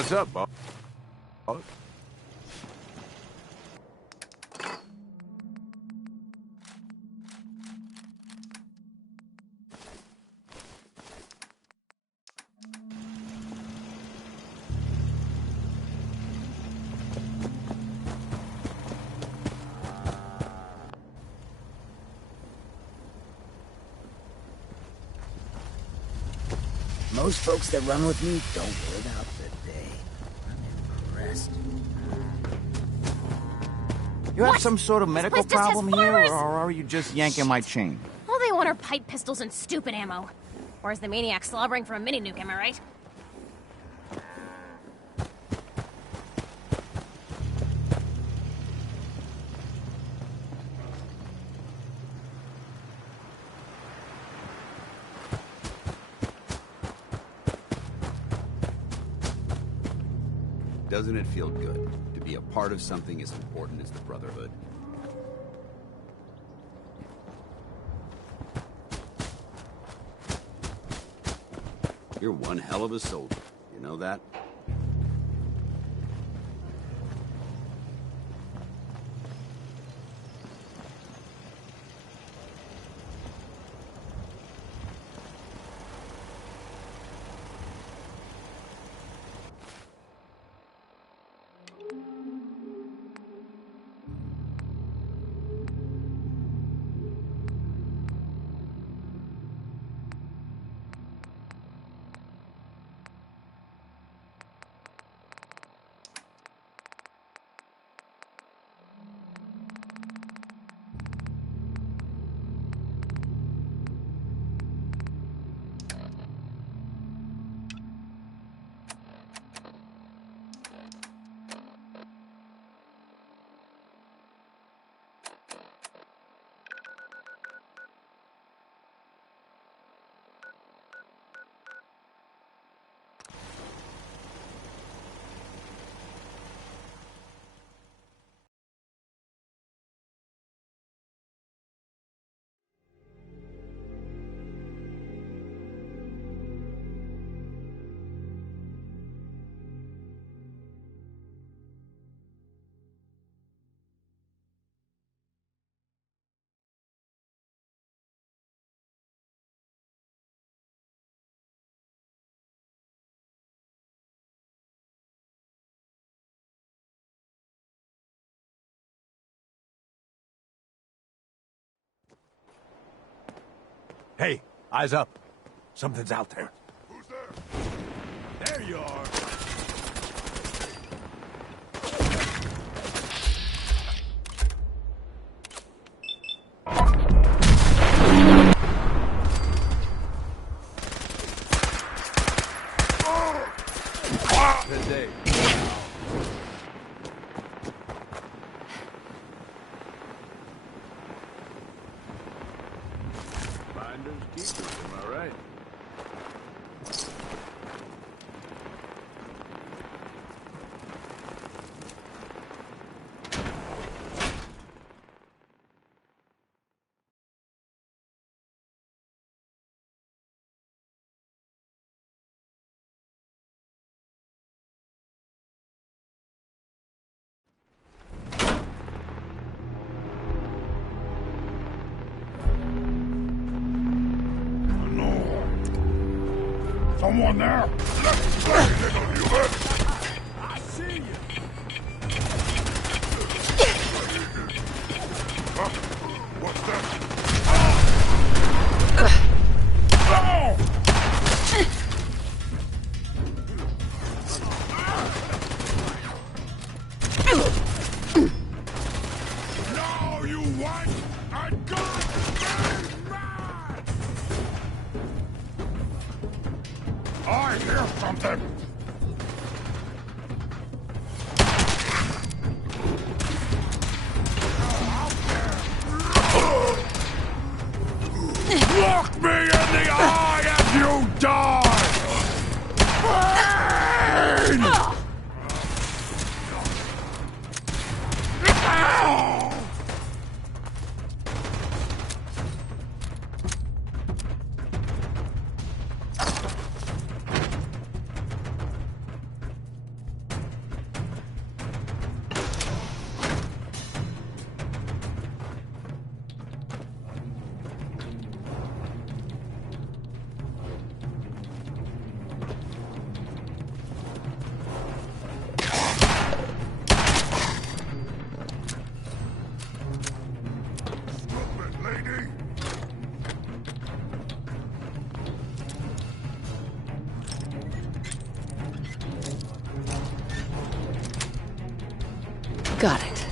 What's up, boss? Most folks that run with me don't live out the day. I'm impressed. You have some sort of medical place just has problem here, farmers! or are you just yanking my chain? All they want are pipe pistols and stupid ammo. Or is the maniac slobbering for a mini nuke, am I right? Doesn't it feel good to be a part of something as important as the Brotherhood? You're one hell of a soldier, you know that? Hey, eyes up. Something's out there. Who's there? There you are. Today. Finders keepers, am I right? Someone there? Let's play, little human! I see you. What's that? Oh! No, you want? I got very mad! I hear something! Look me in the eye as you die! Pain! Got it.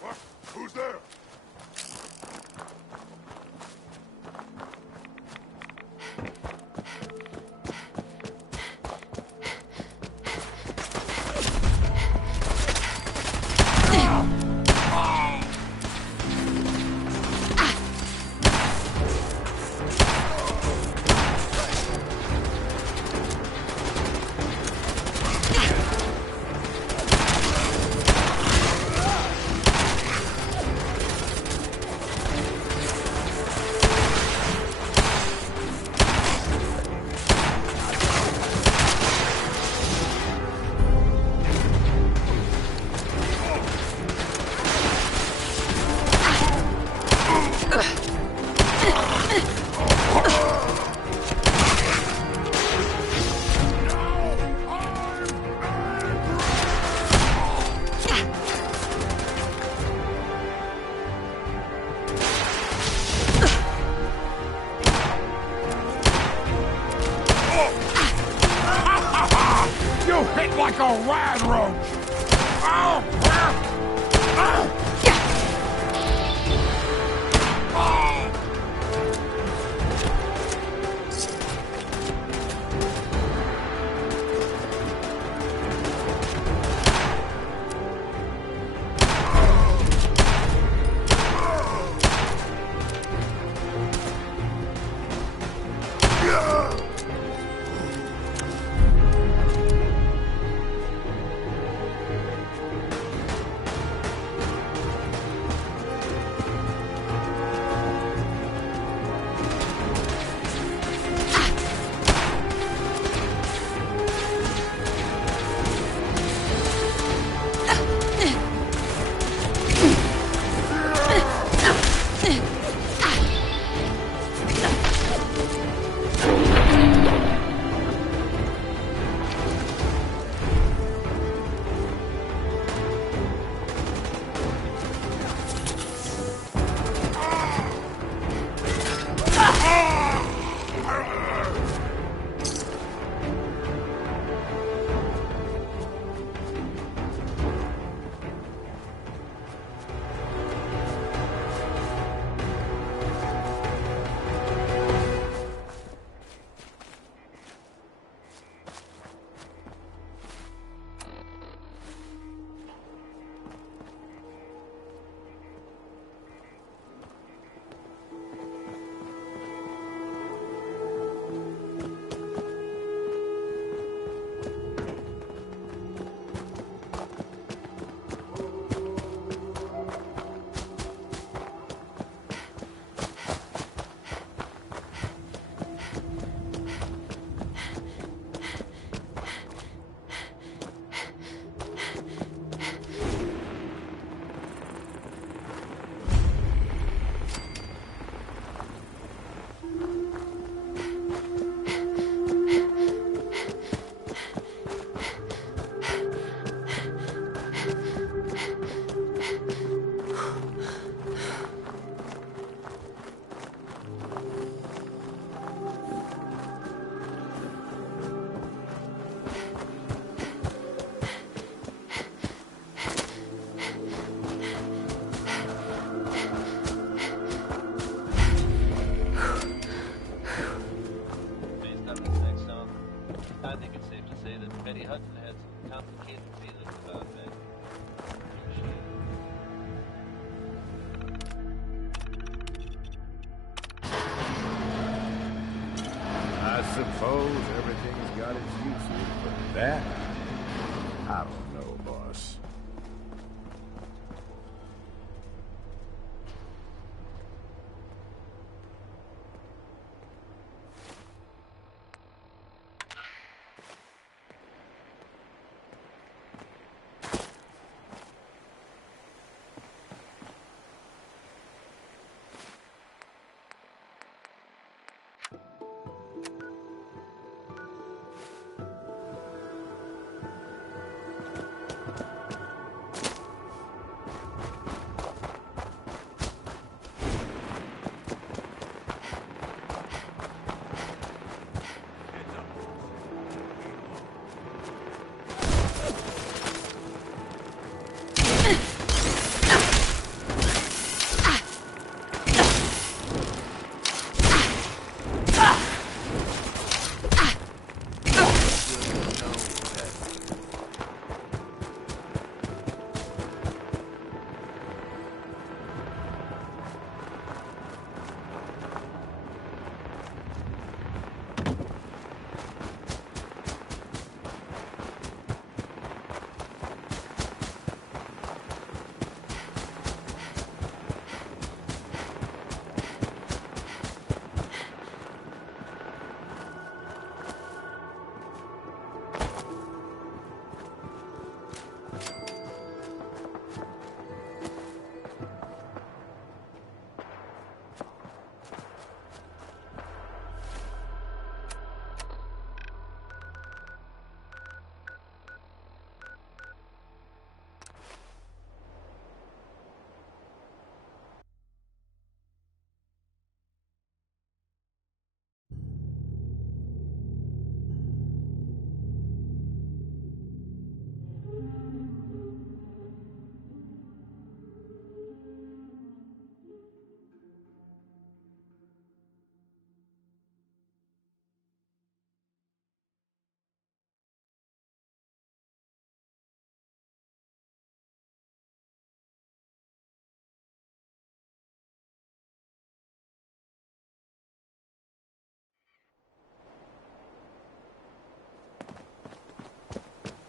What? Who's there? You hit like a rad roach! Oh! suppose everything's got its uses, but that, I don't know, boss.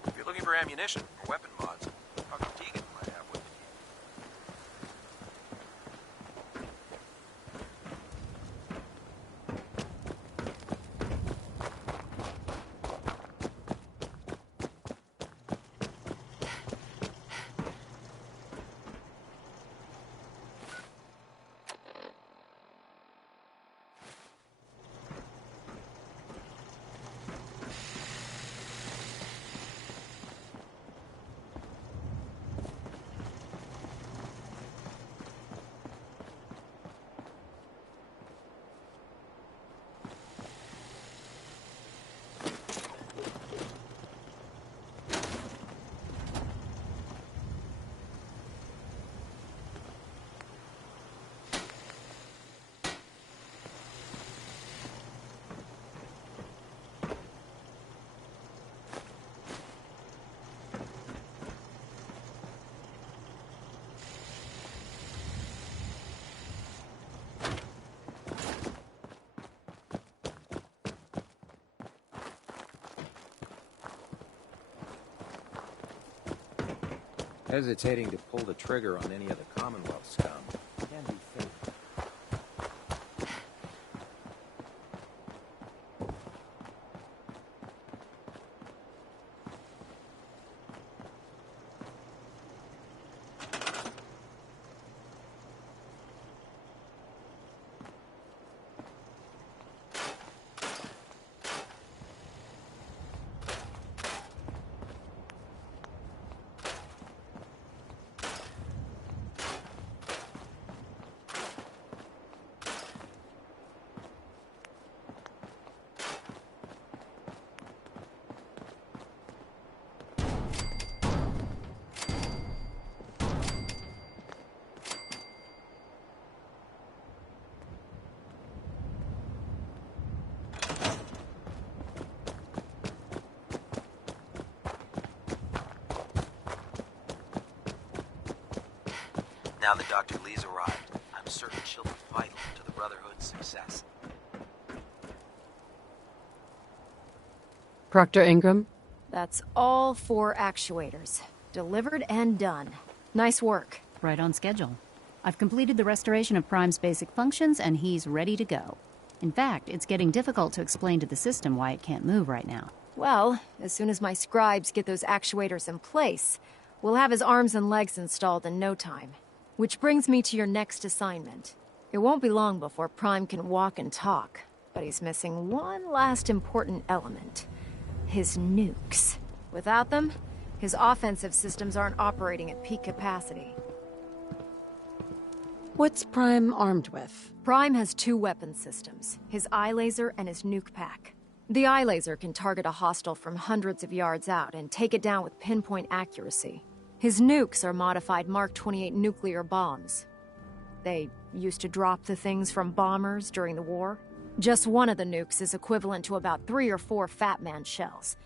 If you're looking for ammunition or weapon mods, Dr. Tegan might have what Hesitating to pull the trigger on any of the Commonwealth scum can be fatal. Now that Dr. Lee's arrived, I'm certain she'll be vital to the Brotherhood's success. Proctor Ingram? That's all 4 actuators. Delivered and done. Nice work. Right on schedule. I've completed the restoration of Prime's basic functions, and he's ready to go. In fact, it's getting difficult to explain to the system why it can't move right now. Well, as soon as my scribes get those actuators in place, we'll have his arms and legs installed in no time. Which brings me to your next assignment. It won't be long before Prime can walk and talk, but he's missing one last important element. His nukes. Without them, his offensive systems aren't operating at peak capacity. What's Prime armed with? Prime has 2 weapon systems, his eye laser and his nuke pack. The eye laser can target a hostile from hundreds of yards out and take it down with pinpoint accuracy. His nukes are modified Mark 28 nuclear bombs. They used to drop the things from bombers during the war. Just one of the nukes is equivalent to about 3 or 4 Fat Man shells.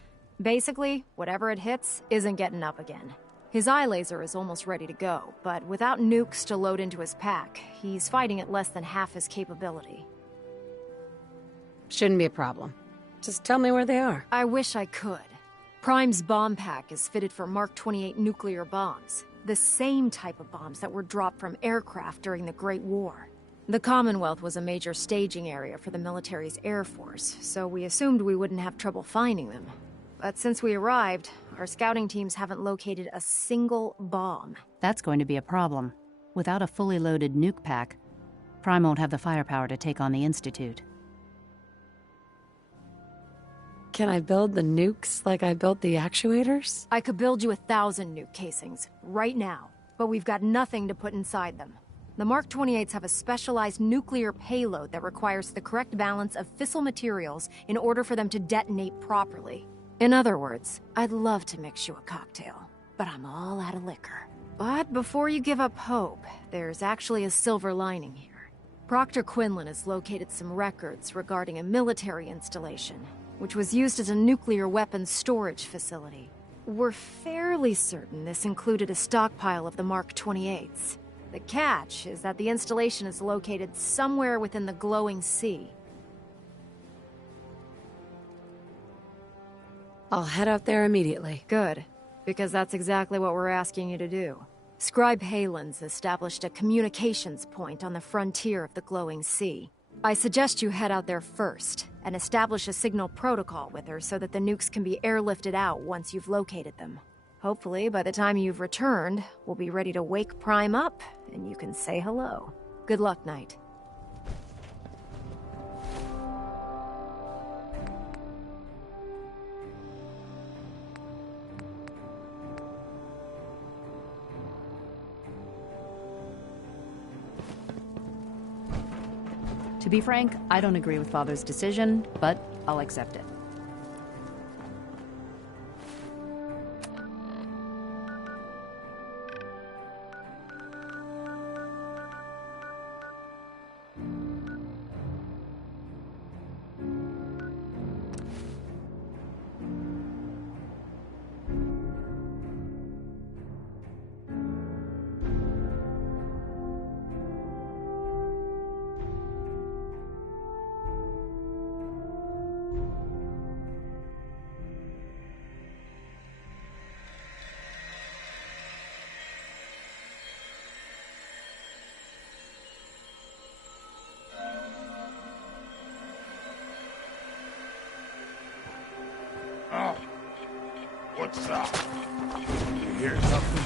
Basically, whatever it hits isn't getting up again. His eye laser is almost ready to go, but without nukes to load into his pack, he's fighting at less than half his capability. Shouldn't be a problem. Just tell me where they are. I wish I could. Prime's bomb pack is fitted for Mark 28 nuclear bombs, the same type of bombs that were dropped from aircraft during the Great War. The Commonwealth was a major staging area for the military's Air Force, so we assumed we wouldn't have trouble finding them. But since we arrived, our scouting teams haven't located a single bomb. That's going to be a problem. Without a fully loaded nuke pack, Prime won't have the firepower to take on the Institute. Can I build the nukes like I built the actuators? I could build you 1,000 nuke casings, right now, but we've got nothing to put inside them. The Mark 28s have a specialized nuclear payload that requires the correct balance of fissile materials in order for them to detonate properly. In other words, I'd love to mix you a cocktail, but I'm all out of liquor. But before you give up hope, there's actually a silver lining here. Proctor Quinlan has located some records regarding a military installation, which was used as a nuclear weapons storage facility. We're fairly certain this included a stockpile of the Mark 28s. The catch is that the installation is located somewhere within the glowing sea. I'll head out there immediately. Good, because that's exactly what we're asking you to do. Scribe Halen's established a communications point on the frontier of the glowing sea. I suggest you head out there first, and establish a signal protocol with her so that the nukes can be airlifted out once you've located them. Hopefully, by the time you've returned, we'll be ready to wake Prime up, and you can say hello. Good luck, Knight. To be frank, I don't agree with Father's decision, but I'll accept it. Oh, what's up? You hear something?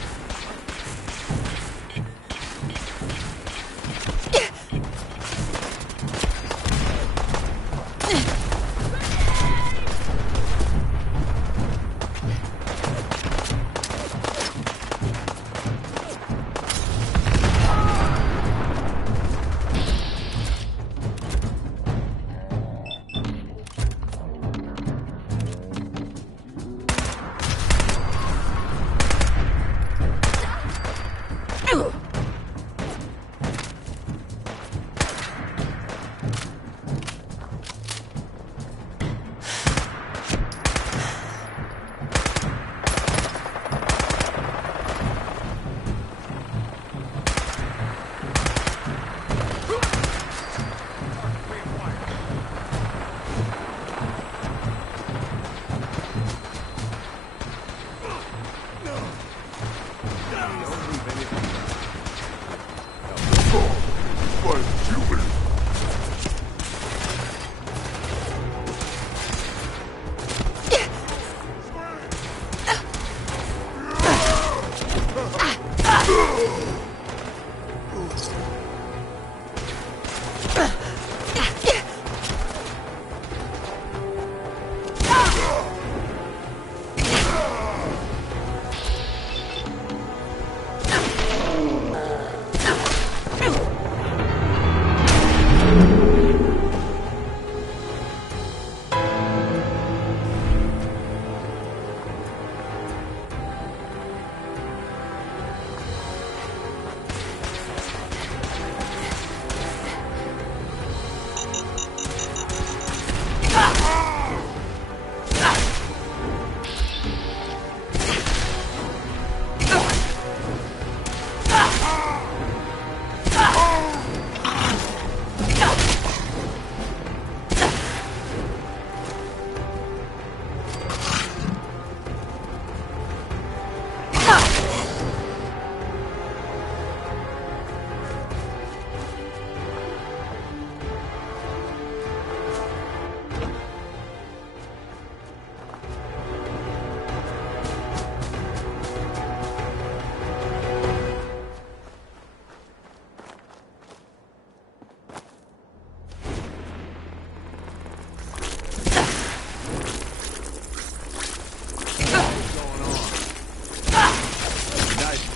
fun, human.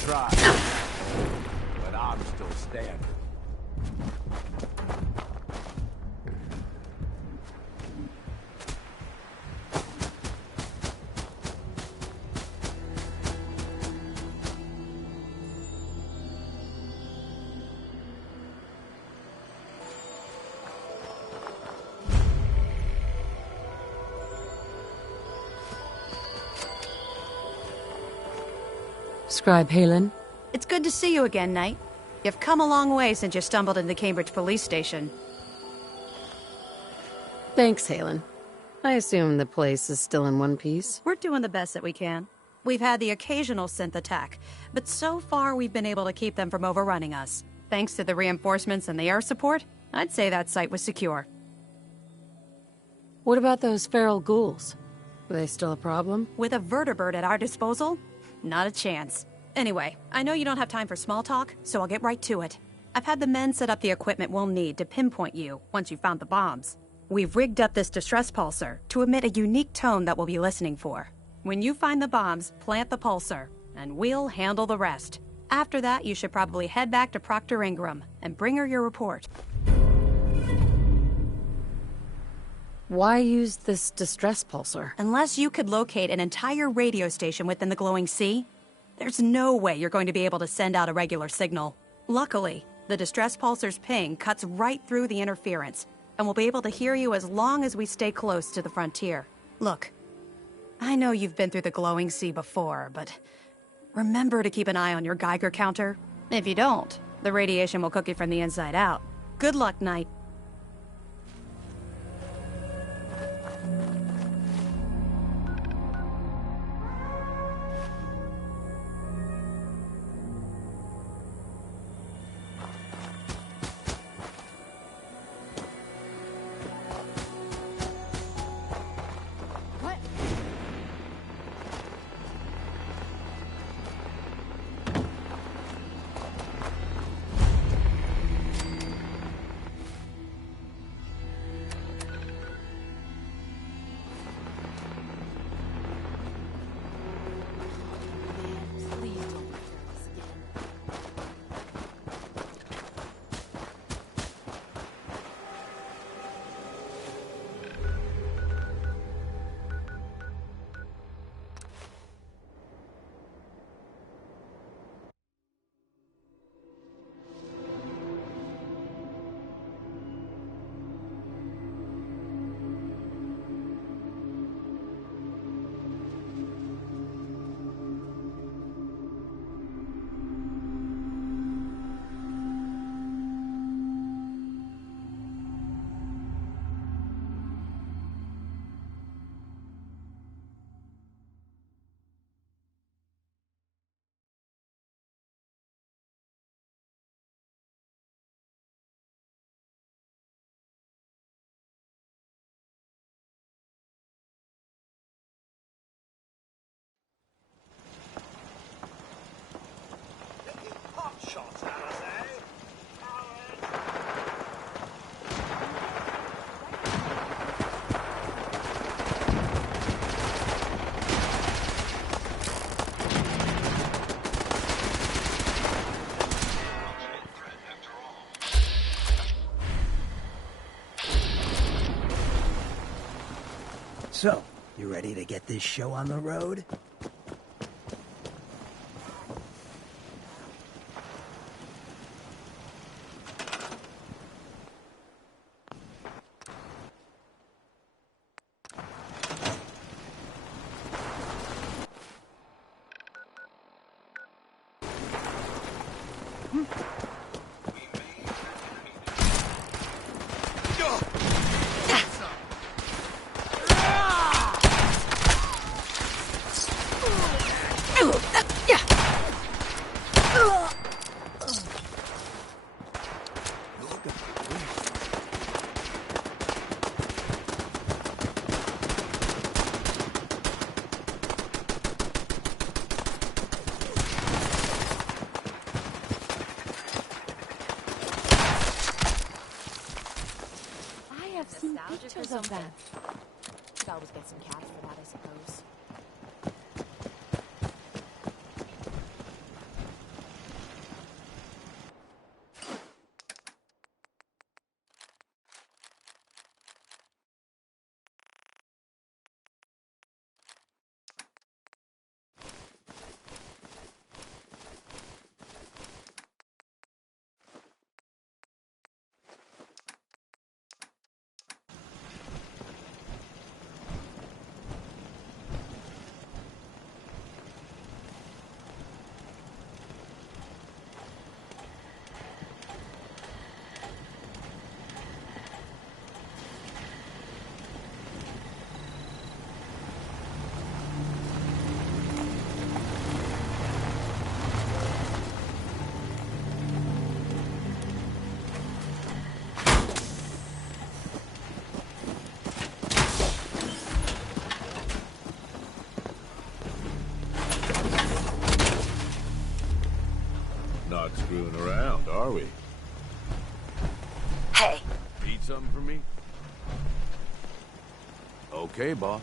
But I'm still standing. Scribe Halen. It's good to see you again, Knight. You've come a long way since you stumbled into the Cambridge police station. Thanks, Halen. I assume the place is still in one piece. We're doing the best that we can. We've had the occasional synth attack, but so far we've been able to keep them from overrunning us. Thanks to the reinforcements and the air support, I'd say that site was secure. What about those feral ghouls? Are they still a problem? With a vertibird at our disposal? Not a chance. Anyway, I know you don't have time for small talk, so I'll get right to it. I've had the men set up the equipment we'll need to pinpoint you once you've found the bombs. We've rigged up this distress pulsar to emit a unique tone that we'll be listening for. When you find the bombs, plant the pulsar, and we'll handle the rest. After that, you should probably head back to Proctor Ingram and bring her your report. Why use this distress pulsar? Unless you could locate an entire radio station within the glowing sea, there's no way you're going to be able to send out a regular signal. Luckily, the distress pulsar's ping cuts right through the interference, and we'll be able to hear you as long as we stay close to the frontier. Look, I know you've been through the glowing sea before, but remember to keep an eye on your Geiger counter. If you don't, the radiation will cook you from the inside out. Good luck, Knight. So, you ready to get this show on the road? Pictures of that. Could always get some cash for that, I suppose. Not screwing around, are we? Hey. Need something from me? Okay, boss.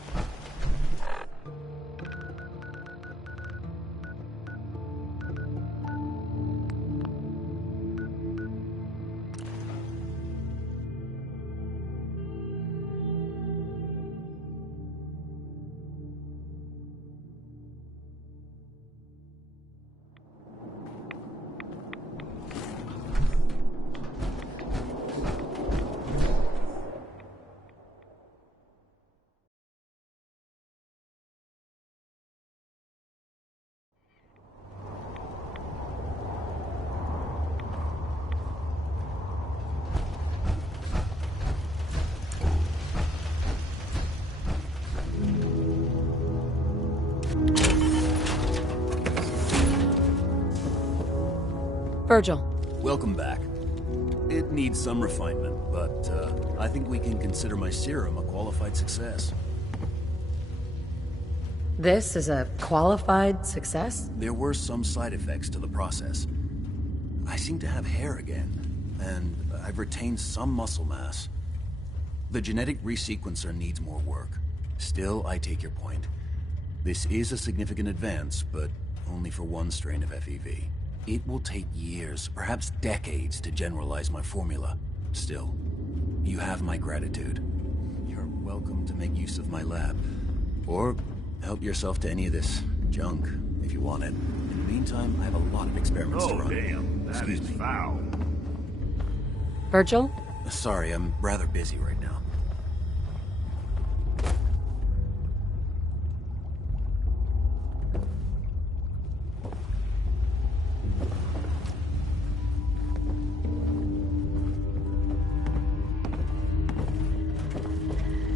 Virgil. Welcome back. It needs some refinement, but I think we can consider my serum a qualified success. This is a qualified success? There were some side effects to the process. I seem to have hair again, and I've retained some muscle mass. The genetic resequencer needs more work. Still, I take your point. This is a significant advance, but only for one strain of FEV. It will take years, perhaps decades, to generalize my formula. Still, you have my gratitude. You're welcome to make use of my lab. Or help yourself to any of this junk, if you want it. In the meantime, I have a lot of experiments to run. Damn, that Excuse is me. foul. Virgil? Sorry, I'm rather busy right now.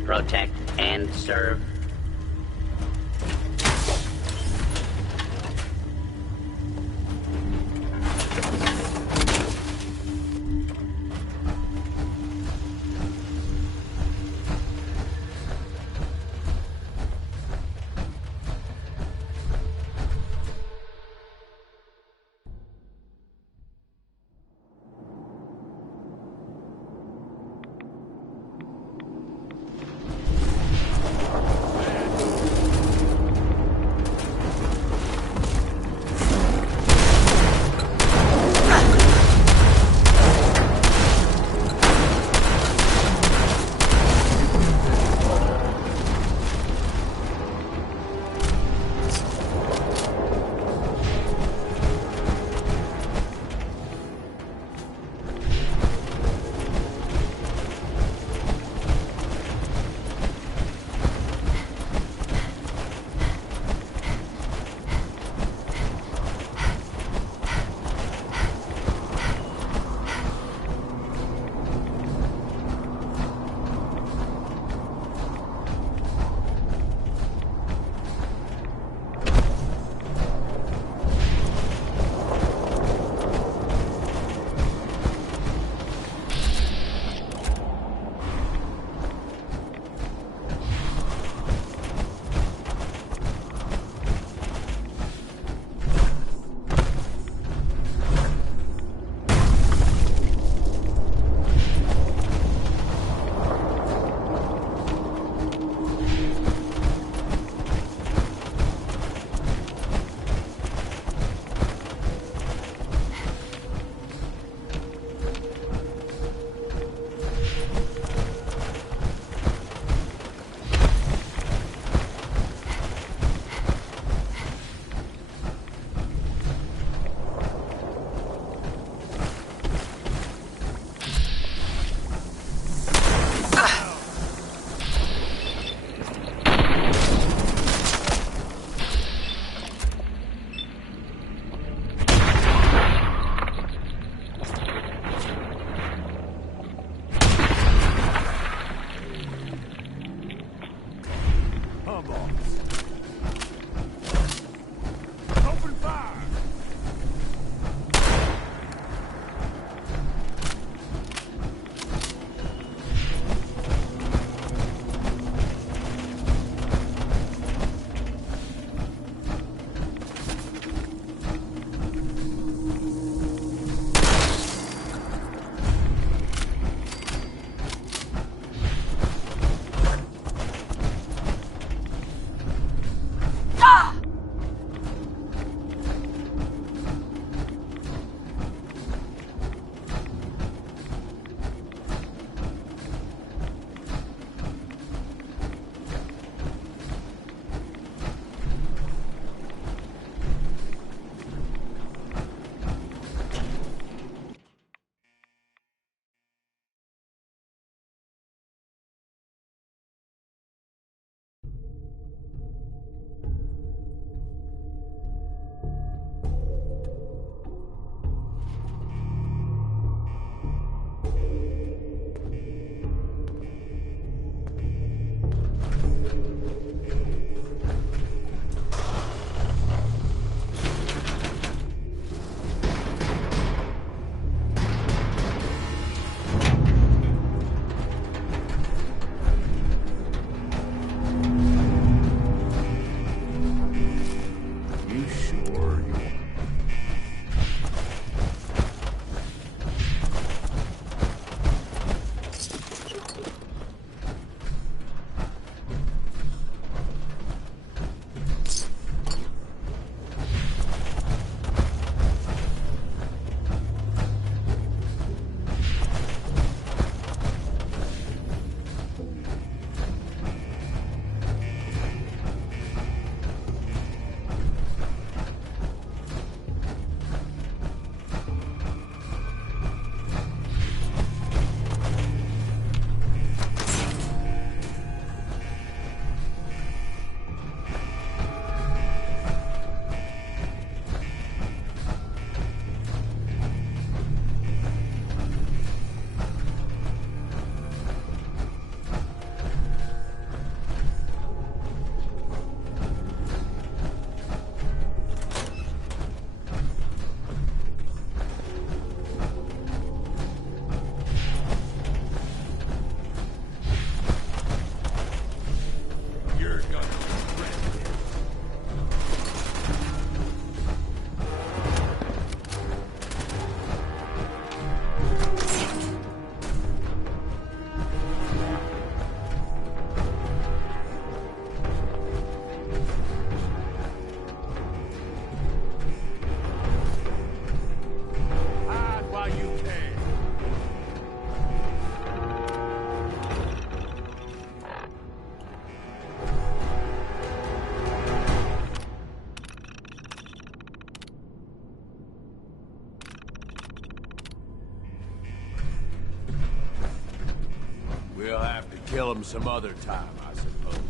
Protect and serve. We'll have to kill him some other time, I suppose.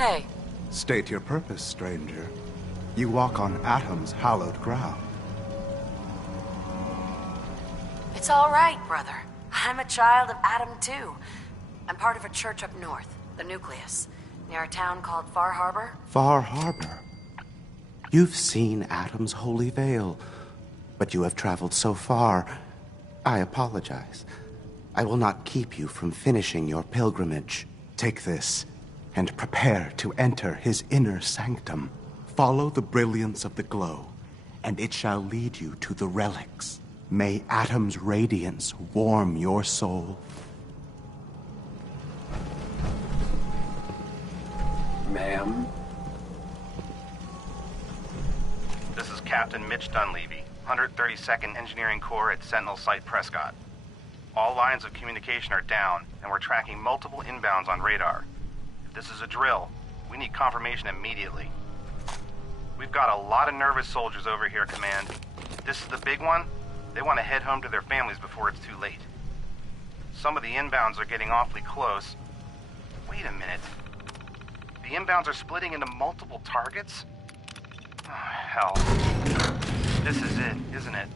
Hey. State your purpose, stranger. You walk on Atom's hallowed ground. It's all right, brother. I'm a child of Atom too. I'm part of a church up north, the Nucleus. Near a town called Far Harbor? Far Harbor. You've seen Adam's Holy Veil, but you have traveled so far. I apologize. I will not keep you from finishing your pilgrimage. Take this, and prepare to enter his inner sanctum. Follow the brilliance of the glow, and it shall lead you to the relics. May Adam's radiance warm your soul. Ma'am? This is Captain Mitch Dunleavy, 132nd Engineering Corps at Sentinel Site Prescott. All lines of communication are down, and we're tracking multiple inbounds on radar. If this is a drill, we need confirmation immediately. We've got a lot of nervous soldiers over here, Command. If this is the big one, they want to head home to their families before it's too late. Some of the inbounds are getting awfully close. Wait a minute. The inbounds are splitting into multiple targets? Oh, hell. This is it, isn't it?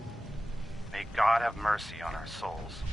May God have mercy on our souls.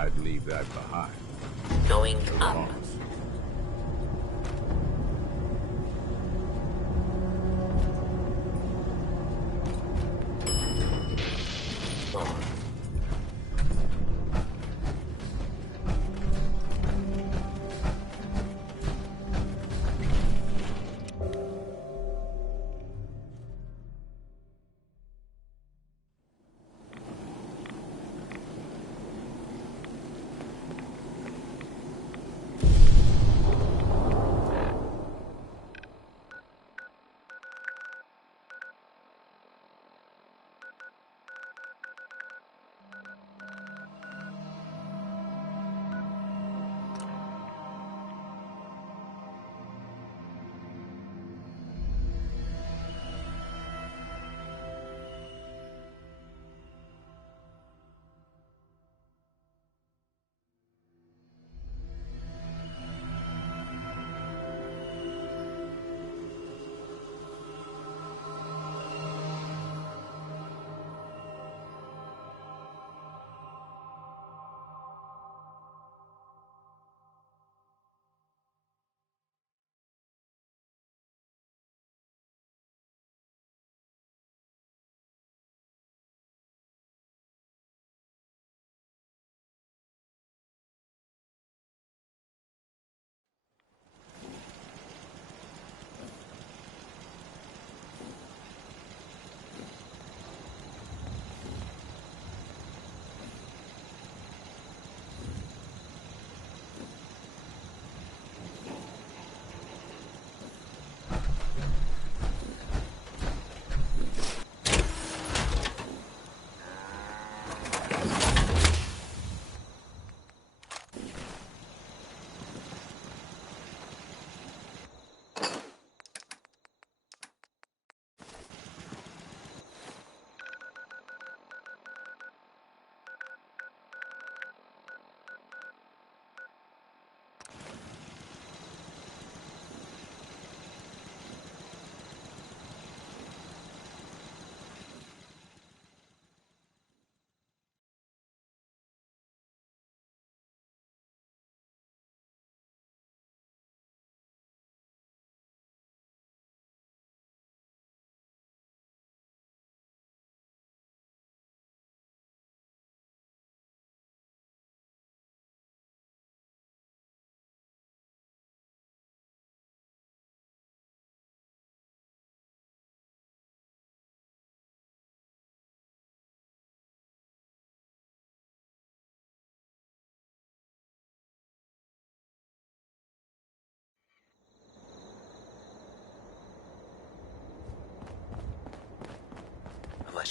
I'd leave that behind. Going up.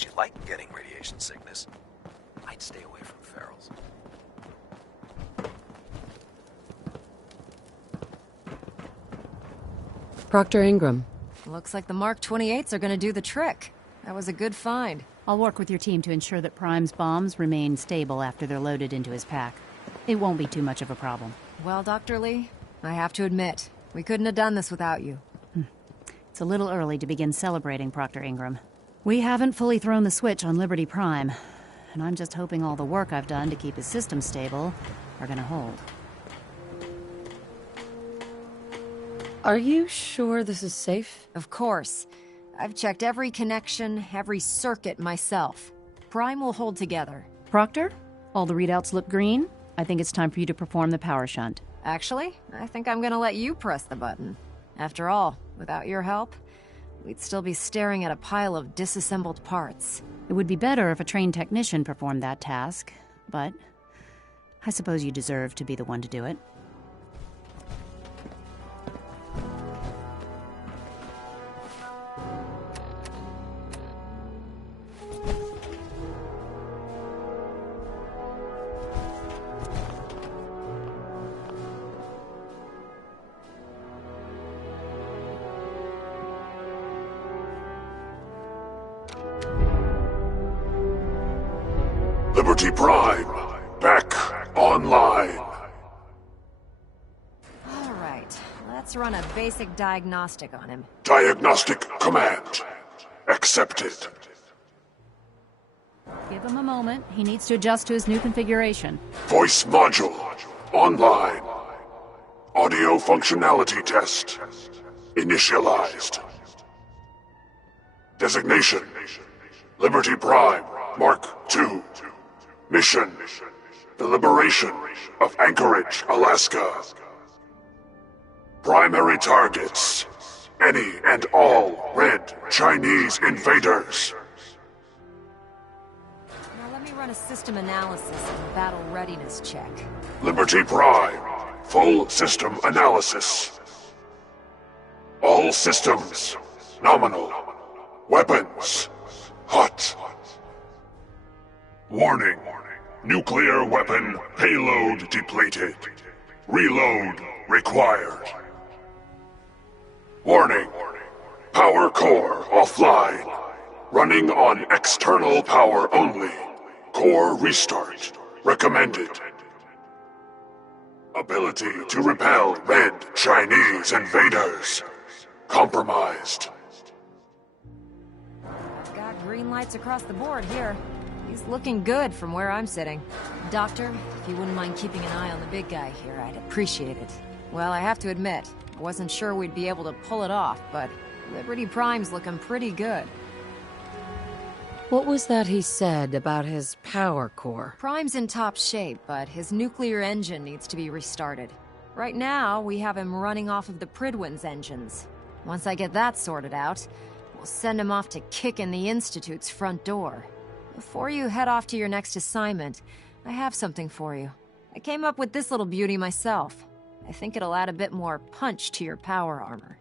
unless you like getting radiation sickness, I'd stay away from ferals. Proctor Ingram. Looks like the Mark 28s are gonna do the trick. That was a good find. I'll work with your team to ensure that Prime's bombs remain stable after they're loaded into his pack. It won't be too much of a problem. Well, Dr. Lee, I have to admit, we couldn't have done this without you. It's a little early to begin celebrating, Proctor Ingram. We haven't fully thrown the switch on Liberty Prime, and I'm just hoping all the work I've done to keep his system stable are gonna hold. Are you sure this is safe? Of course. I've checked every connection, every circuit myself. Prime will hold together. Proctor, all the readouts look green. I think it's time for you to perform the power shunt. Actually, I think I'm gonna let you press the button. After all, without your help, we'd still be staring at a pile of disassembled parts. It would be better if a trained technician performed that task, but I suppose you deserve to be the one to do it. Liberty Prime, back online. All right, let's run a basic diagnostic on him. Diagnostic command accepted. Give him a moment. He needs to adjust to his new configuration. Voice module online. Audio functionality test initialized. Designation: Liberty Prime Mark II. Mission: the liberation of Anchorage, Alaska. Primary targets: any and all red Chinese invaders. Now let me run a system analysis and battle readiness check. Liberty Prime, full system analysis. All systems nominal. Weapons hot. Warning. Nuclear weapon payload depleted. Reload required. Warning. Power core offline. Running on external power only. Core restart recommended. Ability to repel red Chinese invaders compromised. I've got green lights across the board here. He's looking good from where I'm sitting. Doctor, if you wouldn't mind keeping an eye on the big guy here, I'd appreciate it. Well, I have to admit, I wasn't sure we'd be able to pull it off, but Liberty Prime's looking pretty good. What was that he said about his power core? Prime's in top shape, but his nuclear engine needs to be restarted. Right now, we have him running off of the Prydwen's engines. Once I get that sorted out, we'll send him off to kick in the Institute's front door. Before you head off to your next assignment, I have something for you. I came up with this little beauty myself. I think it'll add a bit more punch to your power armor.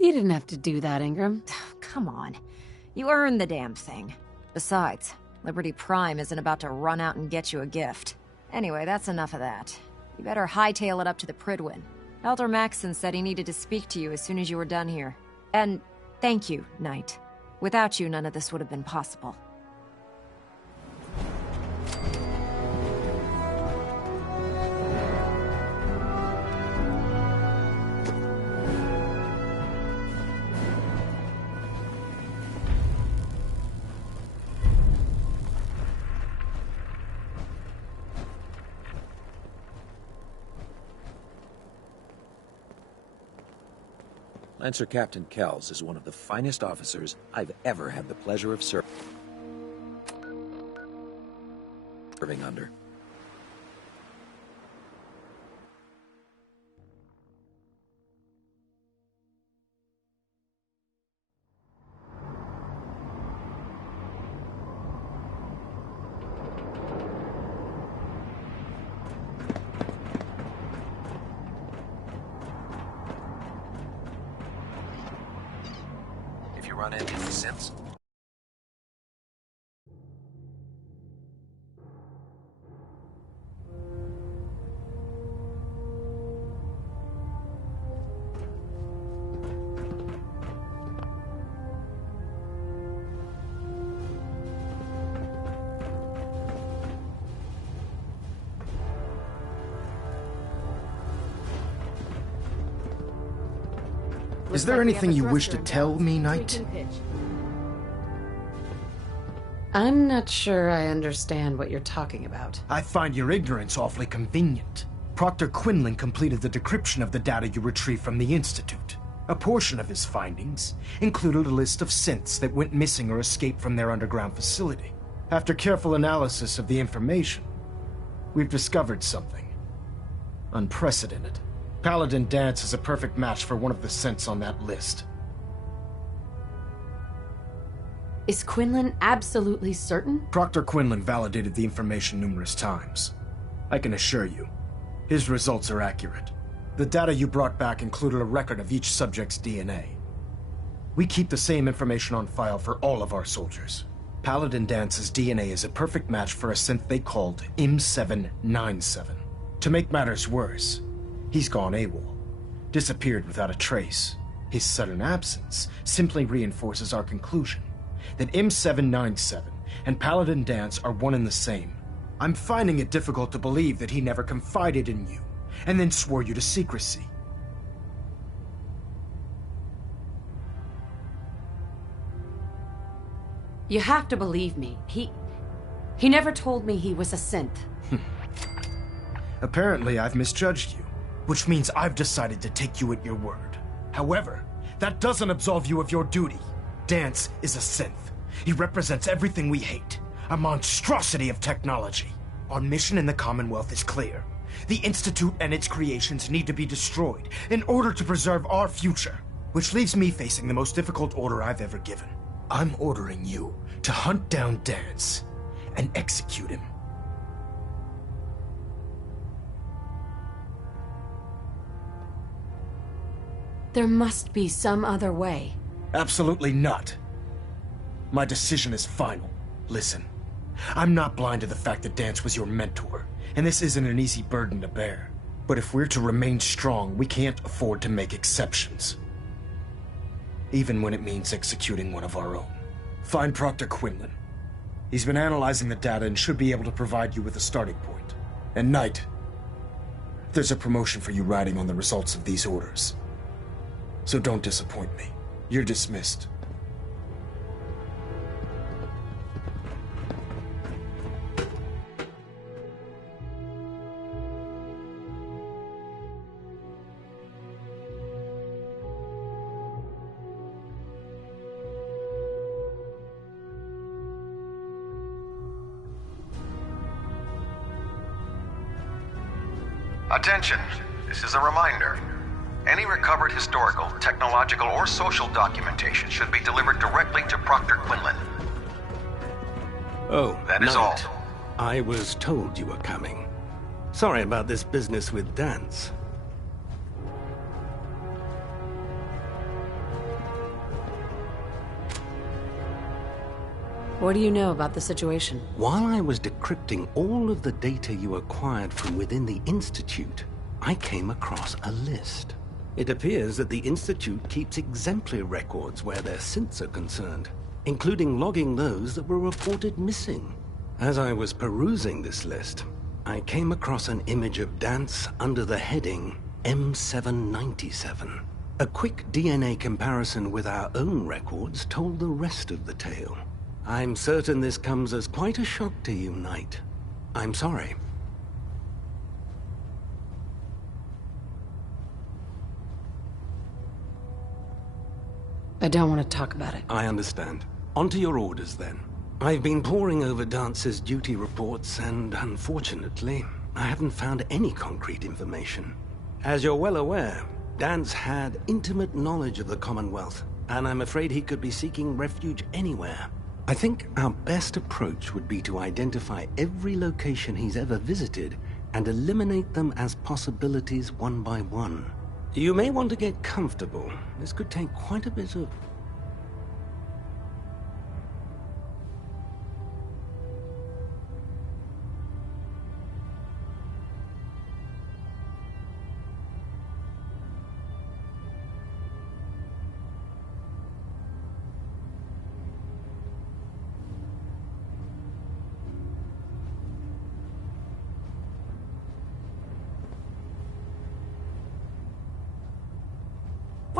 You didn't have to do that, Ingram. Come on. You earned the damn thing. Besides, Liberty Prime isn't about to run out and get you a gift. Anyway, that's enough of that. You better hightail it up to the Prydwen. Elder Maxson said he needed to speak to you as soon as you were done here. And thank you, Knight. Without you, none of this would have been possible. Lancer Captain Kells is one of the finest officers I've ever had the pleasure of serving under. run any of the synths? Is there anything you wish to tell me, Knight? I'm not sure I understand what you're talking about. I find your ignorance awfully convenient. Proctor Quinlan completed the decryption of the data you retrieved from the Institute. A portion of his findings included a list of synths that went missing or escaped from their underground facility. After careful analysis of the information, we've discovered something unprecedented. Paladin Danse is a perfect match for one of the synths on that list. Is Quinlan absolutely certain? Proctor Quinlan validated the information numerous times. I can assure you, his results are accurate. The data you brought back included a record of each subject's DNA. We keep the same information on file for all of our soldiers. Paladin Danse's DNA is a perfect match for a synth they called M797. To make matters worse, he's gone AWOL, disappeared without a trace. His sudden absence simply reinforces our conclusion that M797 and Paladin Danse are one and the same. I'm finding it difficult to believe that he never confided in you and then swore you to secrecy. You have to believe me. He never told me he was a synth. Apparently, I've misjudged you, which means I've decided to take you at your word. However, that doesn't absolve you of your duty. Danse is a synth. He represents everything we hate, a monstrosity of technology. Our mission in the Commonwealth is clear. The Institute and its creations need to be destroyed in order to preserve our future, which leaves me facing the most difficult order I've ever given. I'm ordering you to hunt down Danse and execute him. There must be some other way. Absolutely not. My decision is final. Listen, I'm not blind to the fact that Danse was your mentor, and this isn't an easy burden to bear. But if we're to remain strong, we can't afford to make exceptions. Even when it means executing one of our own. Find Proctor Quinlan. He's been analyzing the data and should be able to provide you with a starting point. And Knight, there's a promotion for you riding on the results of these orders. So don't disappoint me. You're dismissed. Attention, this is a reminder. Any recovered historical, technological, or social documentation should be delivered directly to Proctor Quinlan. Oh, that is all. I was told you were coming. Sorry about this business with Danse. What do you know about the situation? While I was decrypting all of the data you acquired from within the Institute, I came across a list. It appears that the Institute keeps exemplary records where their synths are concerned, including logging those that were reported missing. As I was perusing this list, I came across an image of Danse under the heading M797. A quick DNA comparison with our own records told the rest of the tale. I'm certain this comes as quite a shock to you, Knight. I'm sorry. I don't want to talk about it. I understand. On to your orders, then. I've been poring over Dance's duty reports, and unfortunately, I haven't found any concrete information. As you're well aware, Danse had intimate knowledge of the Commonwealth, and I'm afraid he could be seeking refuge anywhere. I think our best approach would be to identify every location he's ever visited and eliminate them as possibilities one by one. You may want to get comfortable. This could take quite a bit of...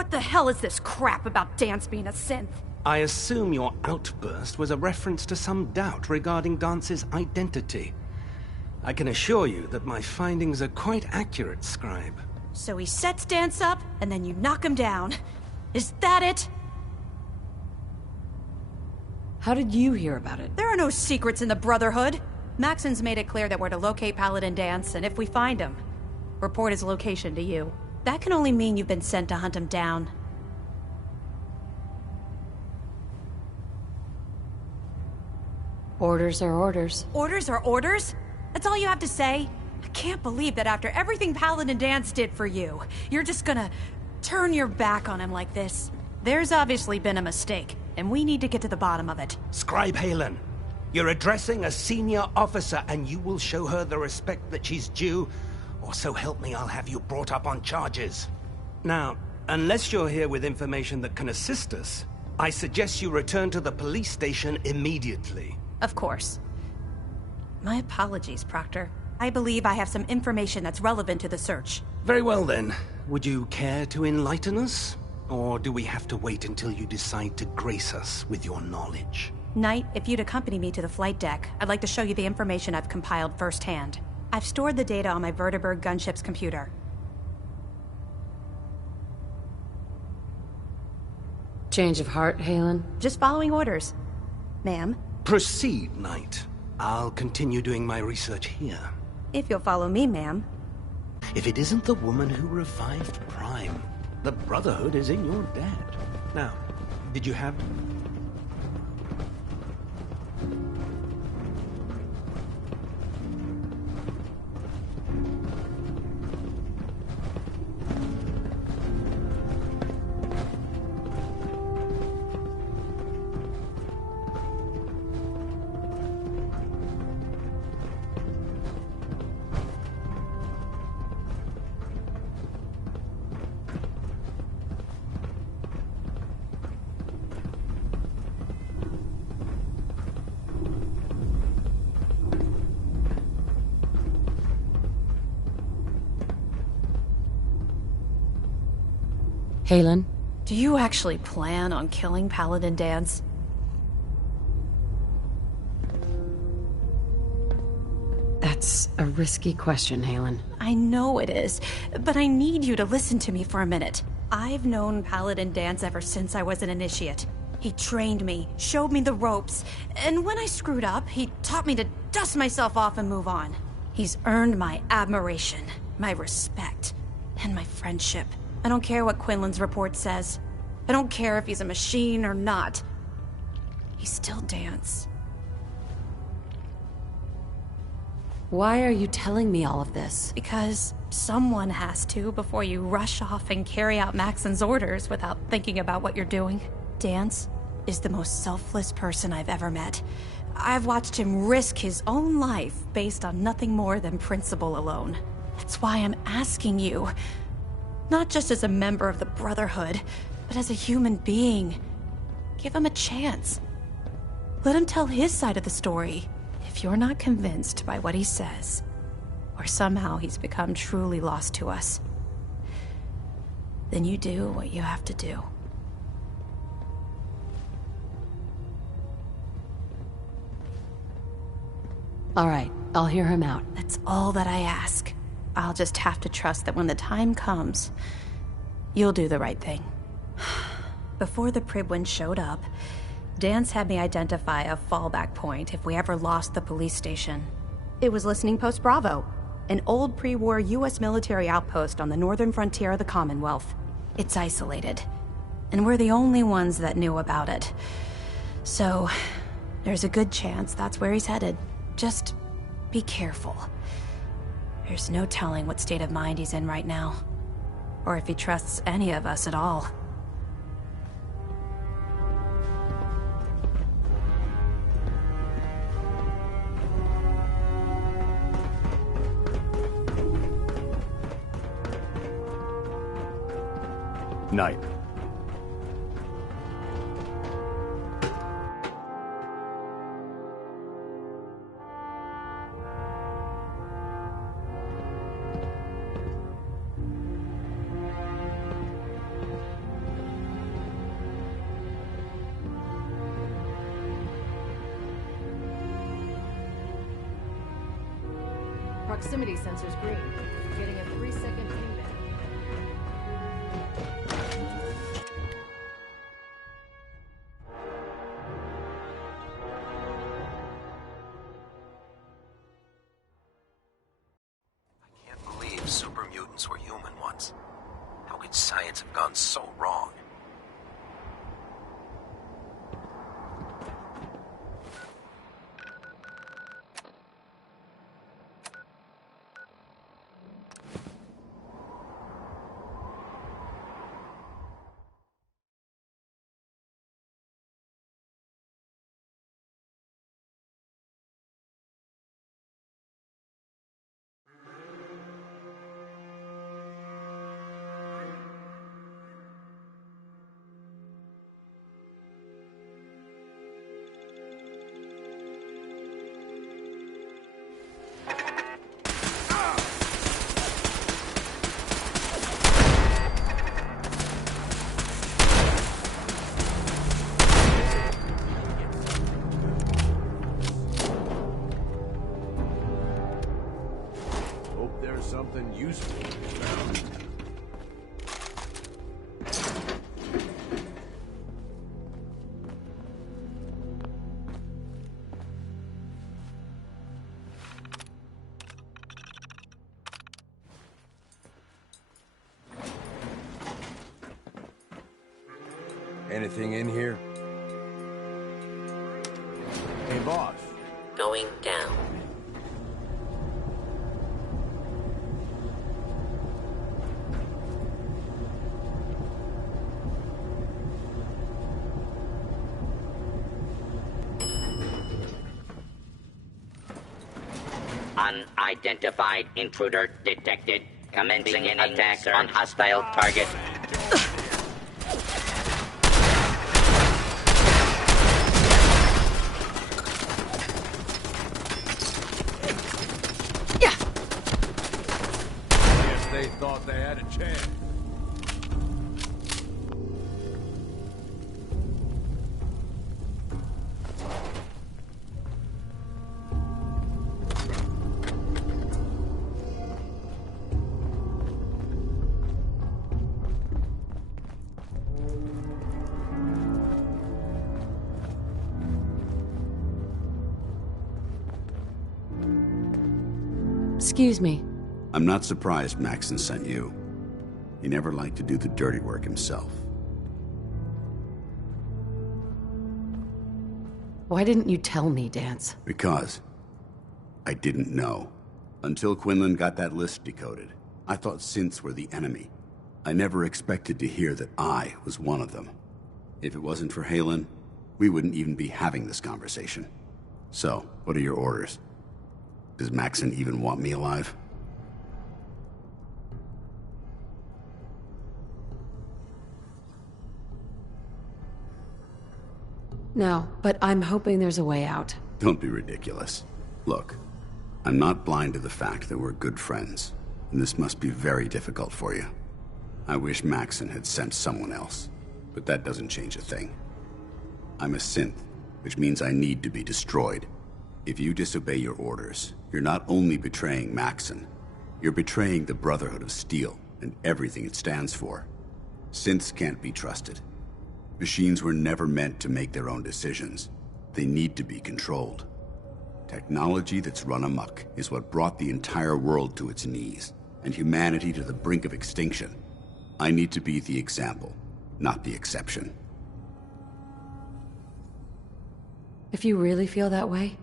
What the hell is this crap about Dance being a synth? I assume your outburst was a reference to some doubt regarding Dance's identity. I can assure you that my findings are quite accurate, Scribe. So he sets Dance up, and then you knock him down. Is that it? How did you hear about it? There are no secrets in the Brotherhood. Maxon's made it clear that we're to locate Paladin Dance, and if we find him, report his location to you. That can only mean you've been sent to hunt him down. Orders are orders. Orders are orders? That's all you have to say? I can't believe that after everything Paladin Dance did for you, you're just gonna turn your back on him like this. There's obviously been a mistake, and we need to get to the bottom of it. Scribe Halen, you're addressing a senior officer, and you will show her the respect that she's due, or so help me, I'll have you brought up on charges. Now, unless you're here with information that can assist us, I suggest you return to the police station immediately. Of course. My apologies, Proctor. I believe I have some information that's relevant to the search. Very well then. Would you care to enlighten us? Or do we have to wait until you decide to grace us with your knowledge? Knight, if you'd accompany me to the flight deck, I'd like to show you the information I've compiled firsthand. I've stored the data on my Vertibird gunship's computer. Change of heart, Halen? Just following orders. Ma'am? Proceed, Knight. I'll continue doing my research here. If you'll follow me, ma'am. If it isn't the woman who revived Prime, the Brotherhood is in your debt. Now, did you have... Halen? Do you actually plan on killing Paladin Dance? That's a risky question, Halen. I know it is, but I need you to listen to me for a minute. I've known Paladin Dance ever since I was an initiate. He trained me, showed me the ropes, and when I screwed up, he taught me to dust myself off and move on. He's earned my admiration, my respect, and my friendship. I don't care what Quinlan's report says. I don't care if he's a machine or not. He's still Dance. Why are you telling me all of this? Because someone has to before you rush off and carry out Maxon's orders without thinking about what you're doing. Dance is the most selfless person I've ever met. I've watched him risk his own life based on nothing more than principle alone. That's why I'm asking you. Not just as a member of the Brotherhood, but as a human being. Give him a chance. Let him tell his side of the story. If you're not convinced by what he says, or somehow he's become truly lost to us, then you do what you have to do. All right, I'll hear him out. That's all that I ask. I'll just have to trust that when the time comes, you'll do the right thing. Before the Pribwin showed up, Dance had me identify a fallback point if we ever lost the police station. It was Listening Post Bravo, an old pre-war US military outpost on the northern frontier of the Commonwealth. It's isolated, and we're the only ones that knew about it. So, there's a good chance that's where he's headed. Just be careful. There's no telling what state of mind he's in right now, or if he trusts any of us at all. Knight. Proximity sensor's green. Getting a 3-second pingback. Super mutants were human once. How could science have gone so wrong? Something useful found. Anything in here? Hey, boss. Going down. Unidentified intruder detected. Commencing an attack on hostile target. Guess they thought they had a chance. Excuse me. I'm not surprised Maxson sent you. He never liked to do the dirty work himself. Why didn't you tell me, Danse? Because I didn't know. Until Quinlan got that list decoded, I thought synths were the enemy. I never expected to hear that I was one of them. If it wasn't for Haylen, we wouldn't even be having this conversation. So, what are your orders? Does Maxson even want me alive? No, but I'm hoping there's a way out. Don't be ridiculous. Look, I'm not blind to the fact that we're good friends, and this must be very difficult for you. I wish Maxson had sent someone else, but that doesn't change a thing. I'm a synth, which means I need to be destroyed. If you disobey your orders, you're not only betraying Maxson, you're betraying the Brotherhood of Steel and everything it stands for. Synths can't be trusted. Machines were never meant to make their own decisions. They need to be controlled. Technology that's run amok is what brought the entire world to its knees, and humanity to the brink of extinction. I need to be the example, not the exception. If you really feel that way,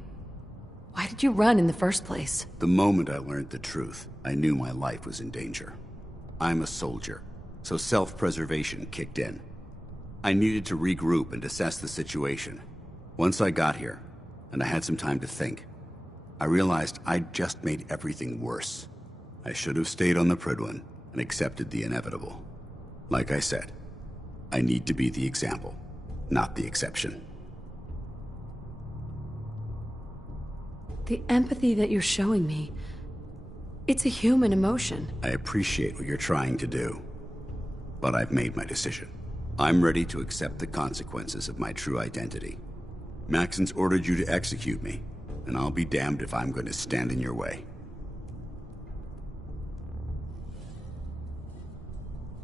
why did you run in the first place? The moment I learned the truth, I knew my life was in danger. I'm a soldier, so self-preservation kicked in. I needed to regroup and assess the situation. Once I got here, and I had some time to think, I realized I'd just made everything worse. I should have stayed on the Prydwen and accepted the inevitable. Like I said, I need to be the example, not the exception. The empathy that you're showing me, it's a human emotion. I appreciate what you're trying to do, but I've made my decision. I'm ready to accept the consequences of my true identity. Maxson's ordered you to execute me, and I'll be damned if I'm going to stand in your way.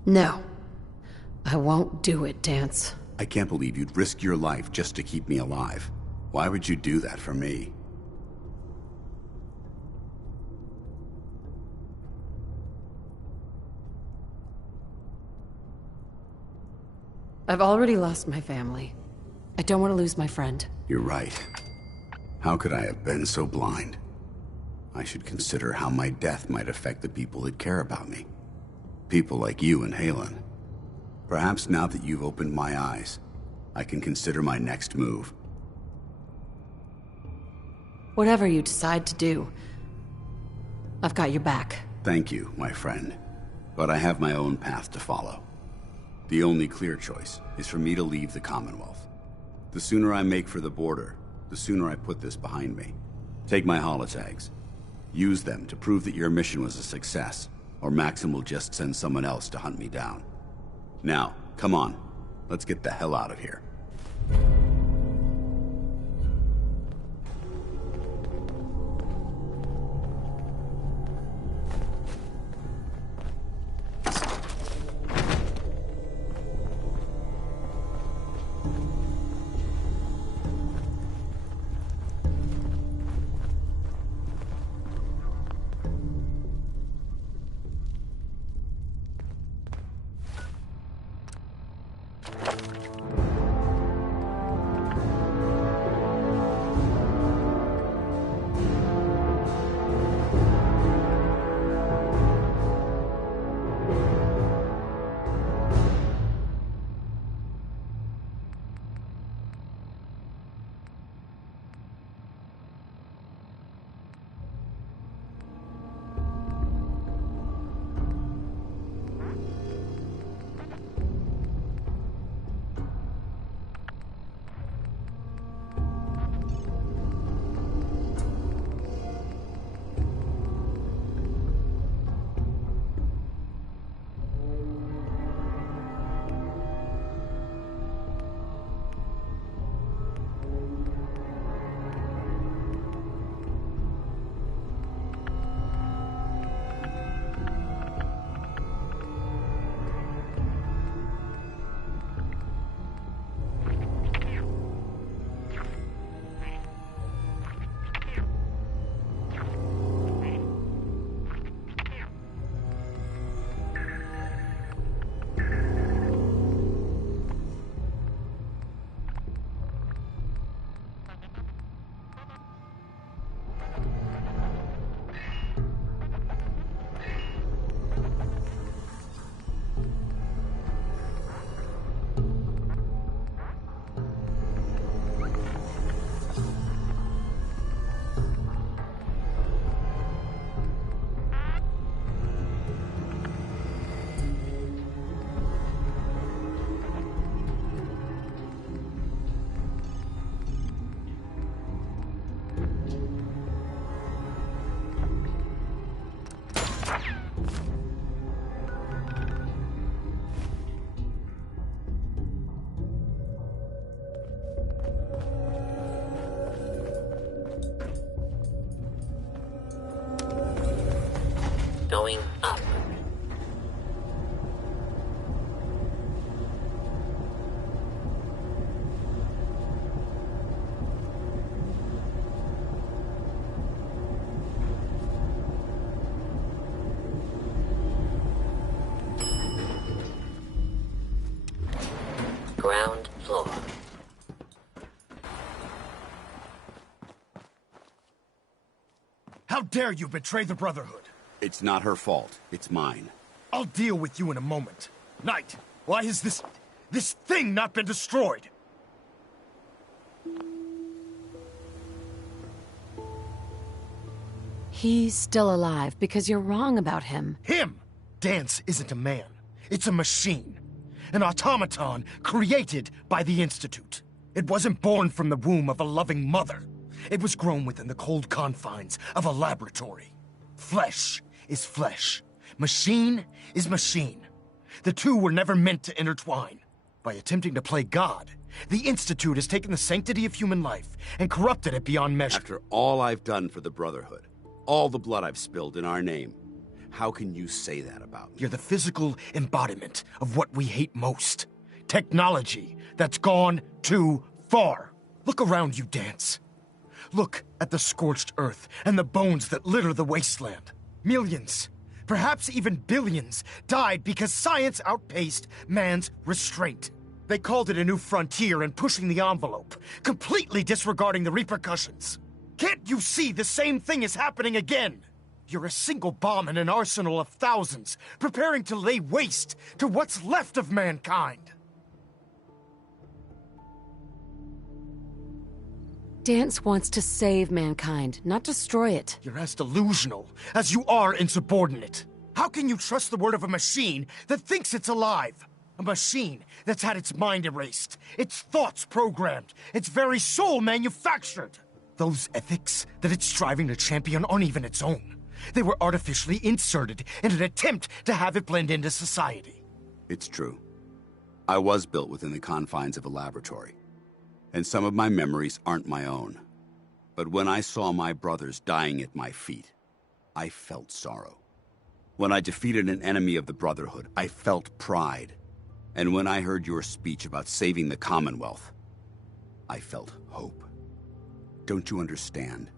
No. I won't do it, Dance. I can't believe you'd risk your life just to keep me alive. Why would you do that for me? I've already lost my family. I don't want to lose my friend. You're right. How could I have been so blind? I should consider how my death might affect the people that care about me. People like you and Haylen. Perhaps now that you've opened my eyes, I can consider my next move. Whatever you decide to do, I've got your back. Thank you, my friend. But I have my own path to follow. The only clear choice is for me to leave the Commonwealth. The sooner I make for the border, the sooner I put this behind me. Take my holotags. Use them to prove that your mission was a success, or Maxim will just send someone else to hunt me down. Now, come on. Let's get the hell out of here. Going up. Ground floor. How dare you betray the Brotherhood? It's not her fault. It's mine. I'll deal with you in a moment. Knight, why has this thing not been destroyed? He's still alive because you're wrong about him. Him! Dance isn't a man. It's a machine. An automaton created by the Institute. It wasn't born from the womb of a loving mother. It was grown within the cold confines of a laboratory. Flesh is flesh. Machine is machine. The two were never meant to intertwine. By attempting to play God, the Institute has taken the sanctity of human life and corrupted it beyond measure. After all I've done for the Brotherhood, all the blood I've spilled in our name, How can you say that about me? You're the physical embodiment of what we hate most. Technology that's gone too far. Look around you, Danse. Look at the scorched earth and the bones that litter the wasteland. Millions, perhaps even billions, died because science outpaced man's restraint. They called it a new frontier and pushing the envelope, completely disregarding the repercussions. Can't you see the same thing is happening again? You're a single bomb in an arsenal of thousands, preparing to lay waste to what's left of mankind. Danse wants to save mankind, not destroy it. You're as delusional as you are insubordinate. How can you trust the word of a machine that thinks it's alive? A machine that's had its mind erased, its thoughts programmed, its very soul manufactured. Those ethics that it's striving to champion aren't even its own. They were artificially inserted in an attempt to have it blend into society. It's true. I was built within the confines of a laboratory, and some of my memories aren't my own. But when I saw my brothers dying at my feet, I felt sorrow. When I defeated an enemy of the Brotherhood, I felt pride. And when I heard your speech about saving the Commonwealth, I felt hope. Don't you understand?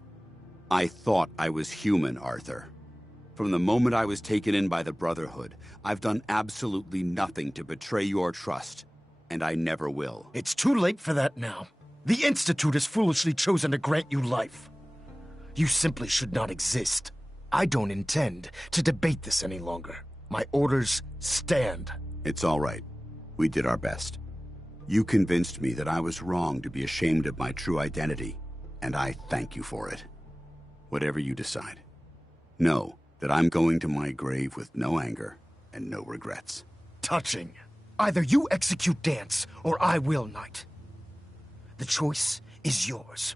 I thought I was human, Arthur. From the moment I was taken in by the Brotherhood, I've done absolutely nothing to betray your trust, and I never will. It's too late for that now. The Institute has foolishly chosen to grant you life. You simply should not exist. I don't intend to debate this any longer. My orders stand. It's all right. We did our best. You convinced me that I was wrong to be ashamed of my true identity, and I thank you for it. Whatever you decide, know that I'm going to my grave with no anger and no regrets. Touching. Either you execute Danse, or I will, Knight. The choice is yours.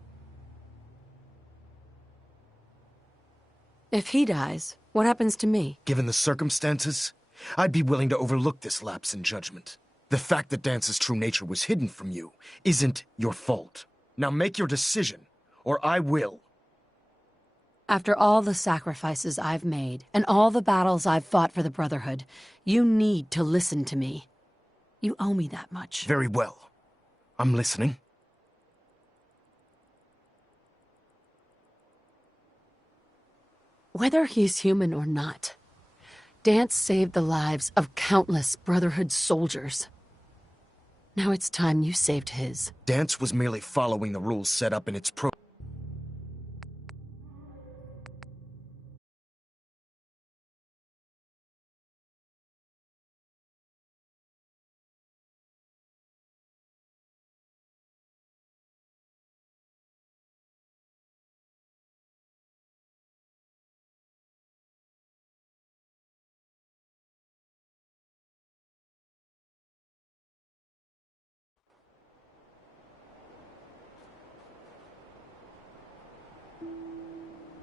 If he dies, what happens to me? Given the circumstances, I'd be willing to overlook this lapse in judgment. The fact that Dance's true nature was hidden from you isn't your fault. Now make your decision, or I will. After all the sacrifices I've made, and all the battles I've fought for the Brotherhood, you need to listen to me. You owe me that much. Very well. I'm listening. Whether he's human or not, Danse saved the lives of countless Brotherhood soldiers. Now it's time you saved his. Danse was merely following the rules set up in its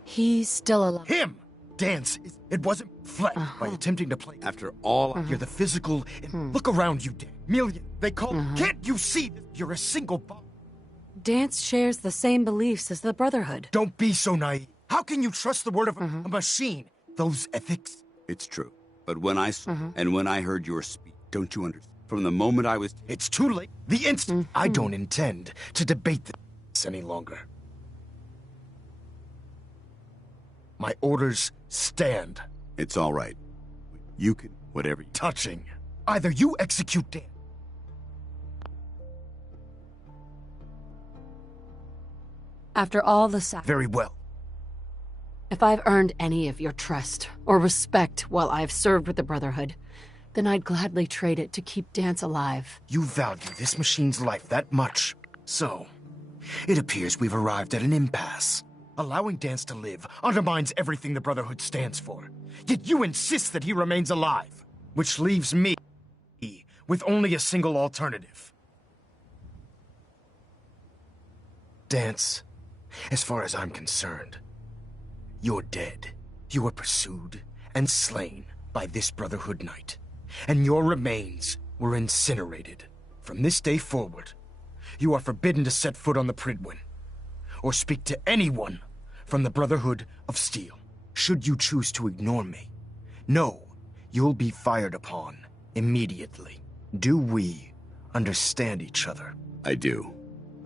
He's still alive. Him! Danse, it wasn't fled by attempting to play. After all, you're the physical. Look around you, Dan. Million. They call. Can't you see that you're a single bomb? Danse shares the same beliefs as the Brotherhood. Don't be so naive. How can you trust the word of a machine? Those ethics. It's true. But when I and when I heard your speech, don't you understand? From the moment I was... It's too late. The instant... I don't intend to debate this any longer. My orders stand. It's all right. You can... whatever you... Touching. Either you execute Dan. After all the Very well. If I've earned any of your trust or respect while I've served with the Brotherhood, then I'd gladly trade it to keep Danse alive. You value this machine's life that much. So, it appears we've arrived at an impasse. Allowing Danse to live undermines everything the Brotherhood stands for. Yet you insist that he remains alive, which leaves me with only a single alternative. Danse, as far as I'm concerned, you're dead. You were pursued and slain by this Brotherhood Knight, and your remains were incinerated. From this day forward, you are forbidden to set foot on the Prydwen, or speak to anyone from the Brotherhood of Steel. Should you choose to ignore me, No, you'll be fired upon immediately. Do we understand each other? I do.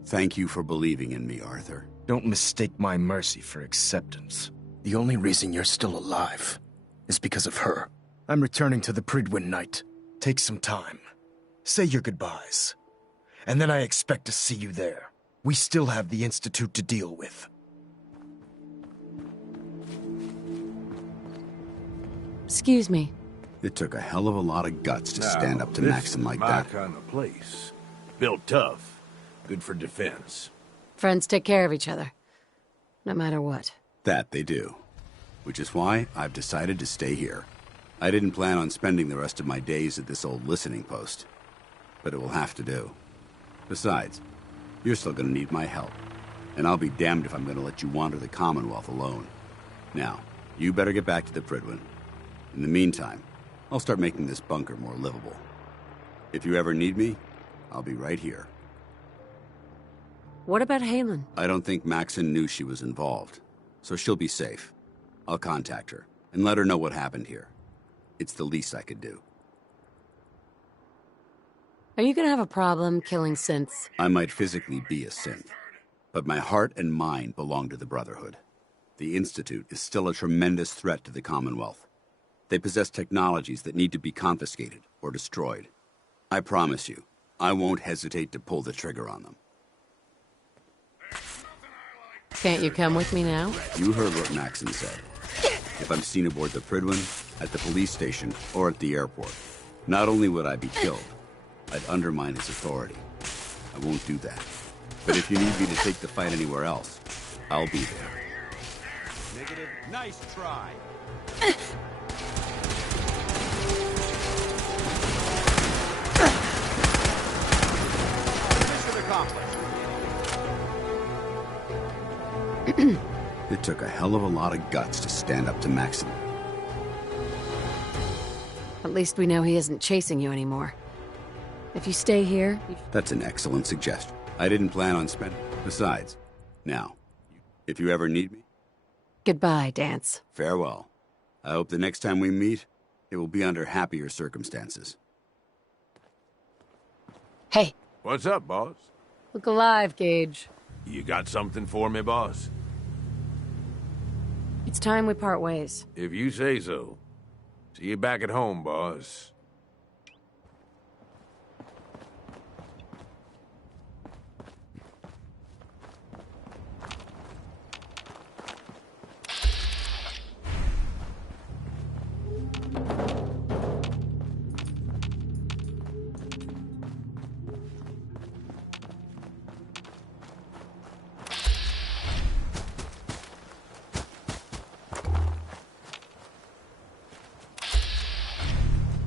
Thank you for believing in me, Arthur. Don't mistake my mercy for acceptance. The only reason you're still alive is because of her. I'm returning to the Prydwen Night. Take some time. Say your goodbyes. And then I expect to see you there. We still have the Institute to deal with. Excuse me. It took a hell of a lot of guts to stand up to Maxim like that. My kind of place. Built tough. Good for defense. Friends take care of each other. No matter what. That they do. Which is why I've decided to stay here. I didn't plan on spending the rest of my days at this old listening post. But it will have to do. Besides, you're still gonna need my help. And I'll be damned if I'm gonna let you wander the Commonwealth alone. Now, you better get back to the Prydwen. In the meantime, I'll start making this bunker more livable. If you ever need me, I'll be right here. What about Haylen? I don't think Maxon knew she was involved, so she'll be safe. I'll contact her and let her know what happened here. It's the least I could do. Are you gonna have a problem killing synths? I might physically be a synth, but my heart and mind belong to the Brotherhood. The Institute is still a tremendous threat to the Commonwealth. They possess technologies that need to be confiscated or destroyed. I promise you, I won't hesitate to pull the trigger on them. Can't you come with me now? You heard what Maxon said. If I'm seen aboard the Prydwen, at the police station, or at the airport, not only would I be killed, I'd undermine his authority. I won't do that. But if you need me to take the fight anywhere else, I'll be there. Negative. Nice try. Mission accomplished. It took a hell of a lot of guts to stand up to Maxim. At least we know he isn't chasing you anymore. If you stay here... That's an excellent suggestion. I didn't plan on spending. Besides, now, if you ever need me... Goodbye, Danse. Farewell. I hope the next time we meet, it will be under happier circumstances. Hey. What's up, boss? Look alive, Gage. You got something for me, boss? It's time we part ways. If you say so. See you back at home, boss.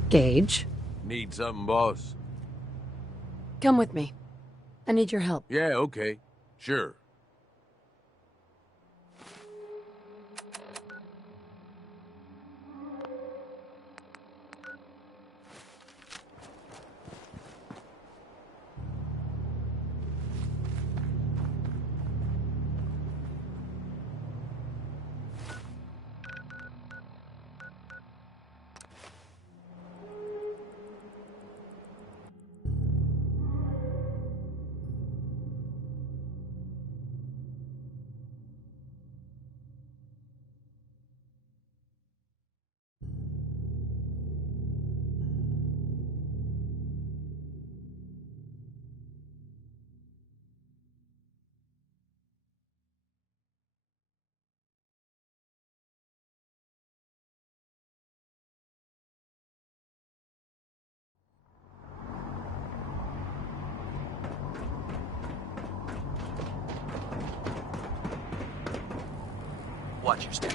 Gage? Need something, boss? Come with me. I need your help. Yeah, okay. Sure. Watch your step.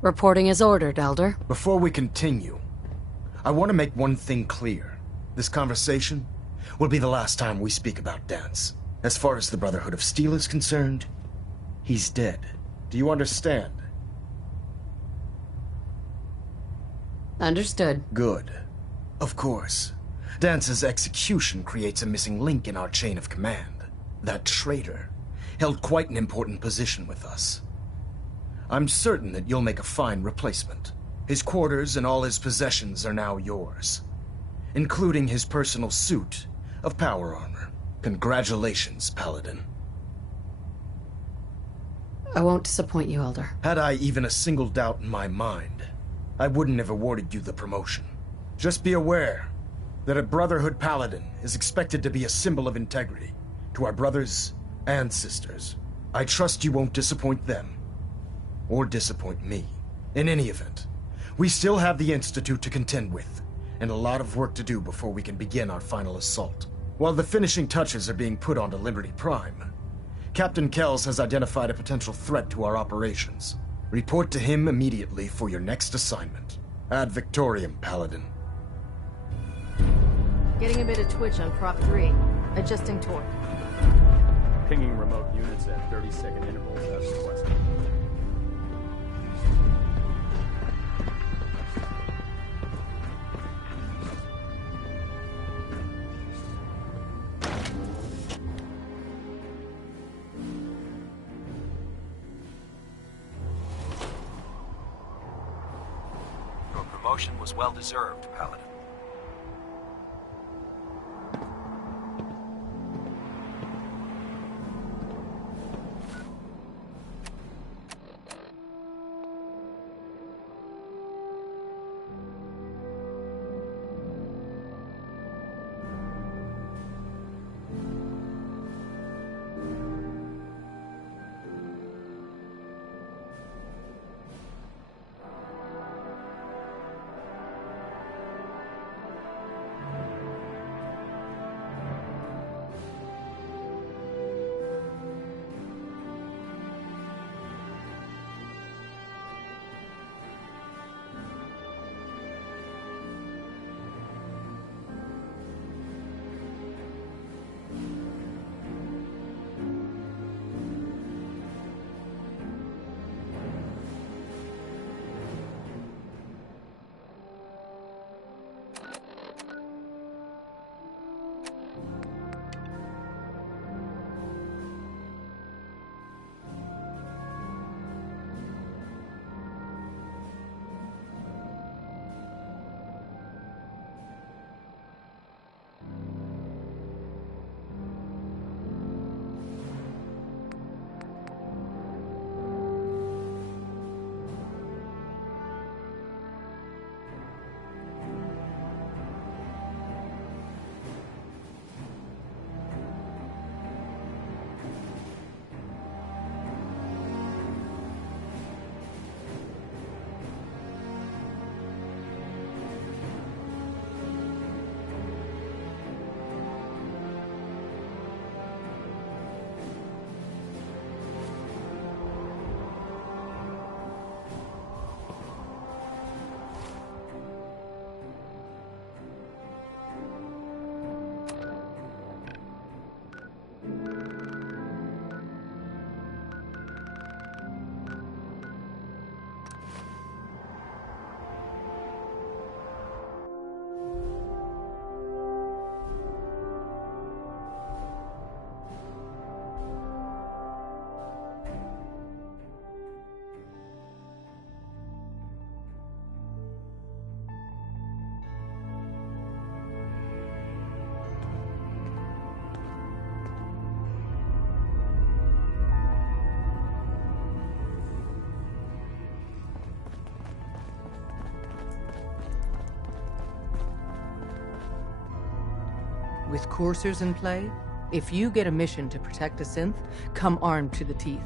Reporting as ordered, Elder. Before we continue, I want to make one thing clear. This conversation will be the last time we speak about Danse. As far as the Brotherhood of Steel is concerned, he's dead. Do you understand? Understood. Good. Of course. Dance's execution creates a missing link in our chain of command. That traitor held quite an important position with us. I'm certain that you'll make a fine replacement. His quarters and all his possessions are now yours, including his personal suit of power armor. Congratulations, Paladin. I won't disappoint you, Elder. Had I even a single doubt in my mind, I wouldn't have awarded you the promotion. Just be aware that a Brotherhood Paladin is expected to be a symbol of integrity to our brothers and sisters. I trust you won't disappoint them, or disappoint me. In any event, we still have the Institute to contend with, and a lot of work to do before we can begin our final assault. While the finishing touches are being put onto Liberty Prime, Captain Kells has identified a potential threat to our operations. Report to him immediately for your next assignment. Ad Victoriam, Paladin. Getting a bit of twitch on Prop 3. Adjusting torque. Pinging remote units at 30-second intervals as requested. Your promotion was well-deserved, Paladin. With coursers in play, if you get a mission to protect a synth, come armed to the teeth.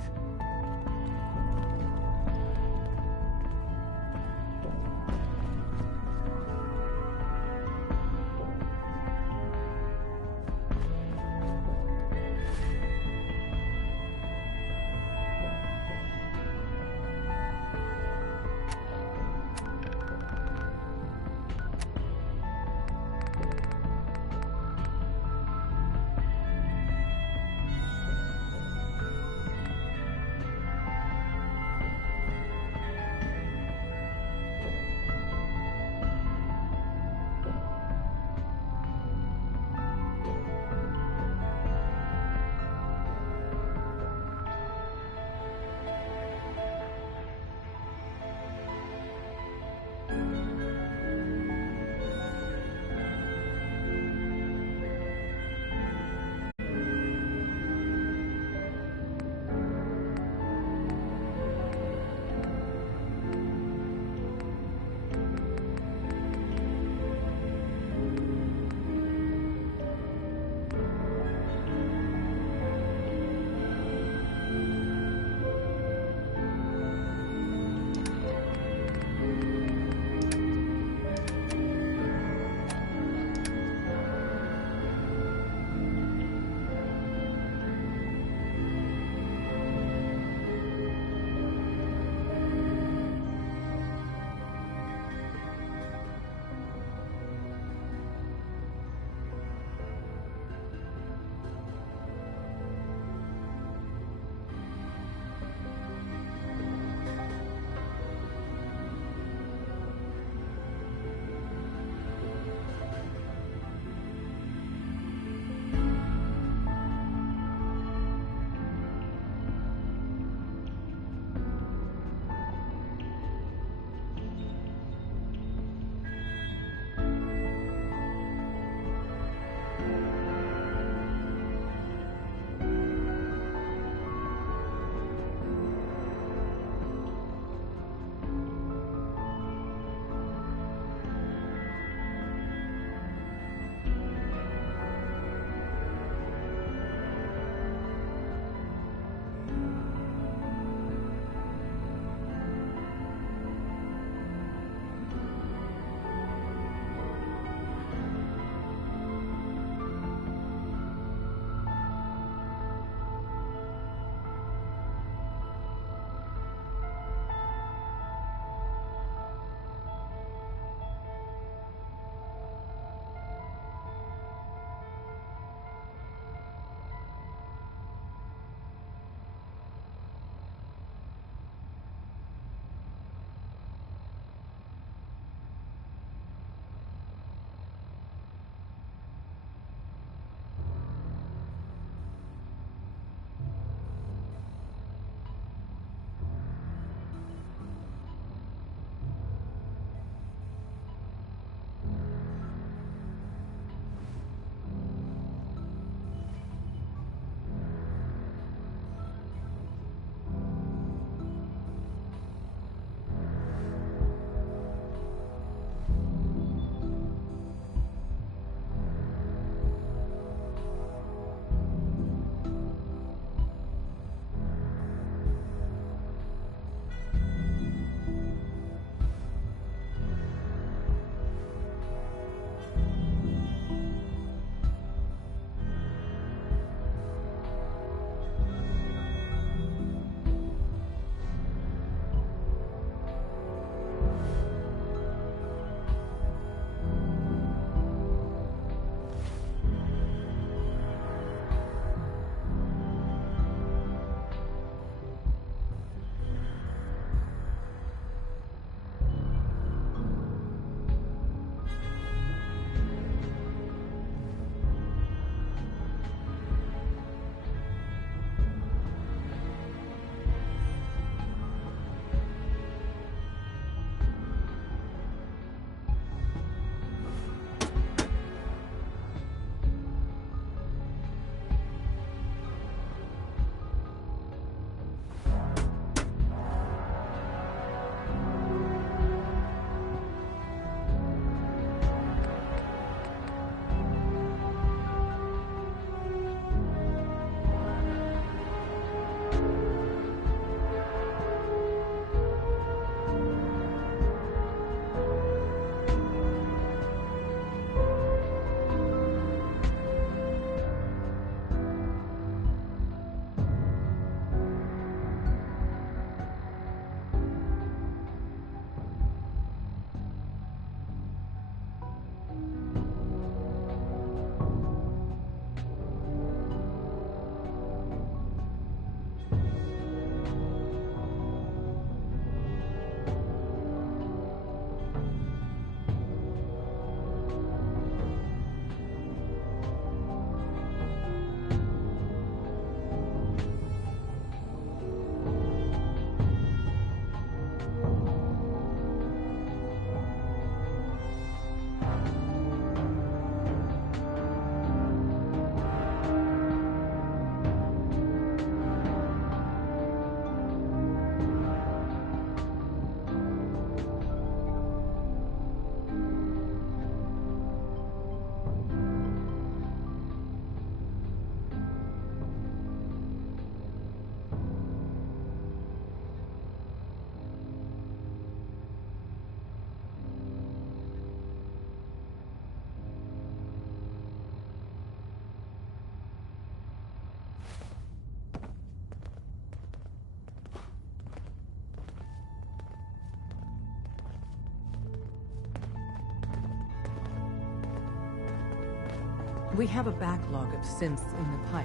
We have a backlog of synths in the pipe.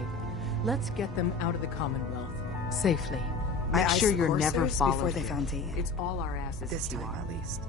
Let's get them out of the Commonwealth safely. Make sure you're never followed before they here. found Ian. It's all our asses This if you time, are. at least.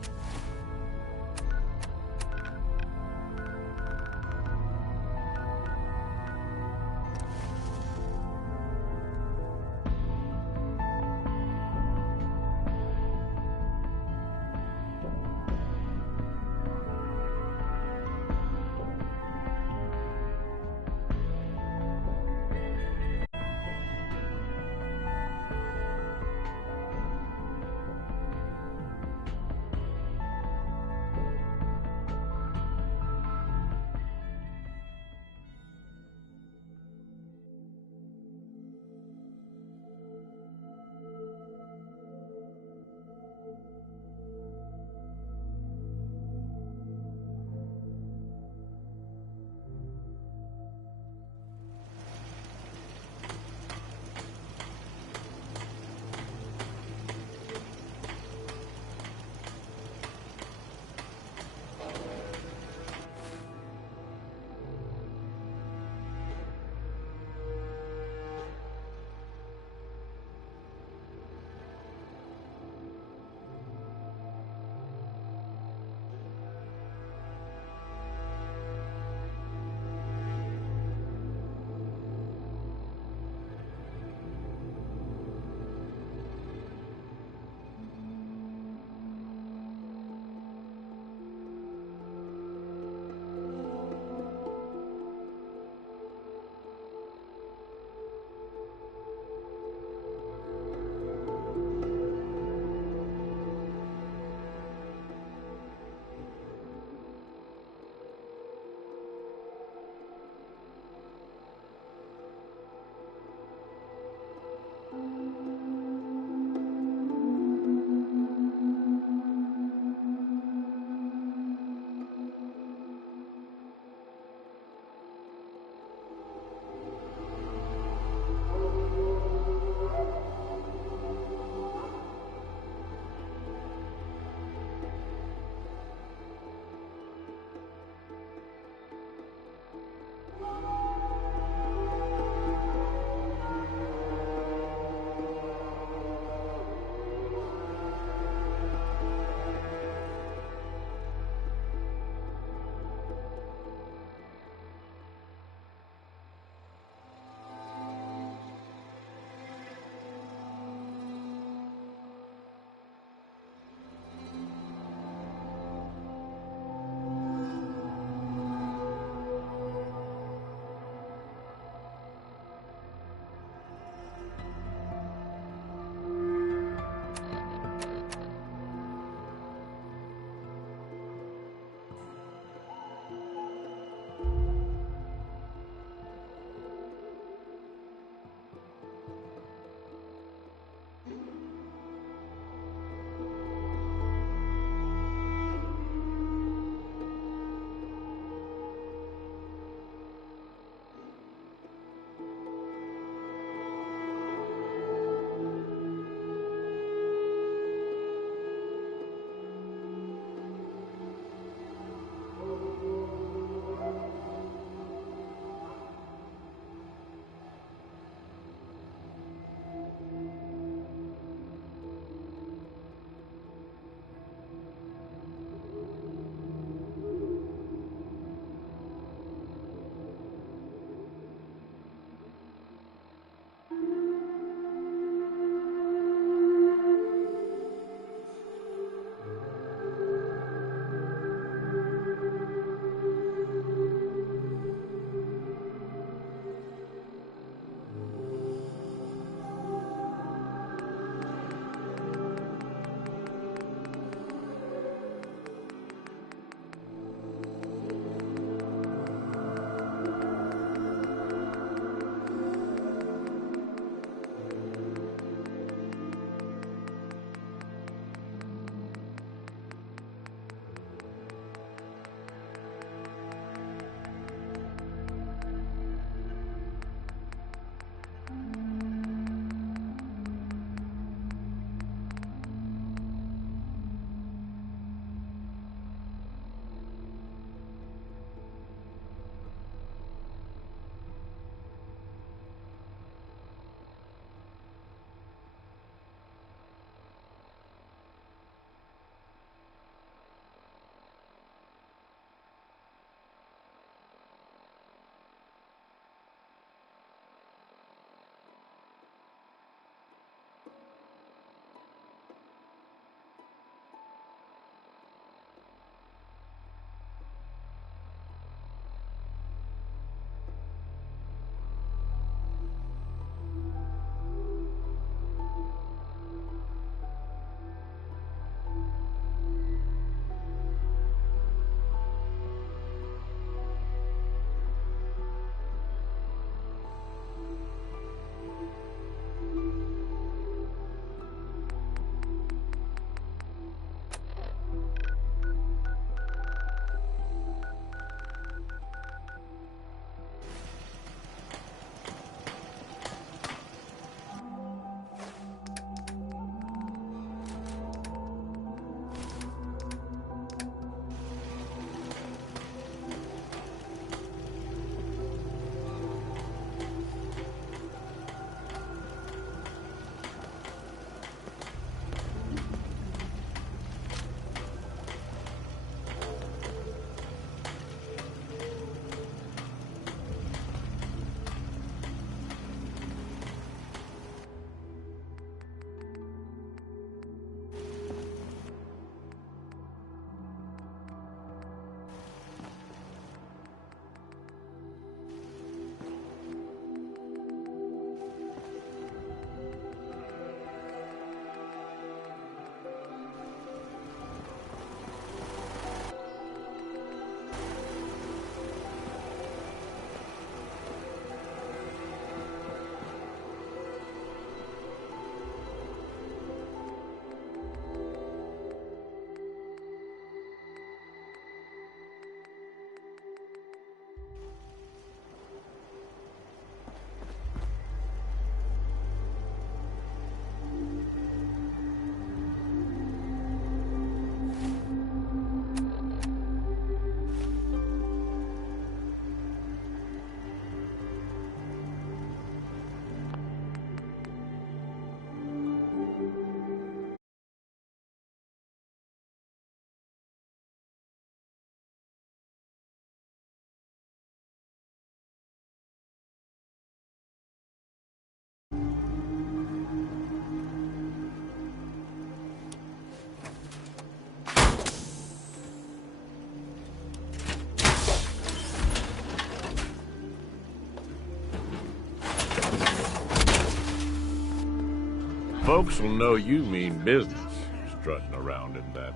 Folks will know you mean business, strutting around in that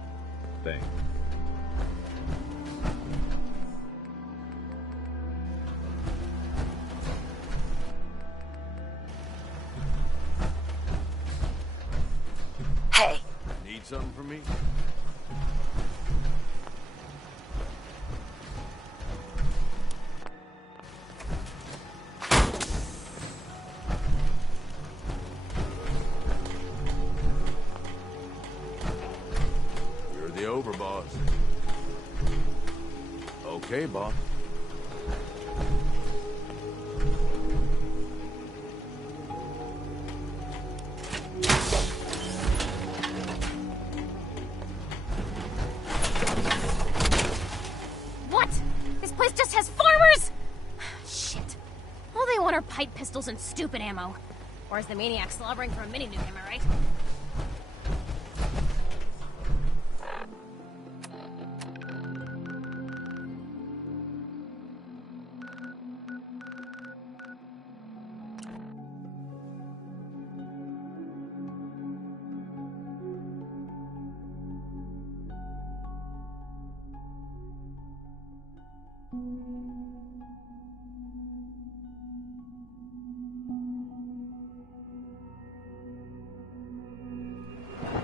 thing. Hey. Need something from me? You're the overboss. Okay, boss. What? This place just has farmers? Shit. All they want are pipe pistols and stupid ammo. Or is the maniac slobbering for a mini nuke, am I right?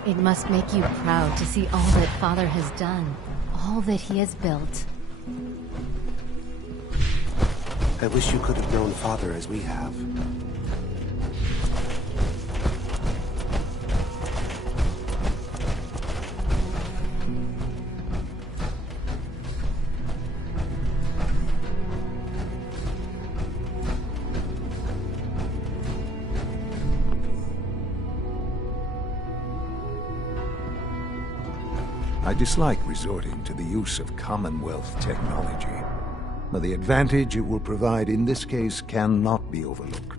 It must make you proud to see all that Father has done, all that he has built. I wish you could have known Father as we have. I dislike resorting to the use of Commonwealth technology, but the advantage it will provide in this case cannot be overlooked.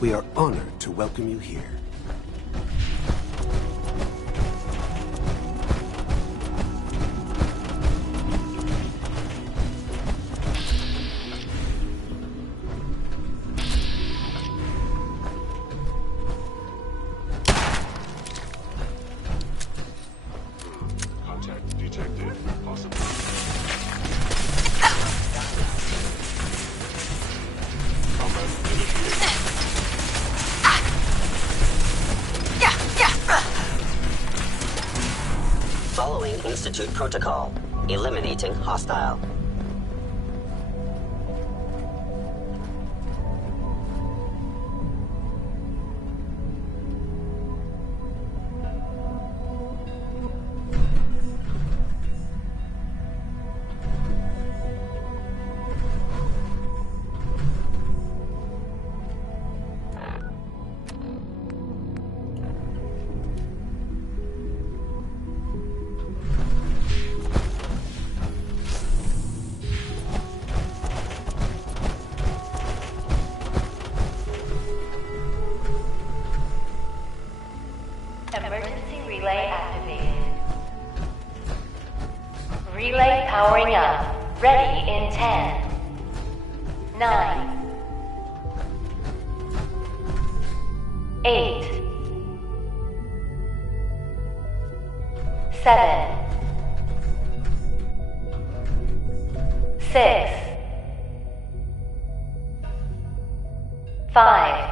We are honored to welcome you here. Contact detected. Possible. Combat initiated. Following Institute Protocol. Eliminating hostile. Emergency relay activated. Relay powering up. Ready in 10, 9, 8, 7, 6, 5,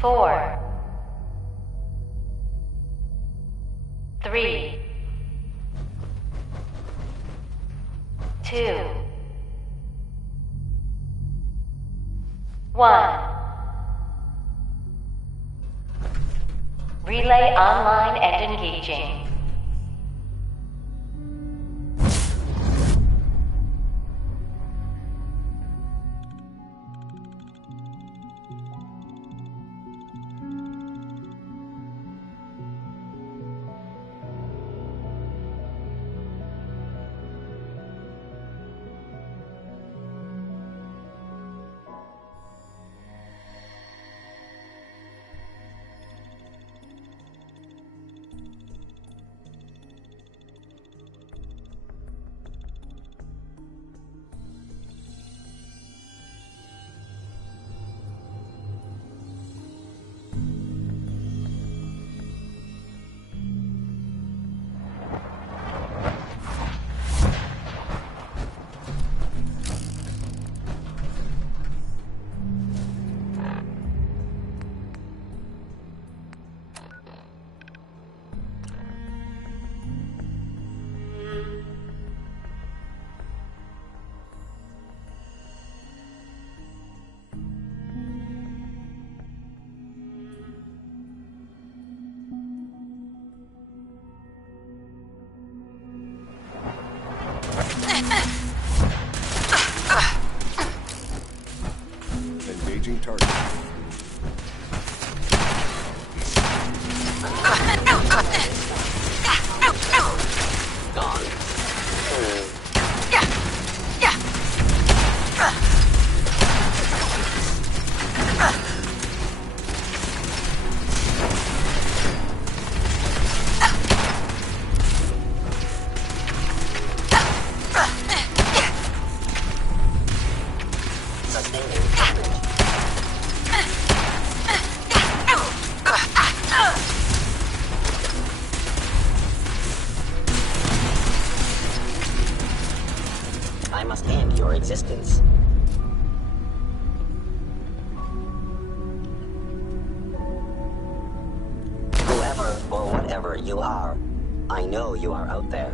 4, 3, 2, 1. Relay online and engaging. I must end your existence. Whoever or whatever you are, I know you are out there.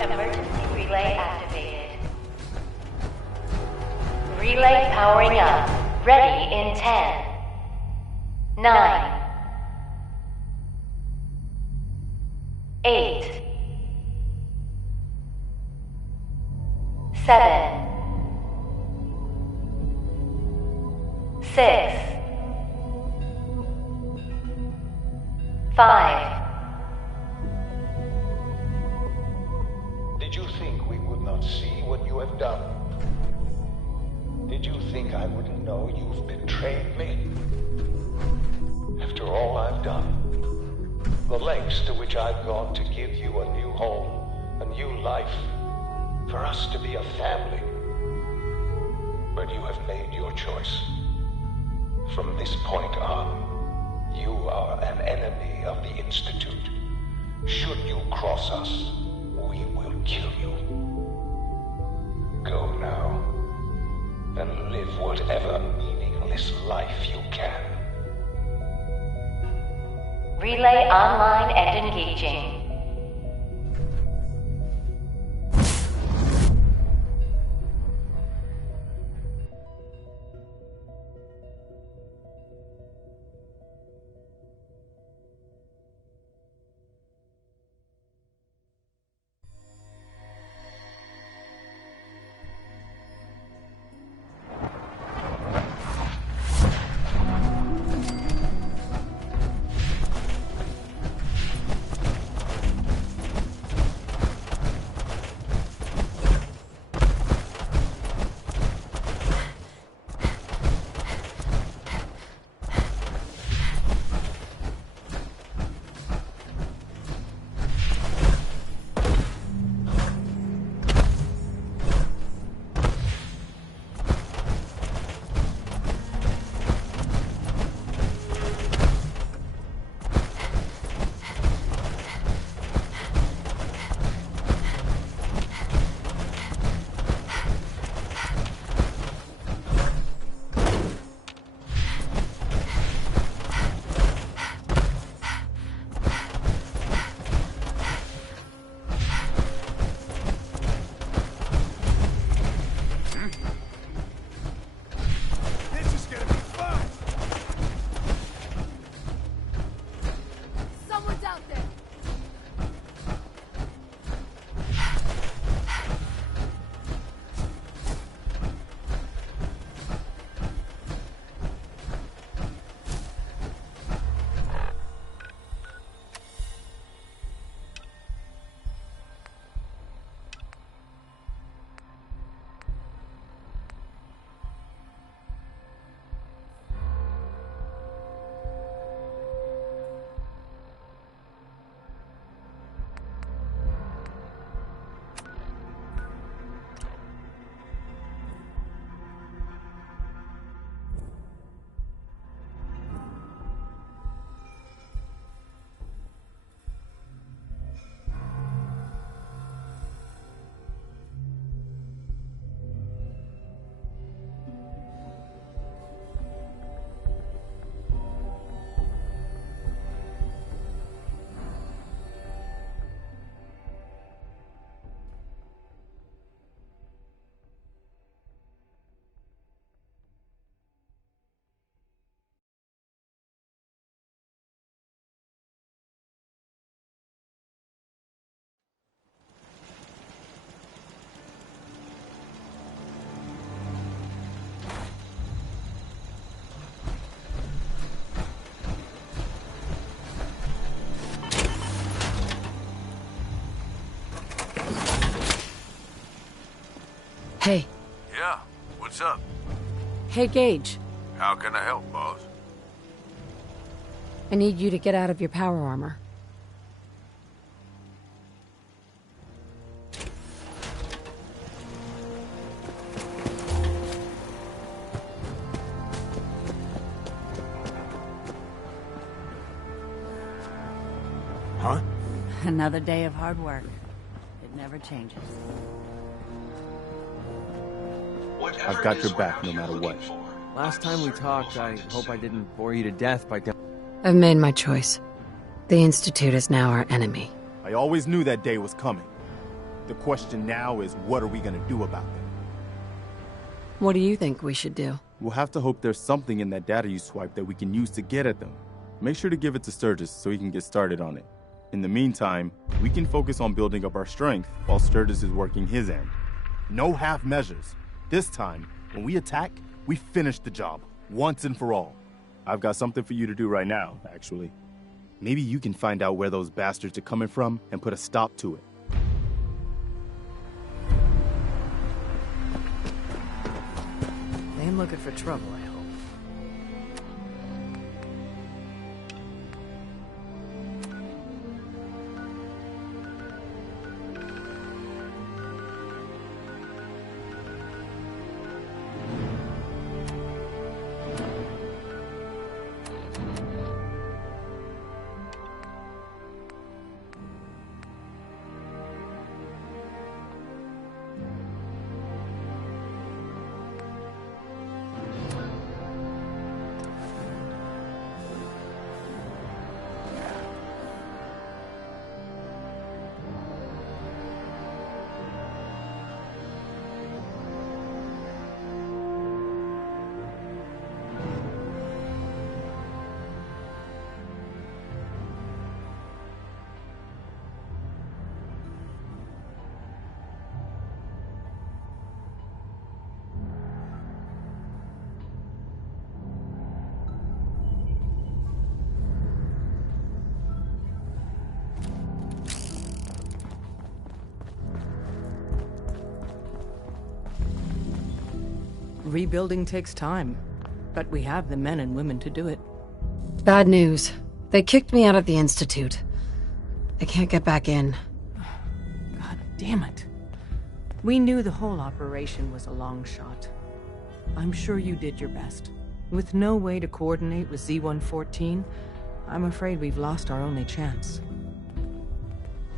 Emergency relay activated. Relay powering up. Ready in 10, 9, 8, 7, 6, 5. Did you think we would not see what you have done? Did you think I wouldn't know you've betrayed me? After all I've done, the lengths to which I've gone to give you a new home, a new life, for us to be a family. But you have made your choice. From this point on, you are an enemy of the Institute. Should you cross us, we will kill you. Go now, and live whatever meaningless life you can. Relay online and engaging. Hey. Yeah, what's up? Hey, Gage. How can I help, boss? I need you to get out of your power armor. Huh? Another day of hard work. It never changes. I've got your back no matter what. Last time we talked, I hope I didn't bore you to death by I've made my choice. The Institute is now our enemy. I always knew that day was coming. The question now is, what are we gonna do about it? What do you think we should do? We'll have to hope there's something in that data you swiped that we can use to get at them. Make sure to give it to Sturgis so he can get started on it. In the meantime, we can focus on building up our strength while Sturgis is working his end. No half measures. This time, when we attack, we finish the job, once and for all. I've got something for you to do right now, actually. Maybe you can find out where those bastards are coming from and put a stop to it. They ain't looking for trouble, I hope. Rebuilding takes time, but we have the men and women to do it. Bad news. They kicked me out of the Institute. I can't get back in. God damn it. We knew the whole operation was a long shot. I'm sure you did your best. With no way to coordinate with Z-114, I'm afraid we've lost our only chance.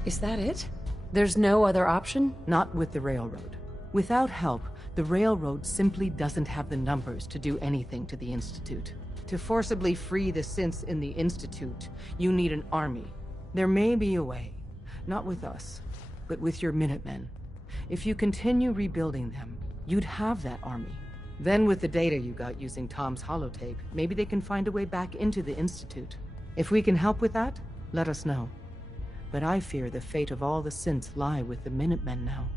Is that it? There's no other option? Not with the Railroad. Without help, the Railroad simply doesn't have the numbers to do anything to the Institute. To forcibly free the synths in the Institute, you need an army. There may be a way. Not with us, but with your Minutemen. If you continue rebuilding them, you'd have that army. Then with the data you got using Tom's holotape, maybe they can find a way back into the Institute. If we can help with that, let us know. But I fear the fate of all the synths lie with the Minutemen now.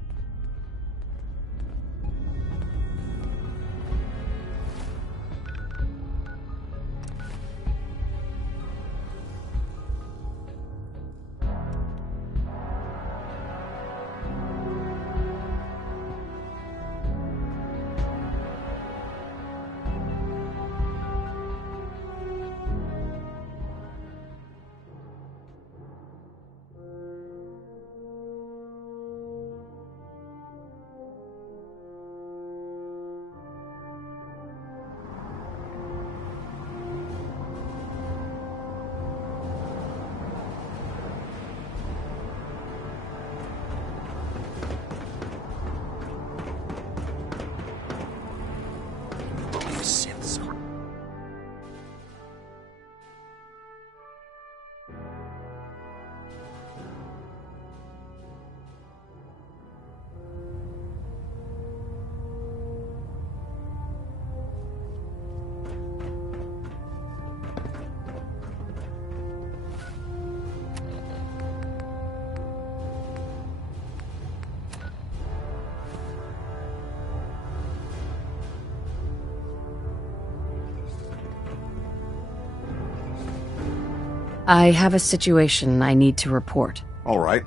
I have a situation I need to report. All right.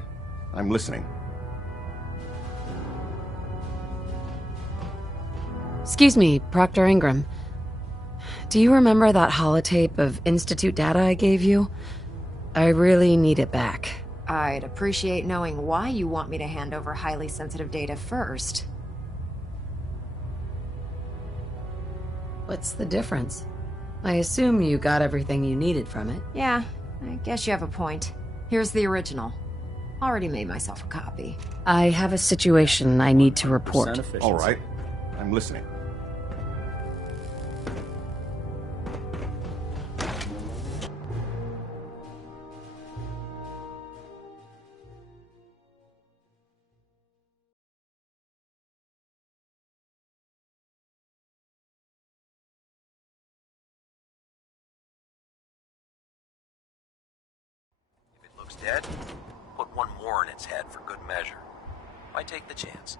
I'm listening. Excuse me, Proctor Ingram. Do you remember that holotape of Institute data I gave you? I really need it back. I'd appreciate knowing why you want me to hand over highly sensitive data first. What's the difference? I assume you got everything you needed from it. Yeah, I guess you have a point. Here's the original. Already made myself a copy. I have a situation I need to report. All right. I'm listening. If it looks dead, put one more in its head for good measure. Why take the chance?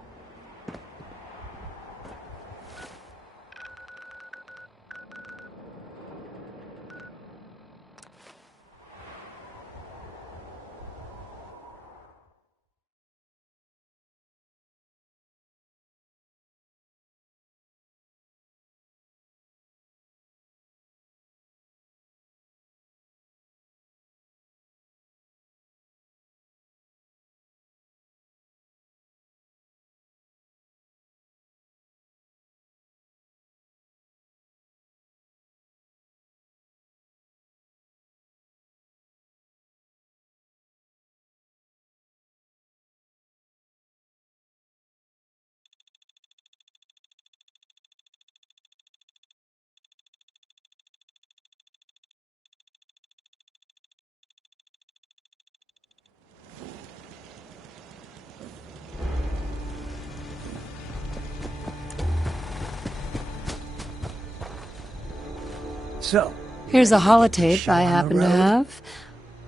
So, here's a holotape I happen to have.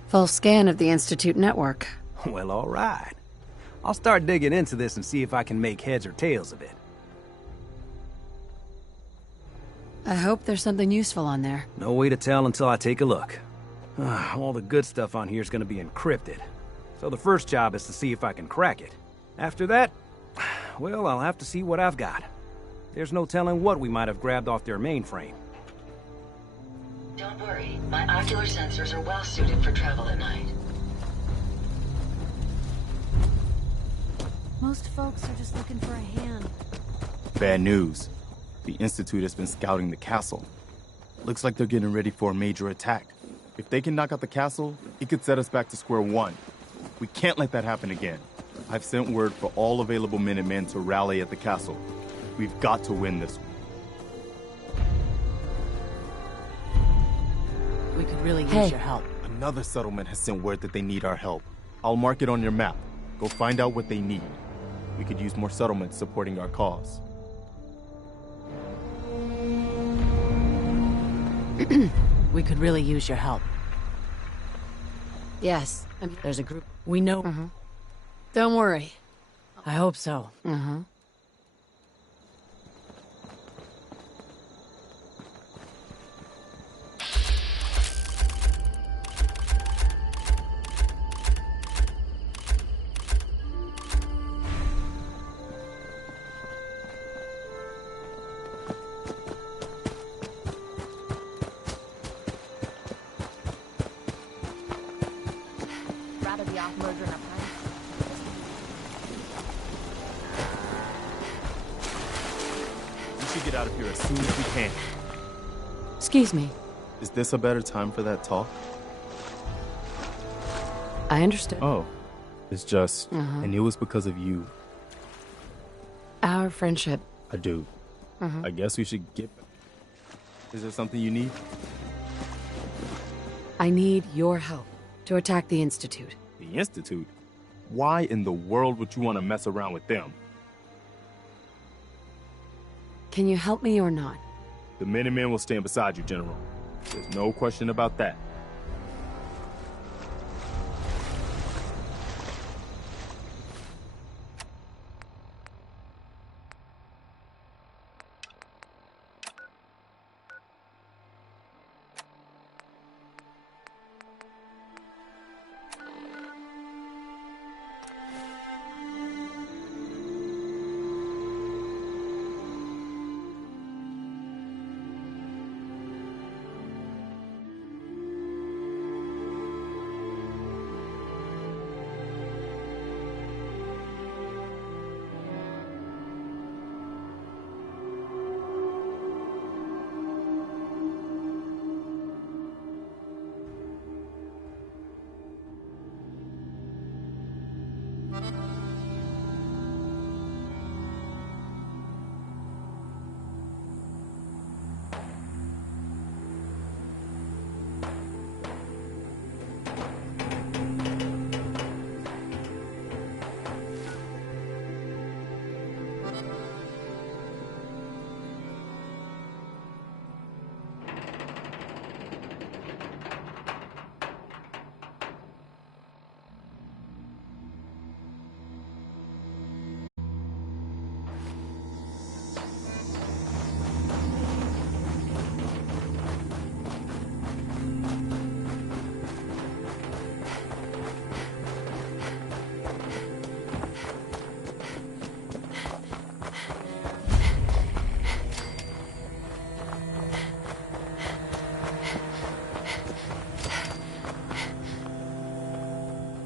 Full scan of the Institute network. well, all right. I'll start digging into this and see if I can make heads or tails of it. I hope there's something useful on there. No way to tell until I take a look. All the good stuff on here is going to be encrypted. So the first job is to see if I can crack it. After that, well, I'll have to see what I've got. There's no telling what we might have grabbed off their mainframe. Don't worry, my ocular sensors are well suited for travel at night. Most folks are just looking for a hand. Bad news. The Institute has been scouting the castle. Looks like they're getting ready for a major attack. If they can knock out the castle, it could set us back to square one. We can't let that happen again. I've sent word for all available Minutemen to rally at the castle. We've got to win this one. We could really use your help. Another settlement has sent word that they need our help. I'll mark it on your map. Go find out what they need. We could use more settlements supporting our cause. We could really use your help. Yes. There's a group we know. Don't worry. I hope so. Rather be off murdering a pie. We should get out of here as soon as we can. Excuse me. Is this a better time for that talk? I understood. Oh. It's just, I knew it was because of you. Our friendship. I do. I guess we should get... Is there something you need? I need your help to attack the Institute. The Institute? Why in the world would you want to mess around with them? Can you help me or not? The Minutemen will stand beside you, General. There's no question about that.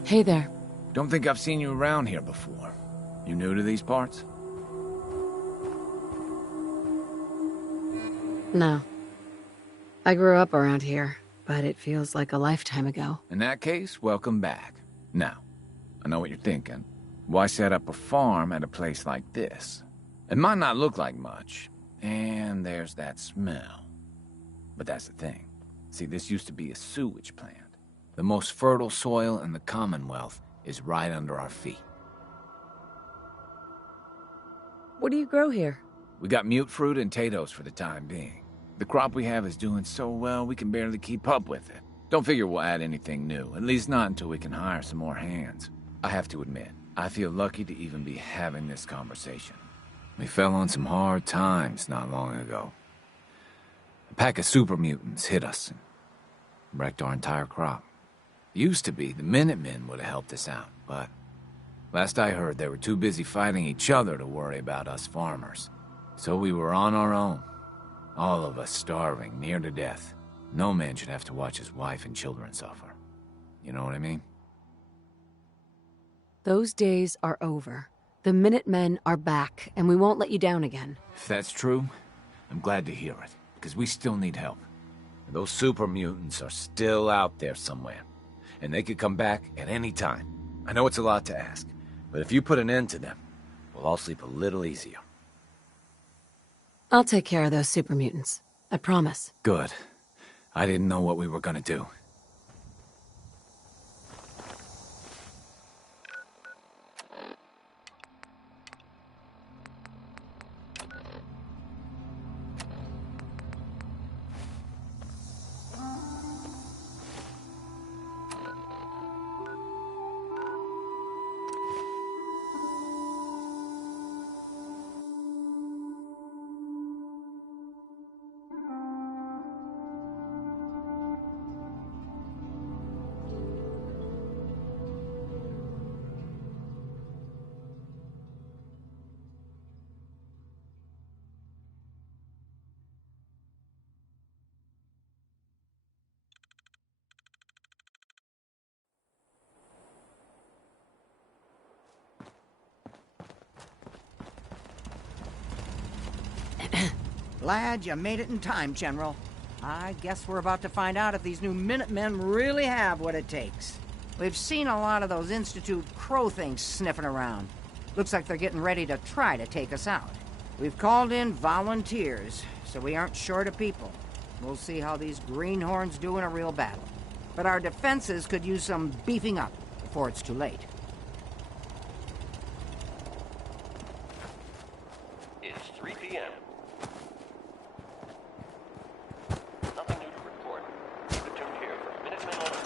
Hey there. Don't think I've seen you around here before. You new to these parts? No. I grew up around here, but it feels like a lifetime ago. In that case, welcome back. Now, I know what you're thinking. Why set up a farm at a place like this? It might not look like much, and there's that smell. But that's the thing. See, this used to be a sewage plant. The most fertile soil in the Commonwealth is right under our feet. What do you grow here? We got mute fruit and potatoes for the time being. The crop we have is doing so well we can barely keep up with it. Don't figure we'll add anything new, at least not until we can hire some more hands. I have to admit, I feel lucky to even be having this conversation. We fell on some hard times not long ago. A pack of super mutants hit us and wrecked our entire crop. Used to be the Minutemen would have helped us out, but last I heard they were too busy fighting each other to worry about us farmers. So we were on our own. All of us starving, near to death. No man should have to watch his wife and children suffer. You know what I mean? Those days are over. The Minutemen are back, and we won't let you down again. If that's true, I'm glad to hear it, because we still need help. Those super mutants are still out there somewhere, and they could come back at any time. I know it's a lot to ask, but if you put an end to them, we'll all sleep a little easier. I'll take care of those super mutants. I promise. Good. I didn't know what we were gonna do. Glad you made it in time, General. I guess we're about to find out if these new Minutemen really have what it takes. We've seen a lot of those Institute crow things sniffing around. Looks like they're getting ready to try to take us out. We've called in volunteers, so we aren't short of people. We'll see how these greenhorns do in a real battle. But our defenses could use some beefing up before it's too late. It's 3 p.m. Nothing new to report. Keep it tuned here for Minutemen alerts.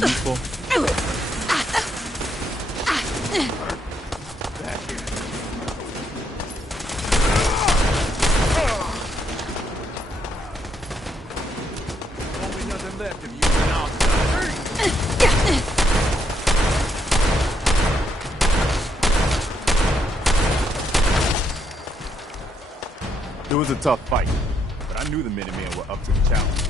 useful? Only nothing left of you now. It was a tough fight, but I knew the Minutemen were up to the challenge.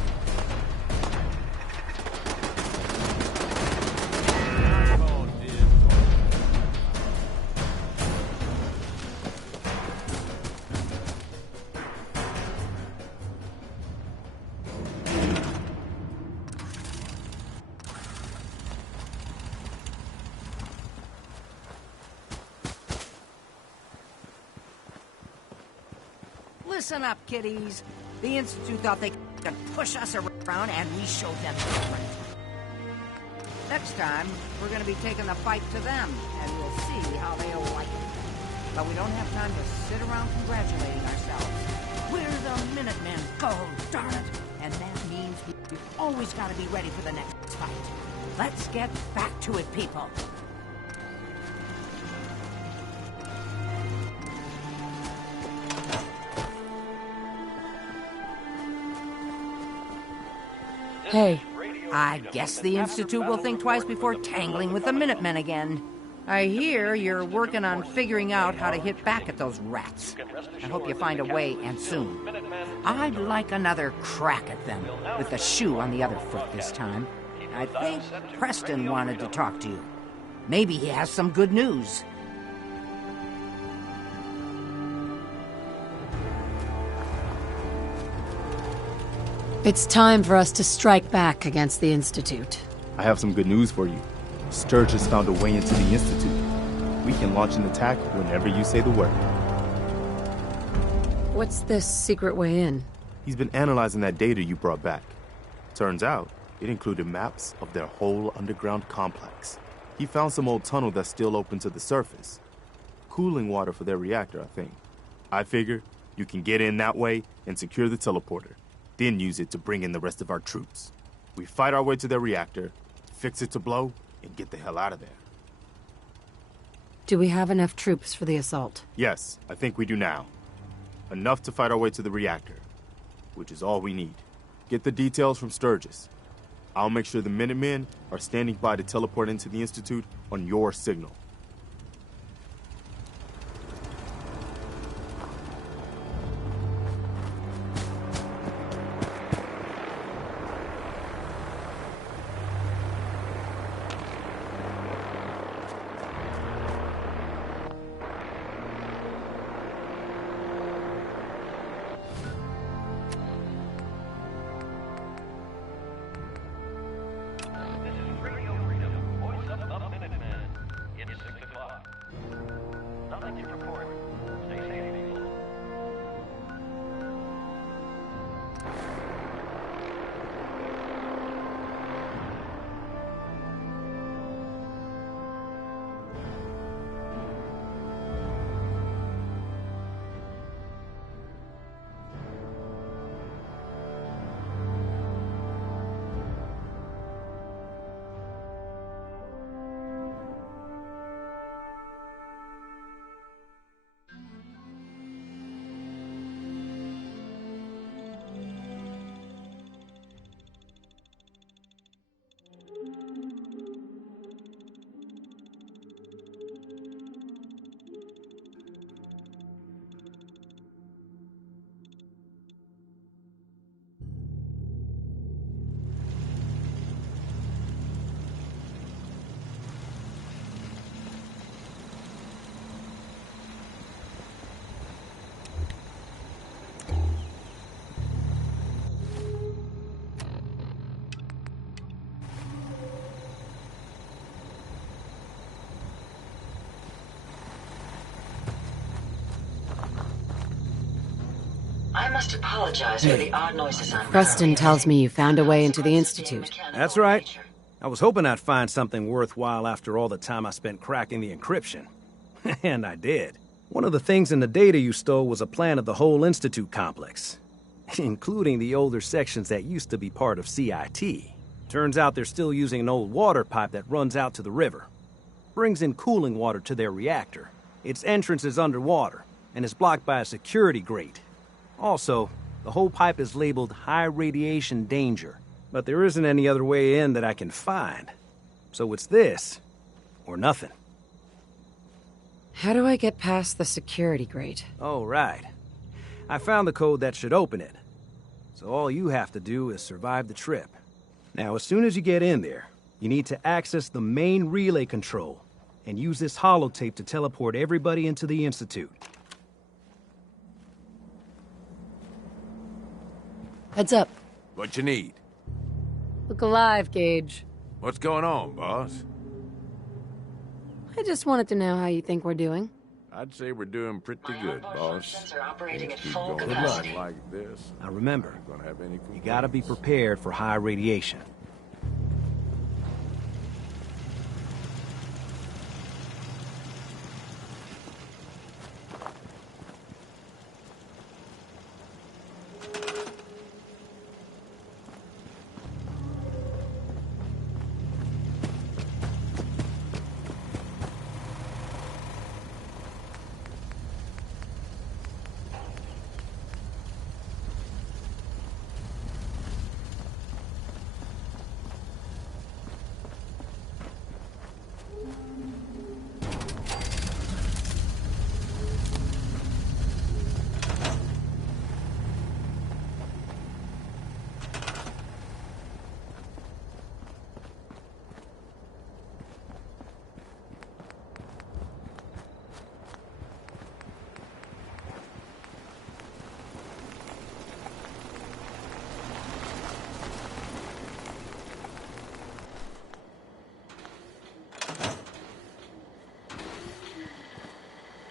Listen up, kiddies. The Institute thought they could push us around, and we showed them different. Next time, we're going to be taking the fight to them, and we'll see how they'll like it. But we don't have time to sit around congratulating ourselves. We're the Minutemen, gold, darn it! And that means we've always got to be ready for the next fight. Let's get back to it, people. Hey. I guess the Institute will think twice before tangling with the Minutemen again. I hear you're working on figuring out how to hit back at those rats. I hope you find a way, and soon. I'd like another crack at them, with the shoe on the other foot this time. I think Preston wanted to talk to you. Maybe he has some good news. It's time for us to strike back against the Institute. I have some good news for you. Sturgis found a way into the Institute. We can launch an attack whenever you say the word. What's this secret way in? He's been analyzing that data you brought back. Turns out, it included maps of their whole underground complex. He found some old tunnel that's still open to the surface. Cooling water for their reactor, I think. I figure you can get in that way and secure the teleporter. Then use it to bring in the rest of our troops. We fight our way to their reactor, fix it to blow, and get the hell out of there. Do we have enough troops for the assault? Yes, I think we do now. Enough to fight our way to the reactor, which is all we need. Get the details from Sturgis. I'll make sure the Minutemen are standing by to teleport into the Institute on your signal. I must apologize for the odd noises I'm Preston tells me you found a way into the Institute. That's right. I was hoping I'd find something worthwhile after all the time I spent cracking the encryption. And I did. One of the things in the data you stole was a plan of the whole Institute complex, including the older sections that used to be part of CIT. Turns out they're still using an old water pipe that runs out to the river. Brings in cooling water to their reactor. Its entrance is underwater, and is blocked by a security grate. Also, the whole pipe is labeled high radiation danger, but there isn't any other way in that I can find. So it's this, or nothing. How do I get past the security grate? Oh, right. I found the code that should open it. So all you have to do is survive the trip. Now, as soon as you get in there, you need to access the main relay control and use this holotape to teleport everybody into the Institute. Heads up. What you need? Look alive, Gage. What's going on, boss? I just wanted to know how you think we're doing. I'd say we're doing pretty good, boss. Operating at Keep full going capacity. like this. Now remember, I'm gonna have any you gotta be prepared for high radiation.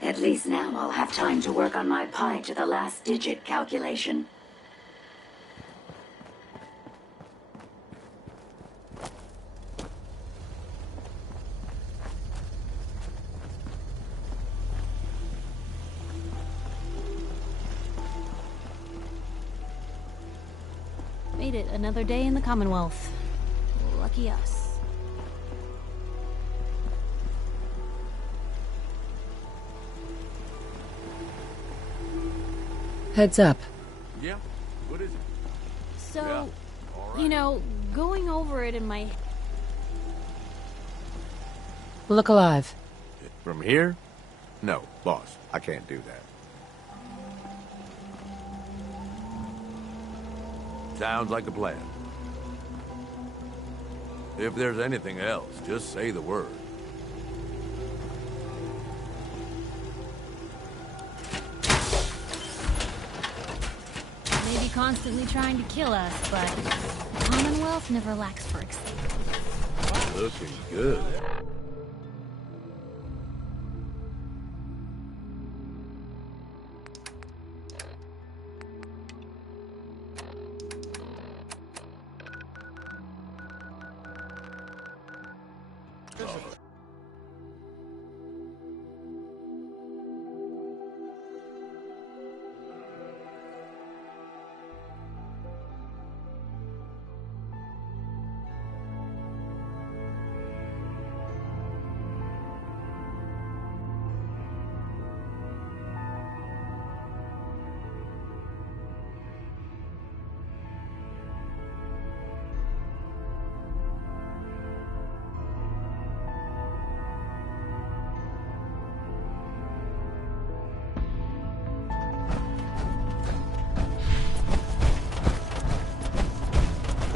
At least now I'll have time to work on my pi to the last digit calculation. Made it another day in the Commonwealth. Lucky us. Heads up. Yeah? What is it? So, Yeah. All right. you know, going over it in my... Look alive. From here? No, boss. I can't do that. Sounds like a plan. If there's anything else, just say the word. Maybe constantly trying to kill us, but the Commonwealth never lacks for excitement. Looking good.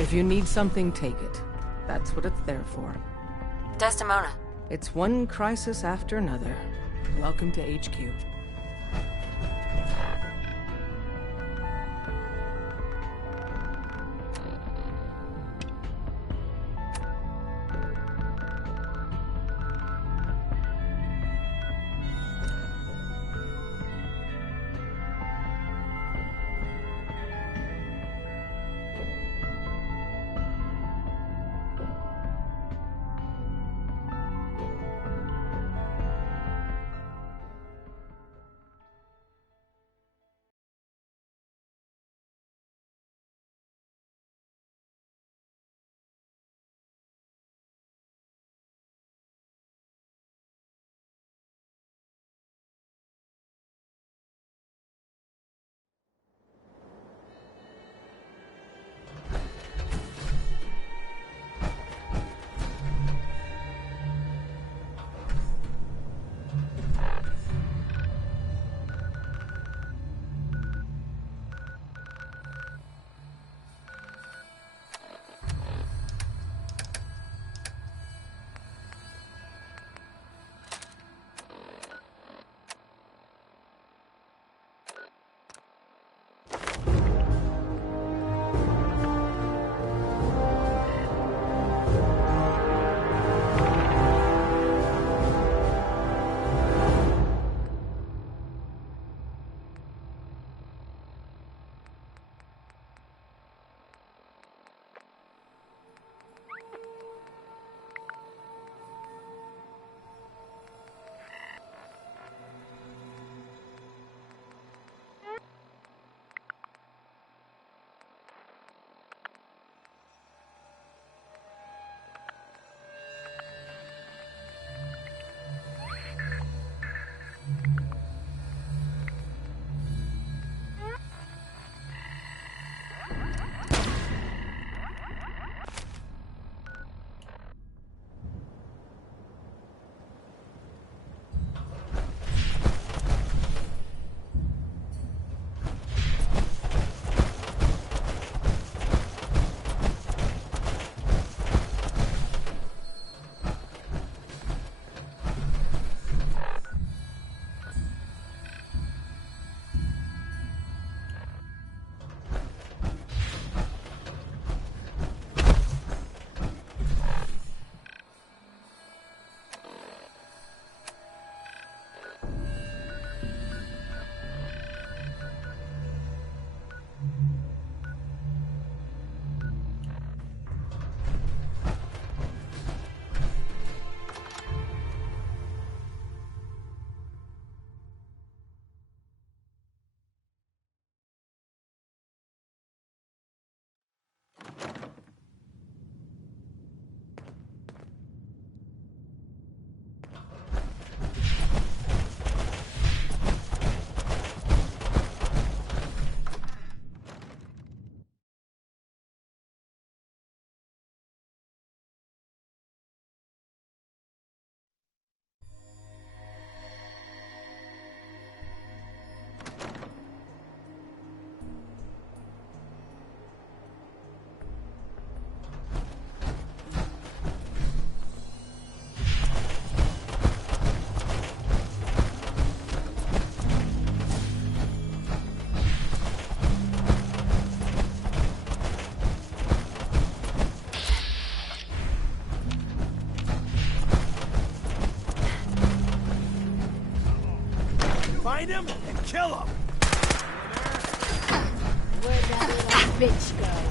If you need something, take it. That's what it's there for. Desdemona. It's one crisis after another. Welcome to HQ. Find him and kill him! Where'd that little bitch go?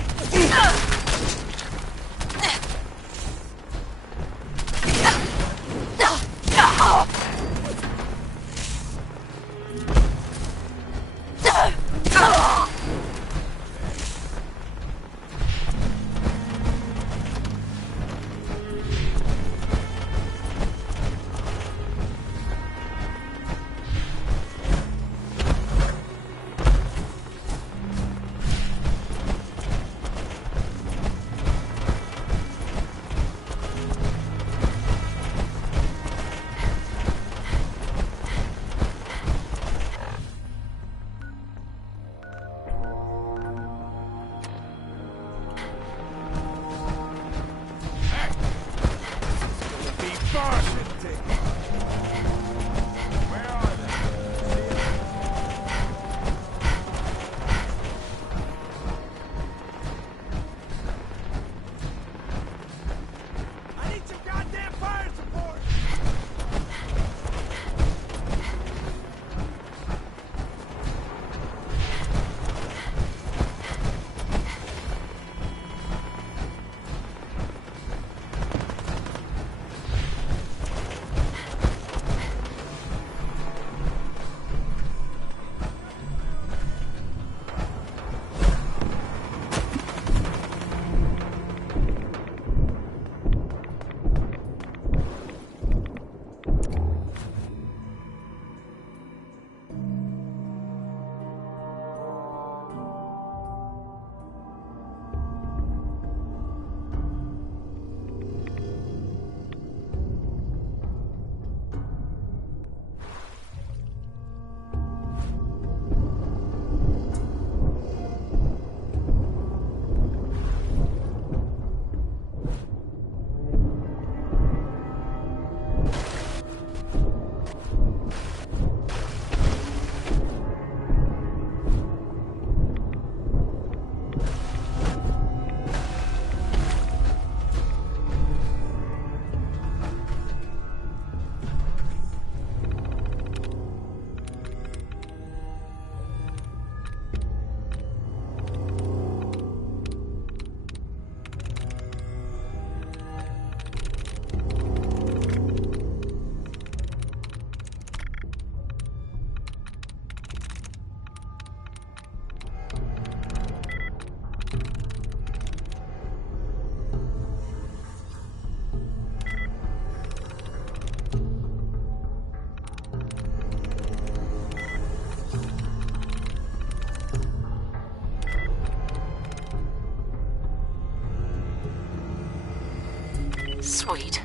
Sweet.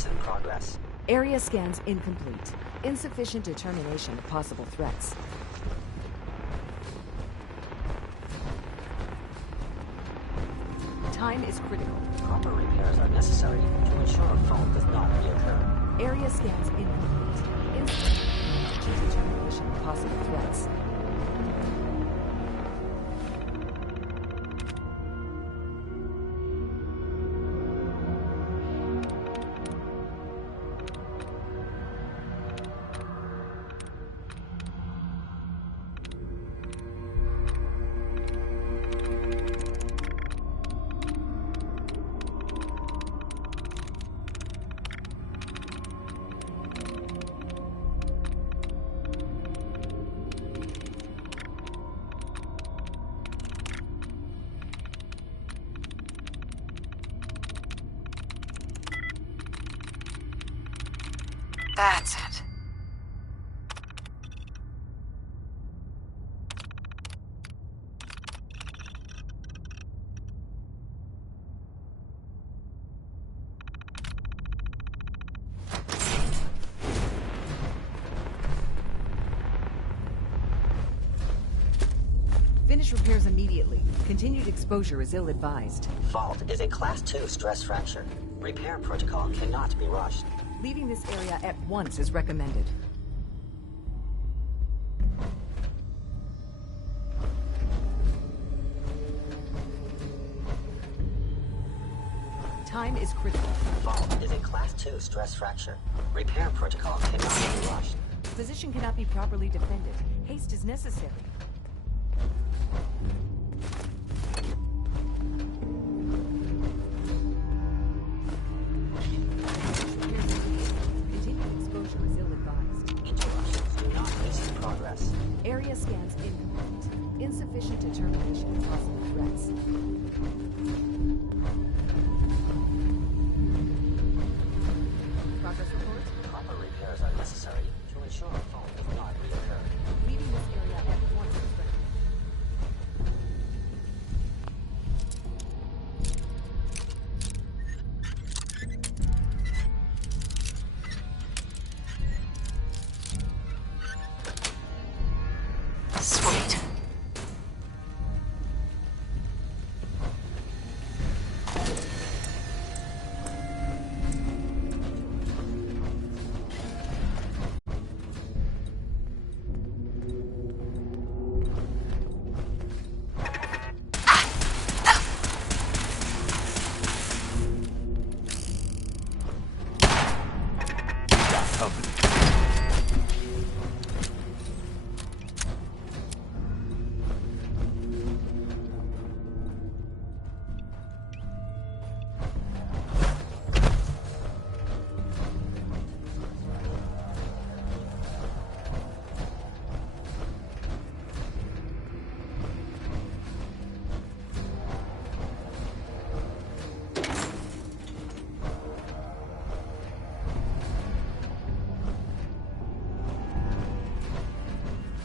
analysis in progress. Area scans incomplete. Insufficient determination of possible threats. Time is critical. Proper repairs are necessary to ensure a fault does not reoccur. Area scans incomplete. Insufficient determination of possible threats. That's it. Finish repairs immediately. Continued exposure is ill-advised. Fault is a Class 2 stress fracture. Repair protocol cannot be rushed. Leaving this area at once is recommended. Time is critical. Fault is a Class 2 stress fracture. Repair protocol cannot be rushed. Position cannot be properly defended. Haste is necessary. Area scans incomplete. Insufficient determination of possible threats. Progress report? Proper repairs are necessary to ensure a fault does not reoccur. Leaving this area at once is recommended. Sweet.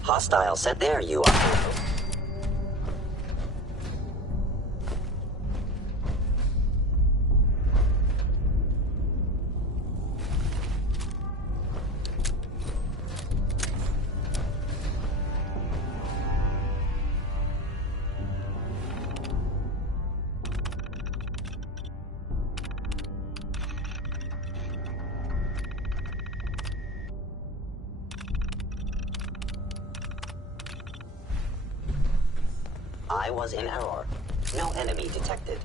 Hostile set there, you are. I was in error. No enemy detected.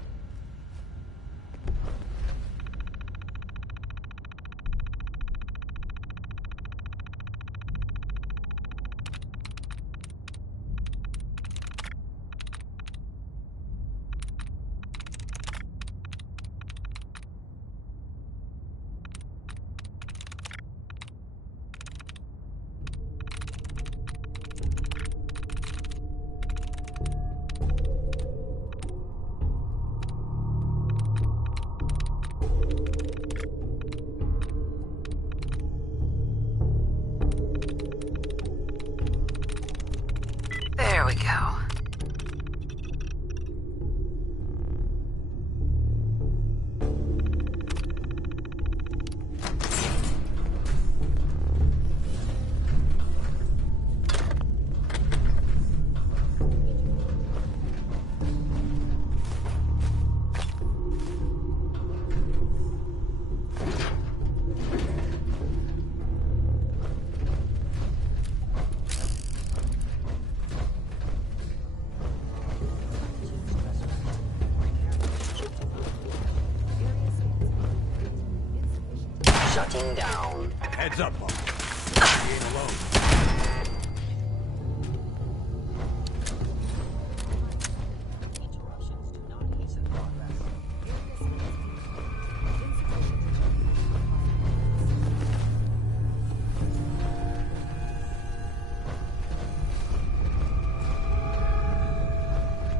Shutting down. Heads up, Bob. He ain't alone.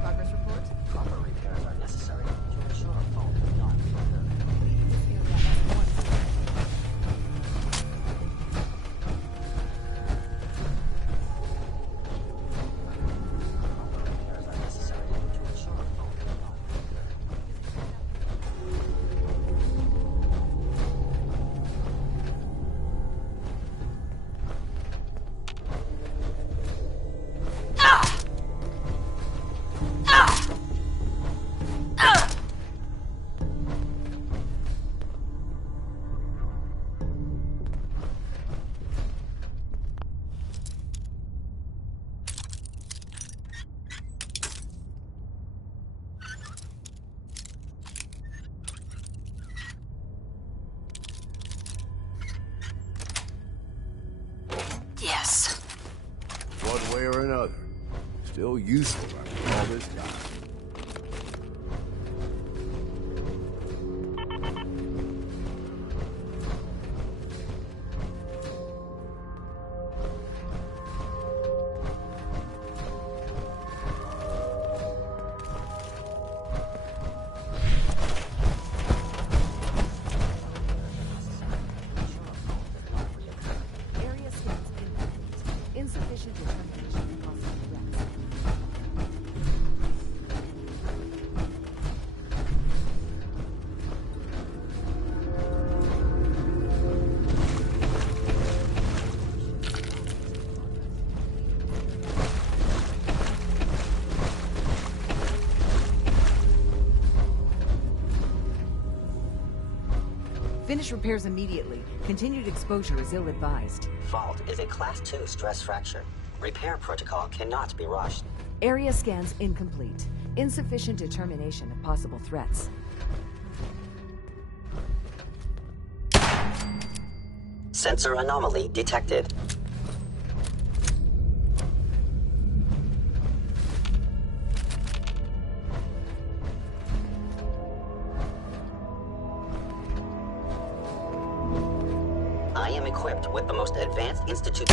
Progress report? Proper repairs are necessary to ensure a fault will not occur. Yes. One way or another. Still useful after all this time. Area scans incomplete. Insufficient determination of possible threats. Finish repairs immediately. Continued exposure is ill-advised. Fault is a Class 2 stress fracture. Repair protocol cannot be rushed. Area scans incomplete. Insufficient determination of possible threats. Sensor anomaly detected. I am equipped with the most advanced institute.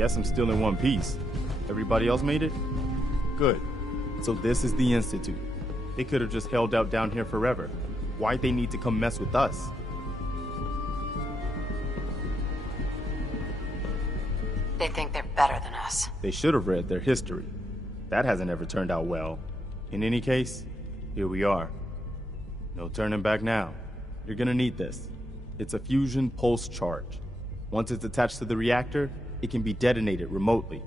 guess I'm still in one piece. Everybody else made it? Good. So this is the Institute. They could have just held out down here forever. Why'd they need to come mess with us? They think they're better than us. They should have read their history. That hasn't ever turned out well. In any case, here we are. No turning back now. You're gonna need this. It's a fusion pulse charge. Once it's attached to the reactor, it can be detonated remotely.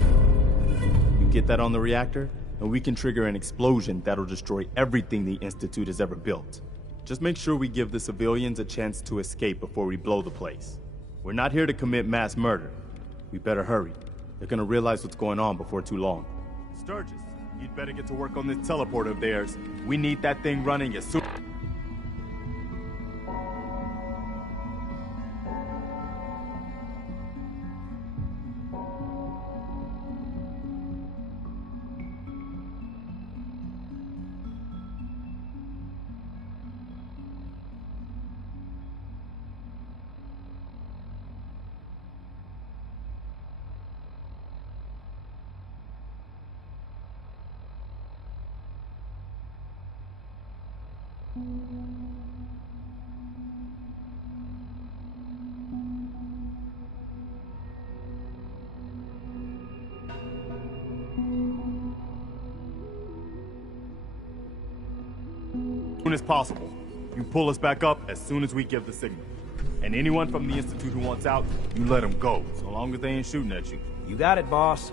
You get that on the reactor, and we can trigger an explosion that'll destroy everything the Institute has ever built. Just make sure we give the civilians a chance to escape before we blow the place. We're not here to commit mass murder. We better hurry. They're gonna realize what's going on before too long. Sturgis, you'd better get to work on this teleporter of theirs. We need that thing running as soon... As soon as possible. You pull us back up as soon as we give the signal. And anyone from the Institute who wants out, you let them go, so long as they ain't shooting at you. You got it, boss.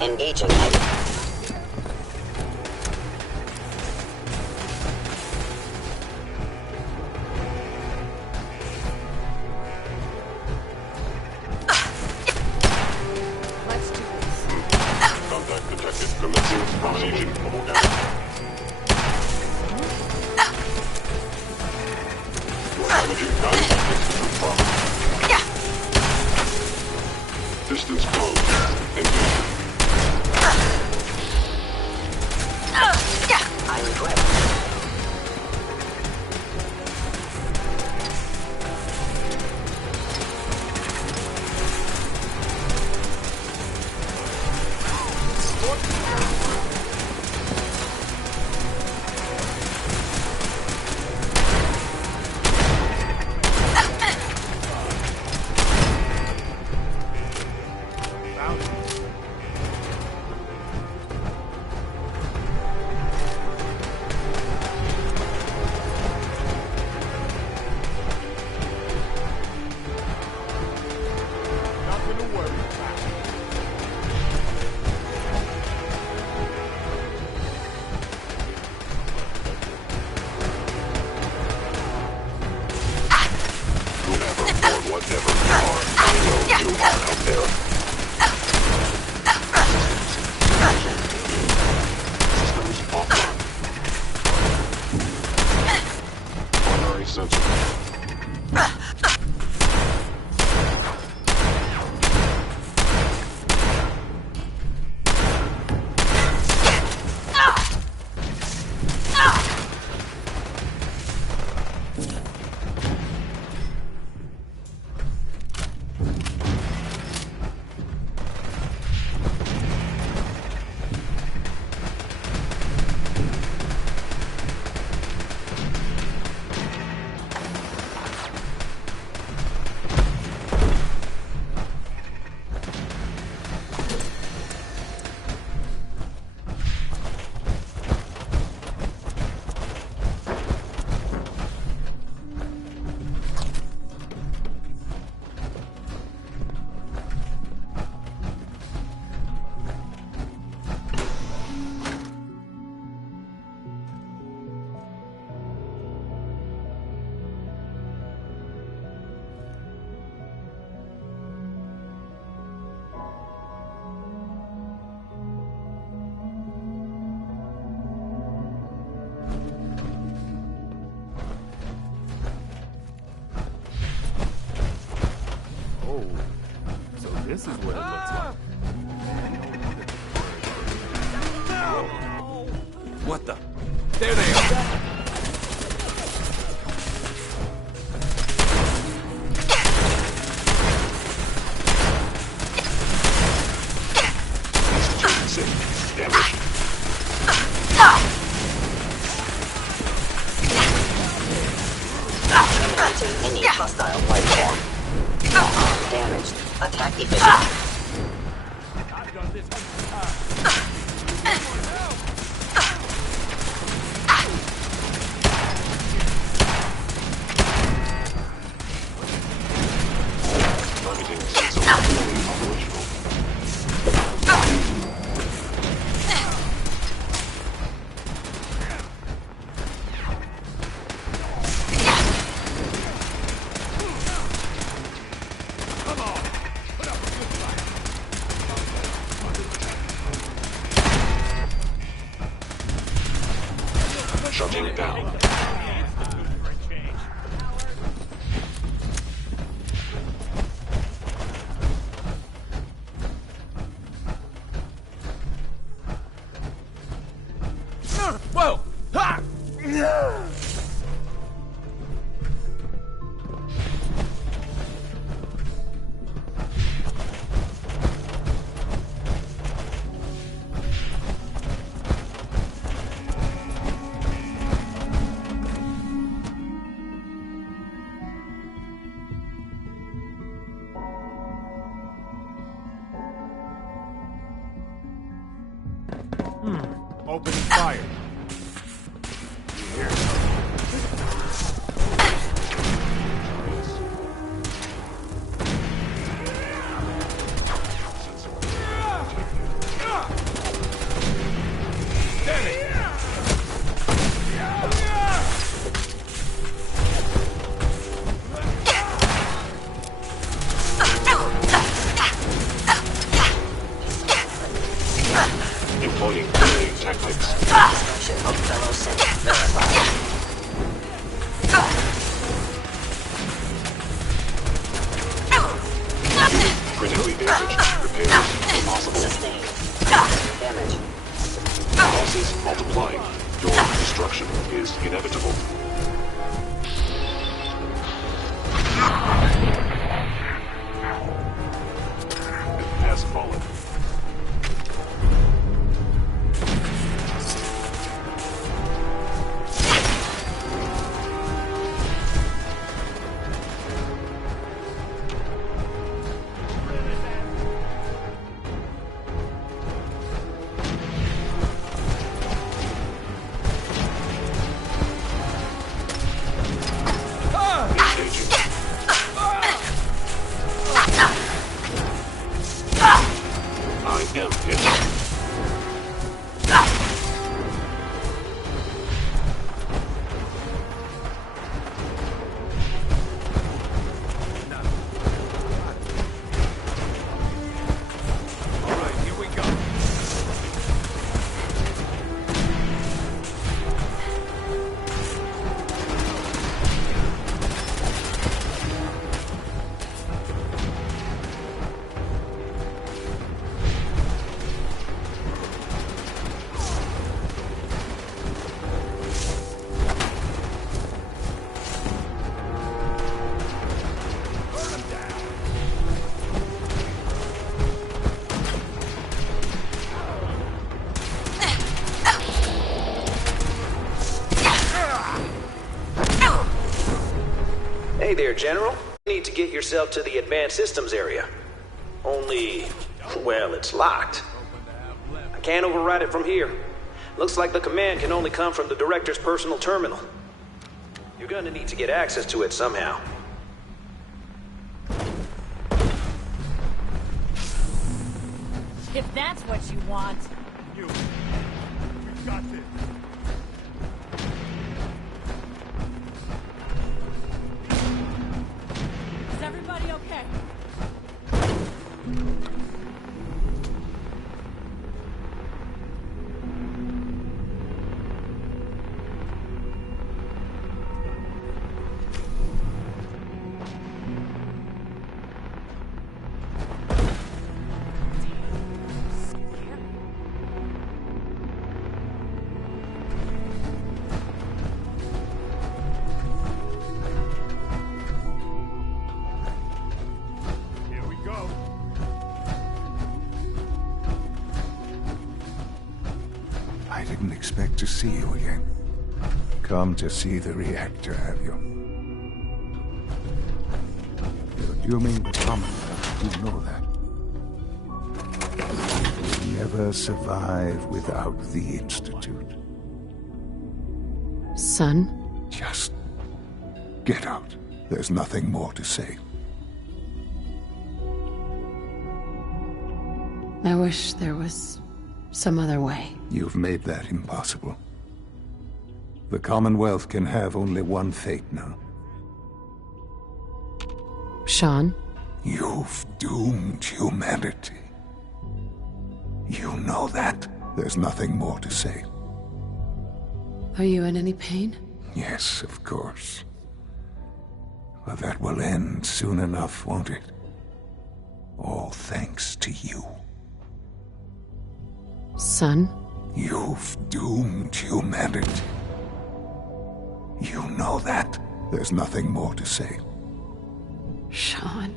Engaging enemy. Let's do this. Contact detected. Commencing procedure. Managing non-Institute property. Distance closed. Engaging. Whatever you are, I know you are out there. Systems offline. Primary sensor. This is what it looks like. What the? There they are! Any hostile life form. Damaged. Attack efficient. Shutting down. Whoa! Ha! Opening fire. Here. Employing grenade tactics. Destruction of fellow sentient verified. Critically damaged. Repairs possible. Sustained. Damage. Losses multiplying. Your destruction is inevitable. Has fallen. there, General. You need to get yourself to the advanced systems area. Only, well, it's locked. I can't override it from here. Looks like the command can only come from the director's personal terminal. You're gonna need to get access to it somehow. If that's what you want. You. We got this. Is everybody okay? I didn't expect to see you again. Come to see the reactor, have you? You're dooming the Commonwealth, you know that. You'll never survive without the Institute. Son? Just get out. There's nothing more to say. I wish there was some other way. You've made that impossible. The Commonwealth can have only one fate now. Sean? You've doomed humanity. You know that. There's nothing more to say. Are you in any pain? Yes, of course. But that will end soon enough, won't it? All thanks to you. Son? You've doomed humanity. You know that. There's nothing more to say. Sean.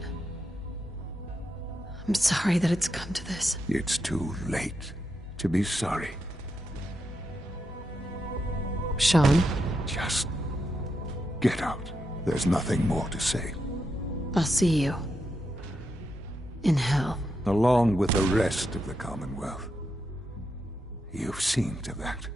I'm sorry that it's come to this. It's too late to be sorry. Sean? Just get out. There's nothing more to say. I'll see you. In hell. Along with the rest of the Commonwealth. You've seen to that.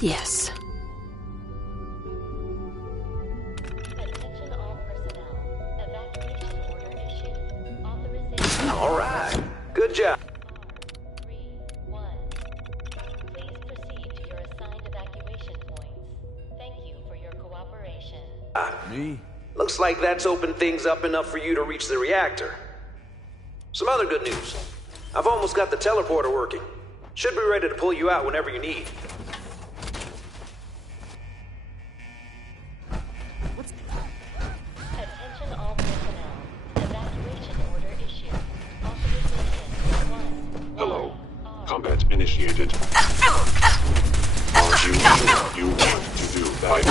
Yes. All right. Good job. Me? Looks like that's opened things up enough for you to reach the reactor. Some other good news. I've almost got the teleporter working. Should be ready to pull you out whenever you need. Attention all personnel. Evacuation order issued. Authorization 1. Hello. Combat initiated. Are you sure you want to do that?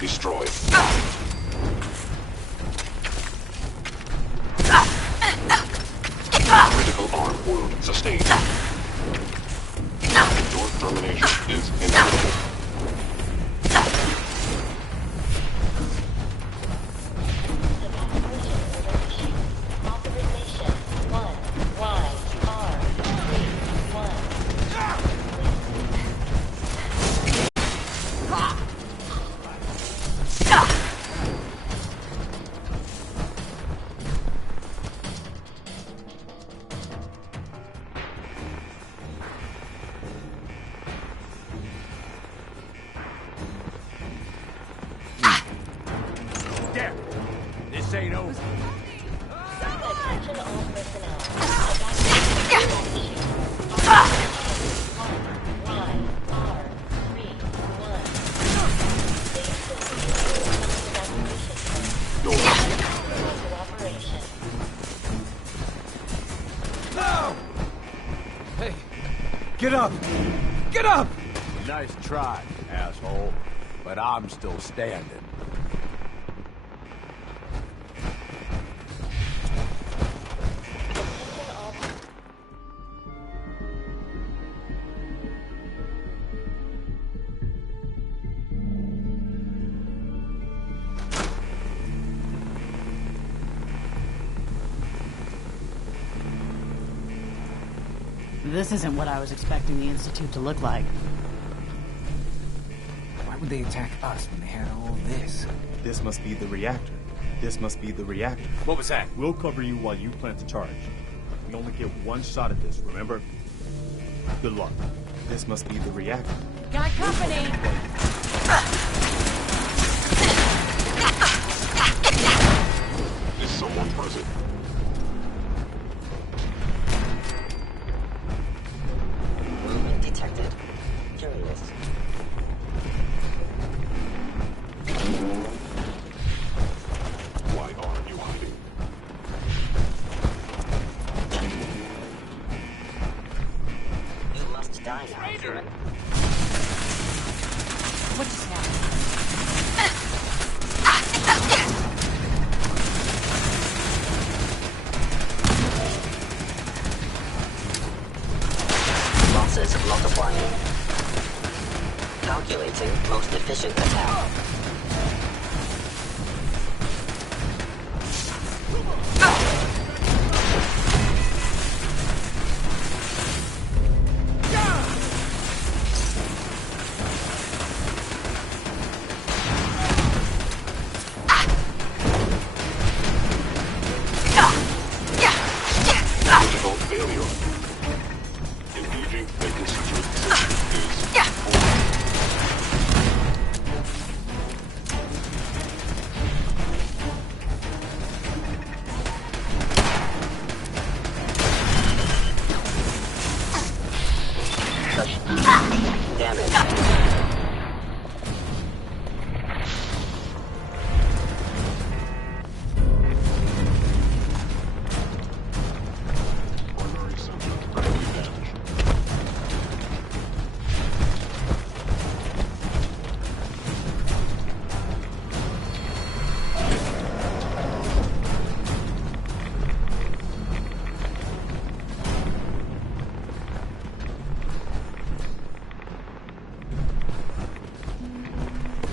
Destroy. Critical arm wound sustained. Your termination is imminent. This ain't over. Attention all personnel. Hey, get up! Get up! Nice try, asshole. But I'm still standing. This isn't what I was expecting the Institute to look like. Why would they attack us when they had all this? This must be the reactor. This must be the reactor. What was that? We'll cover you while you plant the charge. We only get one shot at this, remember? Good luck. This must be the reactor. Got company! Is someone present? Movement detected. Curious. Why are you hiding? You must die now, human. What just happened? Losses multiplying. Calculating most efficient attack. Critical failure. Engaging vacancy system is Damage. primary sensor critically damaged.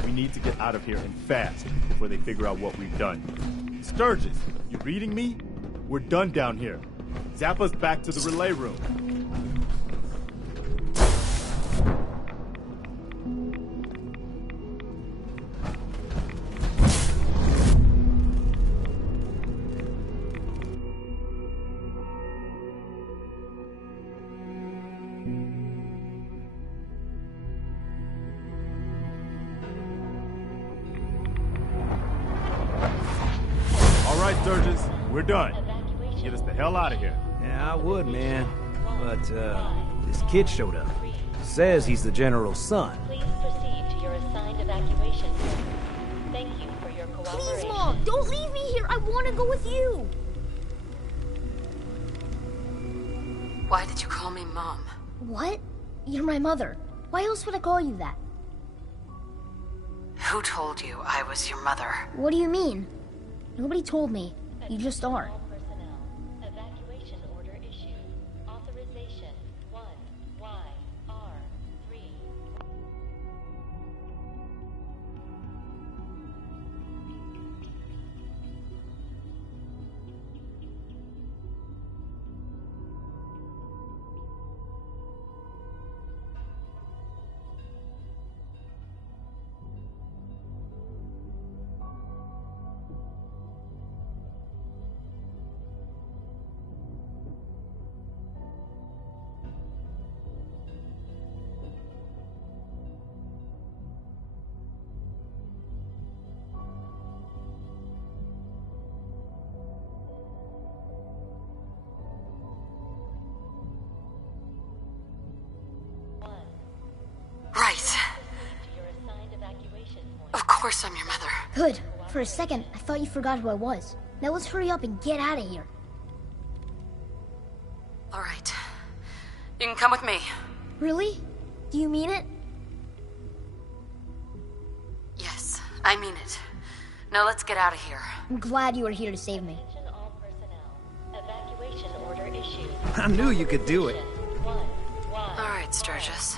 We need to get out of here and fast before they figure out what we've done. Sturgis, you reading me? We're done down here. Zap us back to the relay room. All right, Sturgis, we're done. Get us the hell out of here. Yeah, I would, man. But, this kid showed up. Says he's the general's son. Please proceed to your assigned evacuation zone. Thank you for your cooperation. Please, Mom, don't leave me here. I want to go with you. Why did you call me Mom? What? You're my mother. Why else would I call you that? Who told you I was your mother? What do you mean? Nobody told me. You just are. Personnel. Evacuation order issued. Authorization 1YR3. Right. Of course I'm your mother. Good. For a second, I thought you forgot who I was. Now let's hurry up and get out of here. All right. You can come with me. Really? Do you mean it? I mean it. Now let's get out of here. I'm glad you were here to save me. Evacuation order issued. I knew you could do it. All right, Sturgis.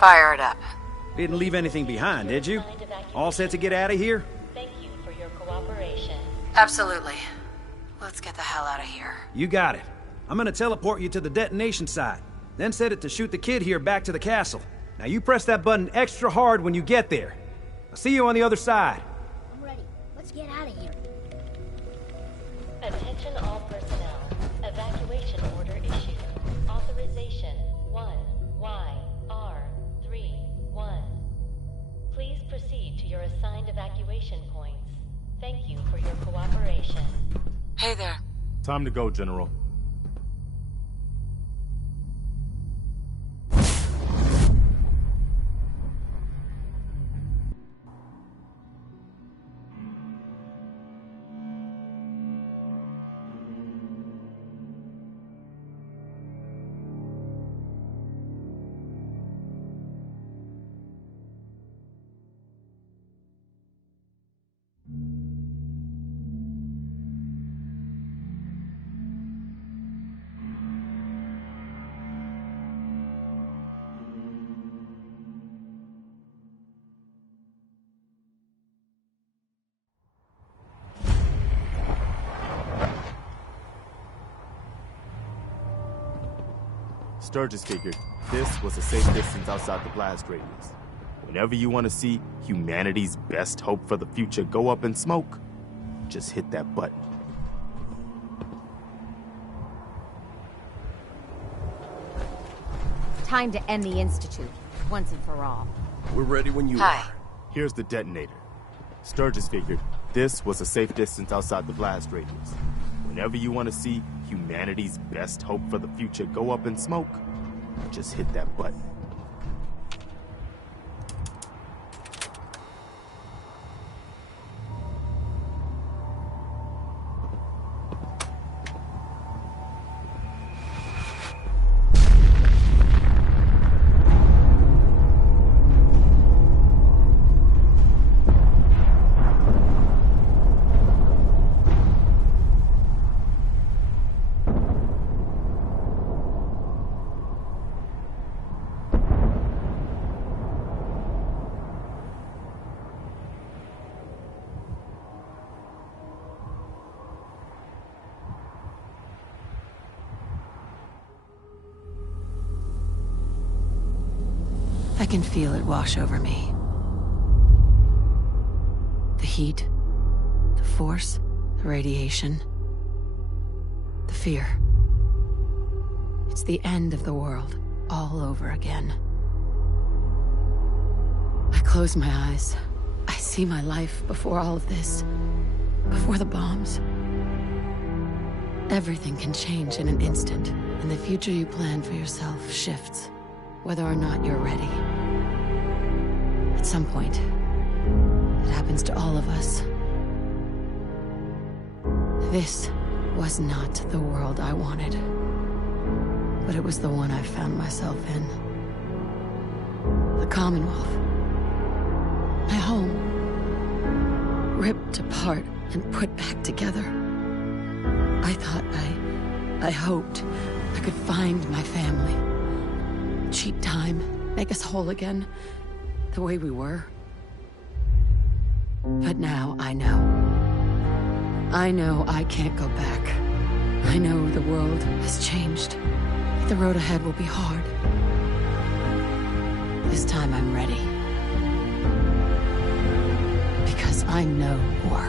Fire it up. Didn't leave anything behind, did you? All set to get out of here? Thank you for your cooperation. Absolutely. Let's get the hell out of here. You got it. I'm gonna teleport you to the detonation site, then set it to shoot the kid here back to the castle. Now you press that button extra hard when you get there. I'll see you on the other side. I'm ready. Let's get out of here. Attention all personnel. Evacuation order issued. Authorization 1YR31. Please proceed to your assigned evacuation points. Thank you for your cooperation. Hey there. Time to go, General. Sturgis figured this was a safe distance outside the blast radius. Whenever you want to see humanity's best hope for the future go up in smoke, just hit that button. Time to end the Institute, once and for all. We're ready when you Hi. are. Here's the detonator. Sturgis figured this was a safe distance outside the blast radius. Whenever you want to see humanity's best hope for the future go up in smoke, just hit that button. I can feel it wash over me. The heat, the force, the radiation, the fear. It's the end of the world, all over again. I close my eyes. I see my life before all of this, before the bombs. Everything can change in an instant, and the future you plan for yourself shifts, whether or not you're ready. At some point, it happens to all of us. This was not the world I wanted, but it was the one I found myself in. The Commonwealth. My home. Ripped apart and put back together. I thought I hoped I could find my family. Cheat time, make us whole again, the way we were. But now I know. I know I can't go back. I know the world has changed. The road ahead will be hard. This time I'm ready. Because I know war.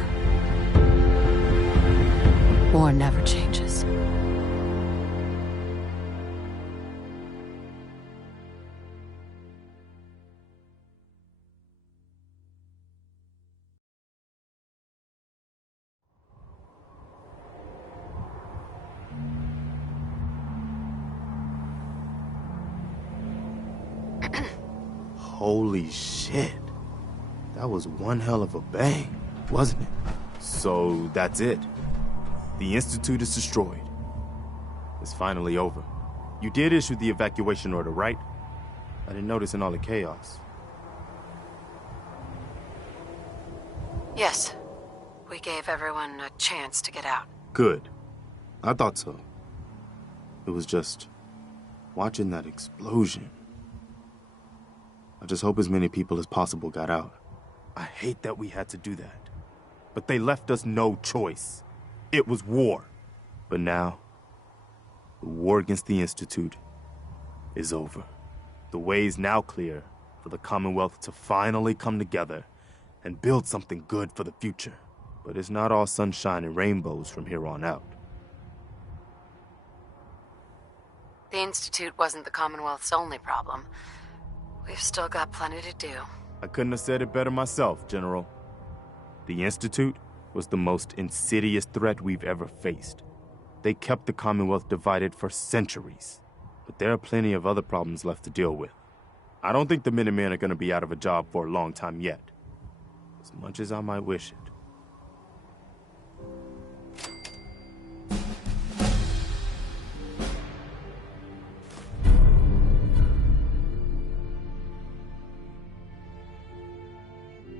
War never changes. Holy shit. That was one hell of a bang, wasn't it? So that's it. The Institute is destroyed. It's finally over. You did issue the evacuation order, right? I didn't notice in all the chaos. Yes. We gave everyone a chance to get out. Good. I thought so. It was just watching that explosion. I just hope as many people as possible got out. I hate that we had to do that. But they left us no choice. It was war. But now, the war against the Institute is over. The way is now clear for the Commonwealth to finally come together and build something good for the future. But it's not all sunshine and rainbows from here on out. The Institute wasn't the Commonwealth's only problem. We've still got plenty to do. I couldn't have said it better myself, General. The Institute was the most insidious threat we've ever faced. They kept the Commonwealth divided for centuries. But there are plenty of other problems left to deal with. I don't think the Minutemen are going to be out of a job for a long time yet. As much as I might wish it.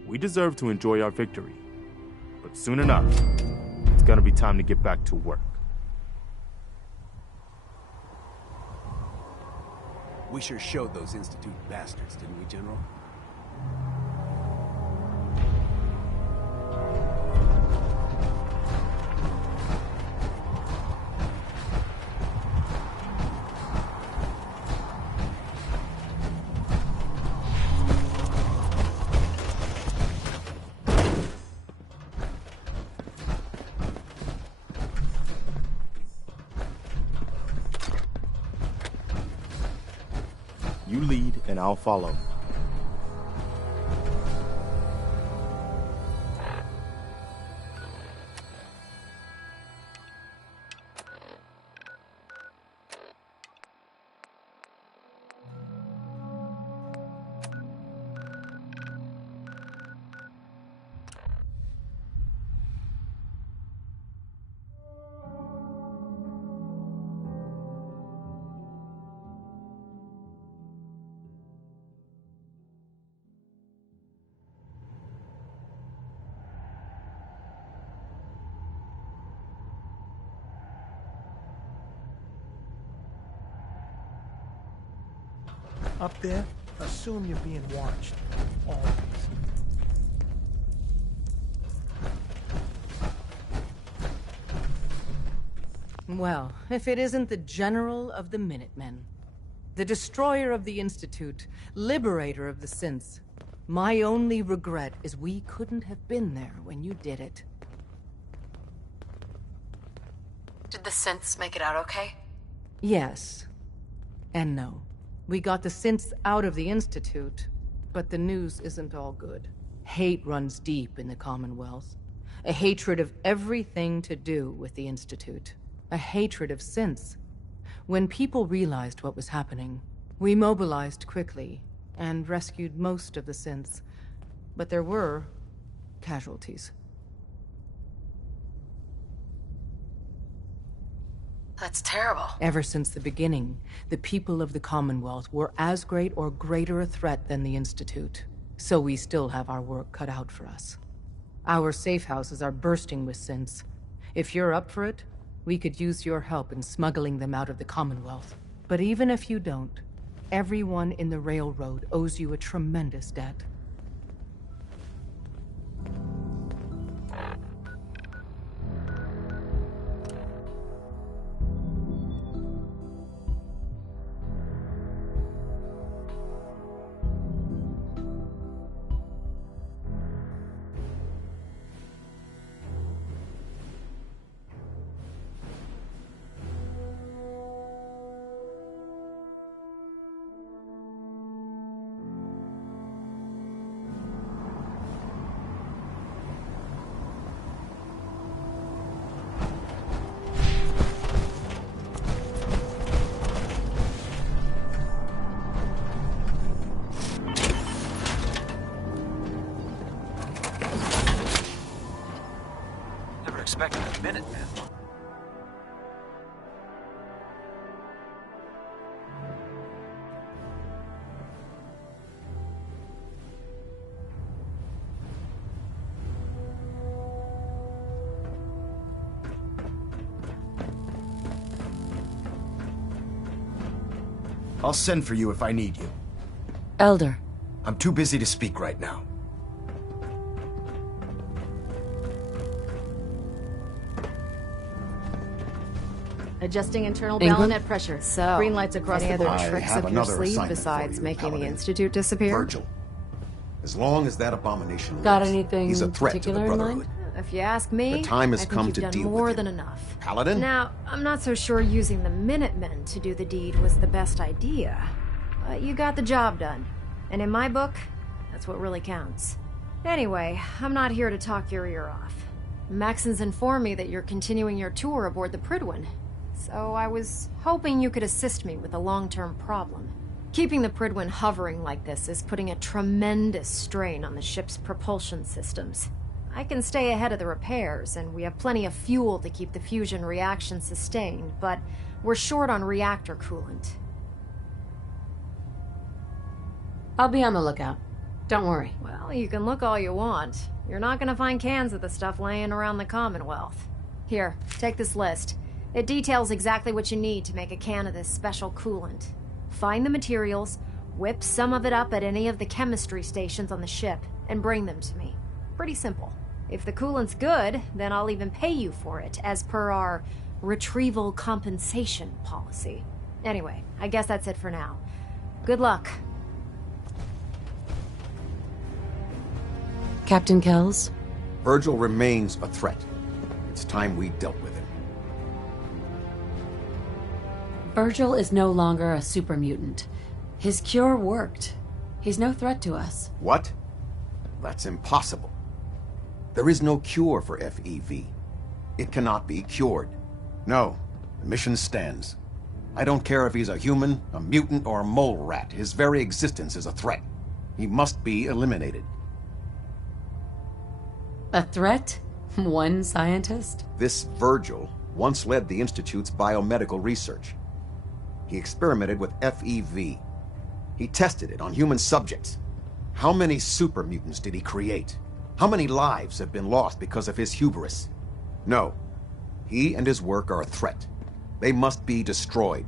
We deserve to enjoy our victory. But soon enough, it's gonna be time to get back to work. We sure showed those Institute bastards, didn't we, General? You lead, and I'll follow. Up there, assume you're being watched. Always. Well, if it isn't the General of the Minutemen, the destroyer of the Institute, liberator of the synths, my only regret is we couldn't have been there when you did it. Did the synths make it out okay? Yes. And no. We got the synths out of the Institute, but the news isn't all good. Hate runs deep in the Commonwealth. A hatred of everything to do with the Institute. A hatred of synths. When people realized what was happening, we mobilized quickly and rescued most of the synths. But there were casualties. That's terrible. Ever since the beginning, the people of the Commonwealth were as great or greater a threat than the Institute. So we still have our work cut out for us. Our safe houses are bursting with synths. If you're up for it, we could use your help in smuggling them out of the Commonwealth. But even if you don't, everyone in the Railroad owes you a tremendous debt. Expecting a minute, man. I'll send for you if I need you. Elder. I'm too busy to speak right now. Adjusting internal Ingram? ballonet pressure. So, Green lights across any the other board. tricks have up your another sleeve assignment besides for you, making the Paladin. Institute disappear? Virgil. As long as that abomination Got lives, anything he's a threat to the particular in Brotherhood. If you ask me, The time has I think come you've to done deal more with than him. enough. Paladin? Now, I'm not so sure using the Minutemen to do the deed was the best idea. But you got the job done. And in my book, that's what really counts. Anyway, I'm not here to talk your ear off. Maxon's informed me that you're continuing your tour aboard the Prydwen. So I was hoping you could assist me with a long-term problem. Keeping the Prydwen hovering like this is putting a tremendous strain on the ship's propulsion systems. I can stay ahead of the repairs, and we have plenty of fuel to keep the fusion reaction sustained, but we're short on reactor coolant. I'll be on the lookout. Don't worry. Well, you can look all you want. You're not gonna find cans of the stuff laying around the Commonwealth. Here, take this list. It details exactly what you need to make a can of this special coolant. Find the materials, whip some of it up at any of the chemistry stations on the ship, and bring them to me. Pretty simple. If the coolant's good, then I'll even pay you for it, as per our retrieval compensation policy. Anyway, I guess that's it for now. Good luck. Captain Kells? Virgil remains a threat. It's time we dealt with him. Virgil is no longer a super mutant. His cure worked. He's no threat to us. What? That's impossible. There is no cure for FEV. It cannot be cured. No, the mission stands. I don't care if he's a human, a mutant, or a mole rat. His very existence is a threat. He must be eliminated. A threat? One scientist? This Virgil once led the Institute's biomedical research. He experimented with FEV. He tested it on human subjects. How many super mutants did he create? How many lives have been lost because of his hubris? No. He and his work are a threat. They must be destroyed.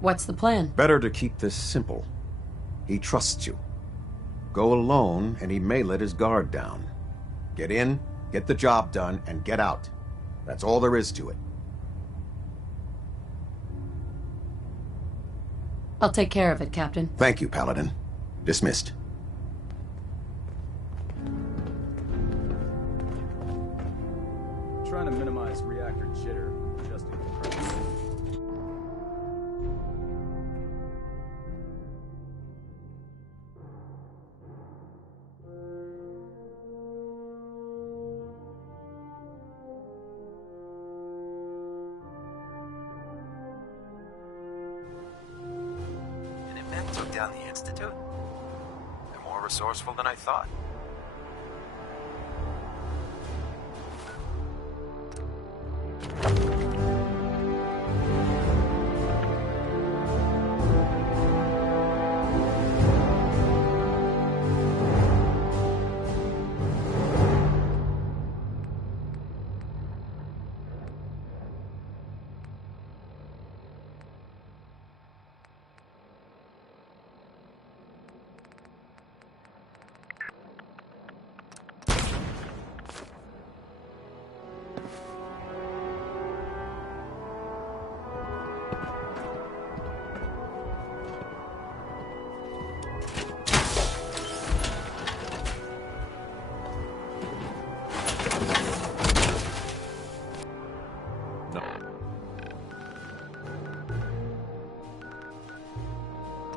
What's the plan? Better to keep this simple. He trusts you. Go alone, and he may let his guard down. Get in, get the job done, and get out. That's all there is to it. I'll take care of it, Captain. Thank you, Paladin. Dismissed. Trying to minimize reactor jitter, adjusting the pressure. Minutemen took down the Institute? They're more resourceful than I thought.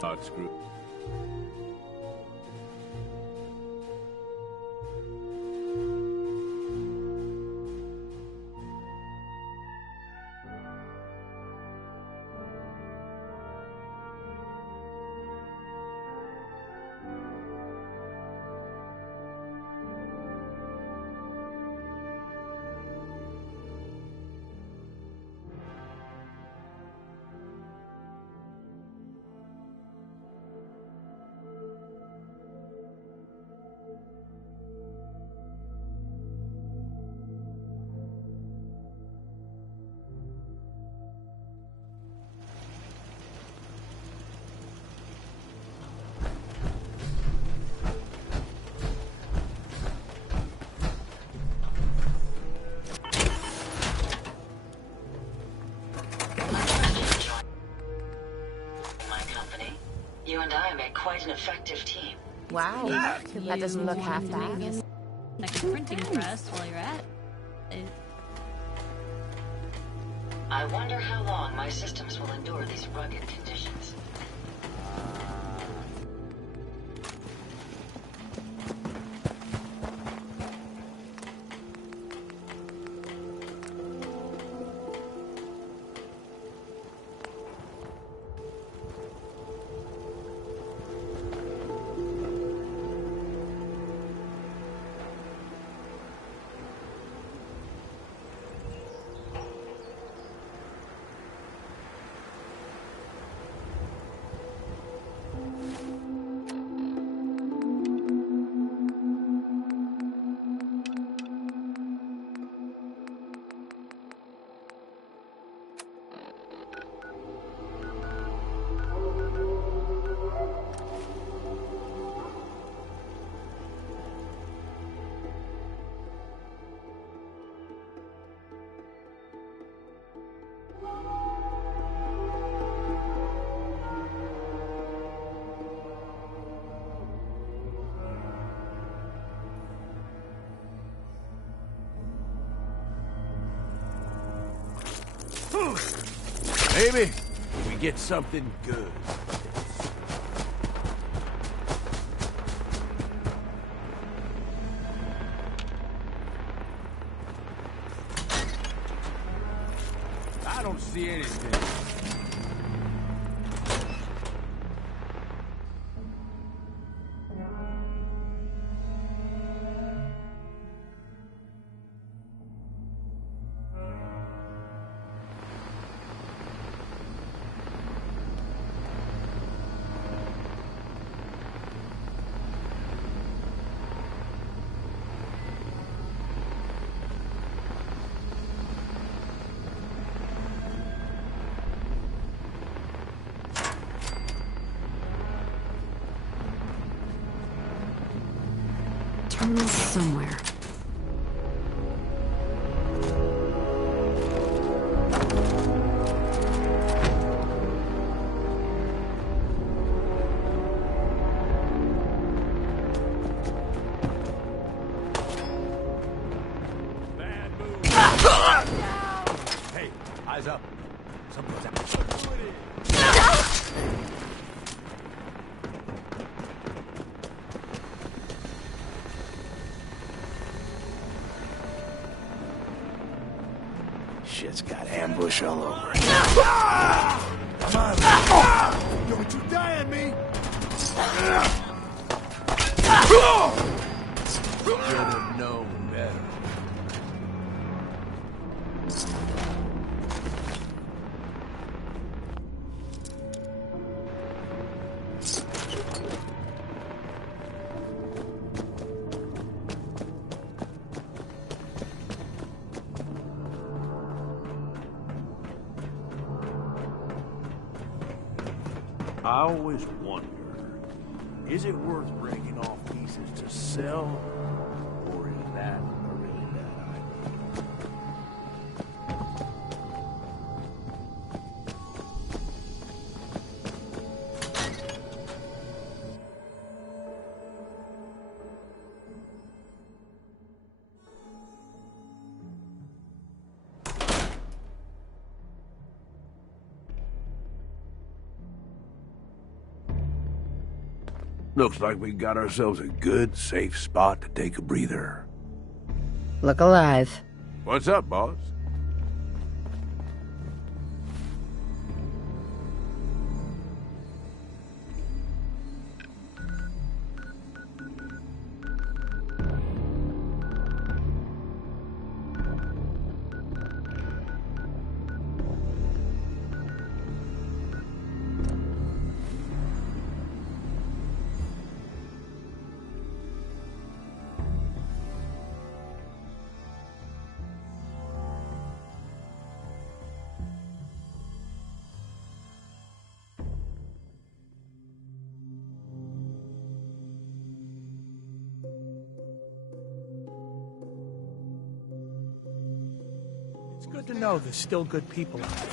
Not screw. and I make quite an effective team. Wow, that doesn't look half bad. Like a printing press while you're at it. I wonder how long my systems will endure these rugged conditions. Maybe we get something good. I don't see anything. Terminal somewhere. Hey, eyes up. Something's happening. Shit's got ambush all over it. Come on. Don't you die on me. Should have known better. I always wonder, is it worth breaking off pieces to sell, or is that a really bad idea? Looks like we got ourselves a good, safe spot to take a breather. Look alive. What's up, boss? It's good to know there's still good people out there.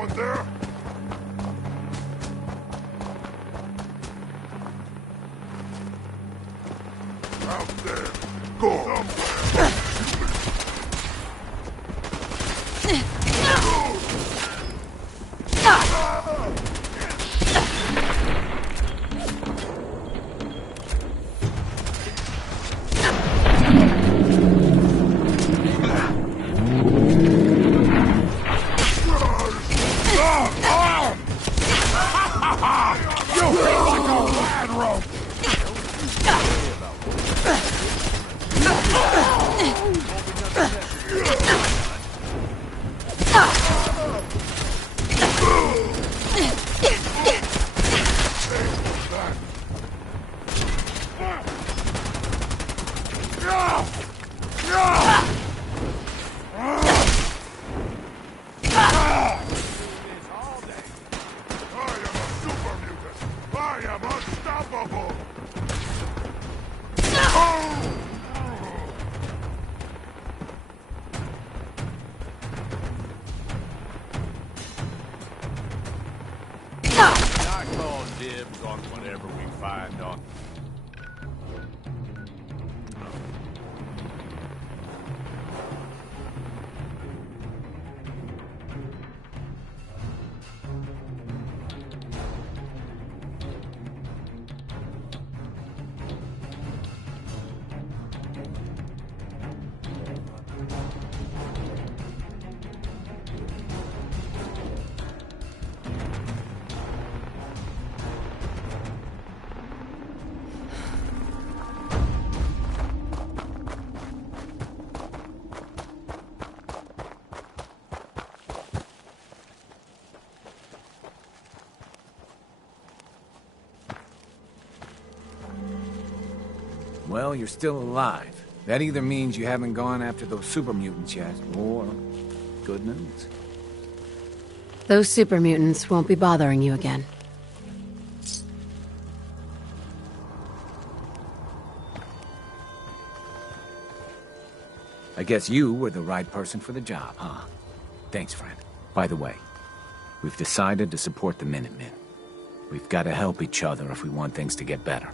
Someone there? Out there. Go. Dibs on whatever we find on. Well, you're still alive. That either means you haven't gone after those super mutants yet, or good news. Those super mutants won't be bothering you again. I guess you were the right person for the job, huh? Thanks, friend. By the way, we've decided to support the Minutemen. We've got to help each other if we want things to get better.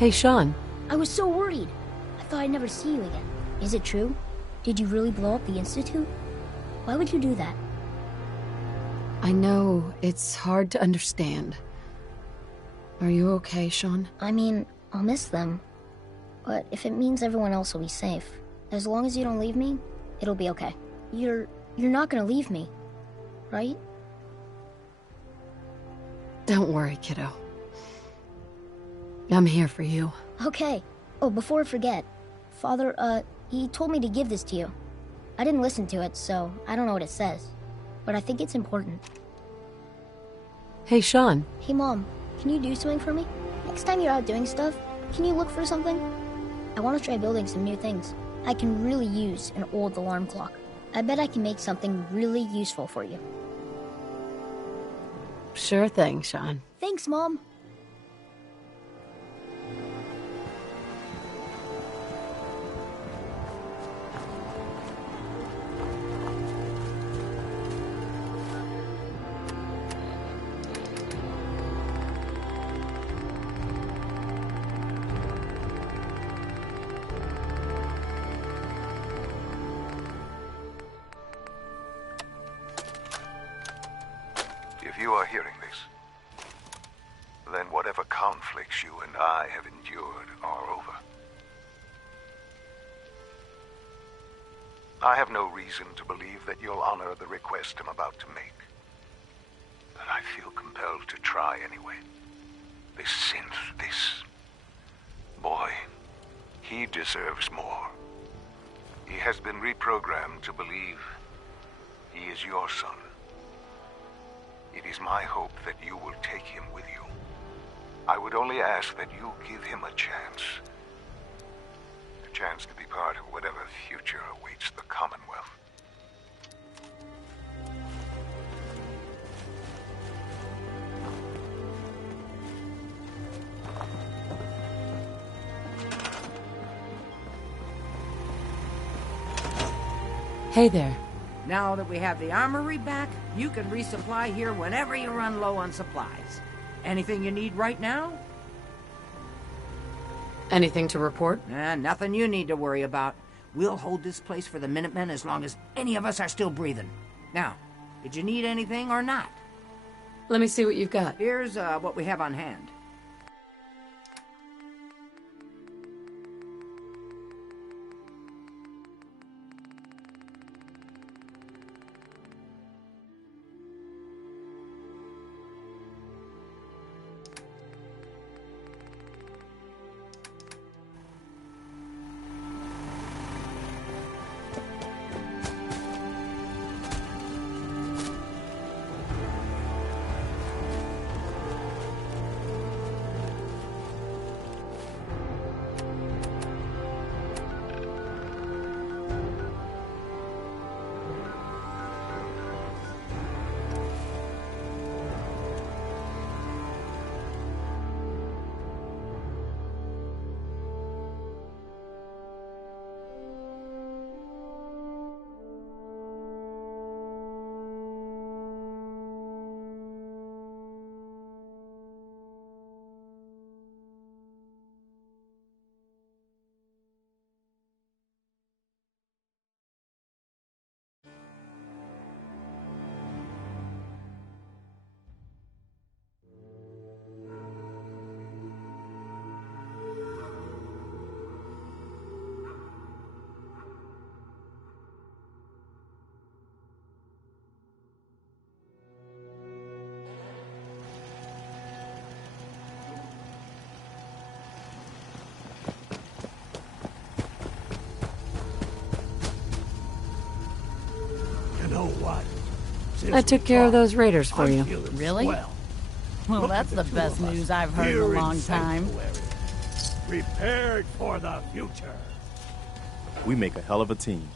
Hey, Sean. I was so worried. I thought I'd never see you again. Is it true? Did you really blow up the Institute? Why would you do that? I know it's hard to understand. Are you okay, Sean? I mean, I'll miss them. But if it means everyone else will be safe, as long as you don't leave me, it'll be okay. You're not gonna leave me, right? Don't worry, kiddo. I'm here for you. Okay. Oh, before I forget, Father, he told me to give this to you. I didn't listen to it, so I don't know what it says. But I think it's important. Hey, Sean. Hey, Mom, can you do something for me? Next time you're out doing stuff, can you look for something? I want to try building some new things. I can really use an old alarm clock. I bet I can make something really useful for you. Sure thing, Sean. Thanks, Mom. If you are hearing this, then whatever conflicts you and I have endured are over. I have no reason to believe that you'll honor the request I'm about to make. But I feel compelled to try anyway. This synth, this boy, he deserves more. He has been reprogrammed to believe he is your son. It is my hope that you will take him with you. I would only ask that you give him a chance. A chance to be part of whatever future awaits the Commonwealth. Hey there. Now that we have the armory back, you can resupply here whenever you run low on supplies. Anything you need right now? Anything to report? Nothing you need to worry about. We'll hold this place for the Minutemen as long as any of us are still breathing. Now, did you need anything or not? Let me see what you've got. Here's what we have on hand. I took care of those raiders for you. Really? Well, that's the best news I've heard in a long time. Prepared for the future. We make a hell of a team.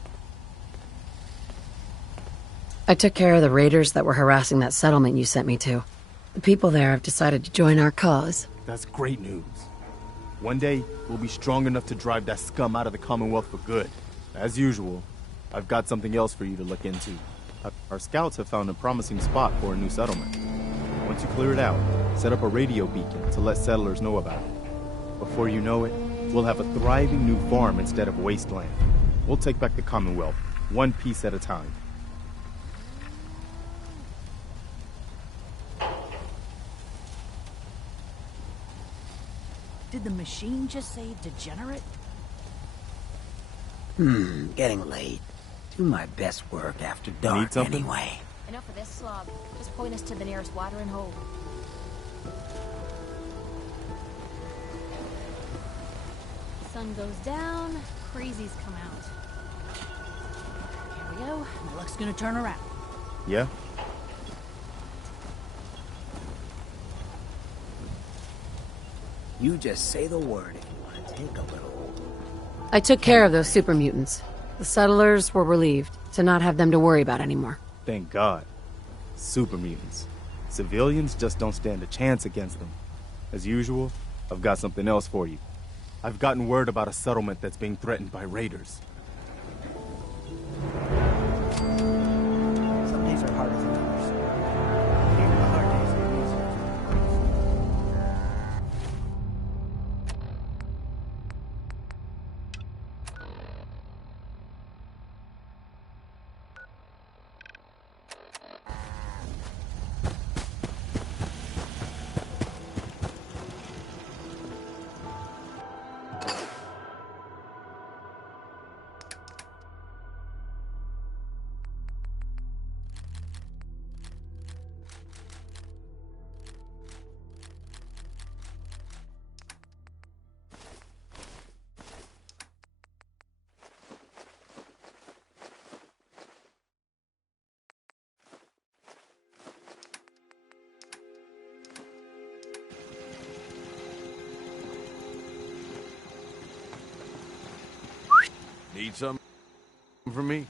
I took care of the raiders that were harassing that settlement you sent me to. The people there have decided to join our cause. That's great news. One day, we'll be strong enough to drive that scum out of the Commonwealth for good. As usual, I've got something else for you to look into. Our scouts have found a promising spot for a new settlement. Once you clear it out, set up a radio beacon to let settlers know about it. Before you know it, we'll have a thriving new farm instead of wasteland. We'll take back the Commonwealth, one piece at a time. Did the machine just say degenerate? Getting late. Do my best work after dark anyway. Enough of this slob. Just point us to the nearest watering hole. Sun goes down, crazies come out. Here we go. My luck's gonna turn around. Yeah? You just say the word if you want to take a little. I took care of those super mutants. The settlers were relieved to not have them to worry about anymore. Thank God. Super mutants. Civilians just don't stand a chance against them. As usual, I've got something else for you. I've gotten word about a settlement that's being threatened by raiders. Some days are harder than others. Even the hard days are easier. Need something from me?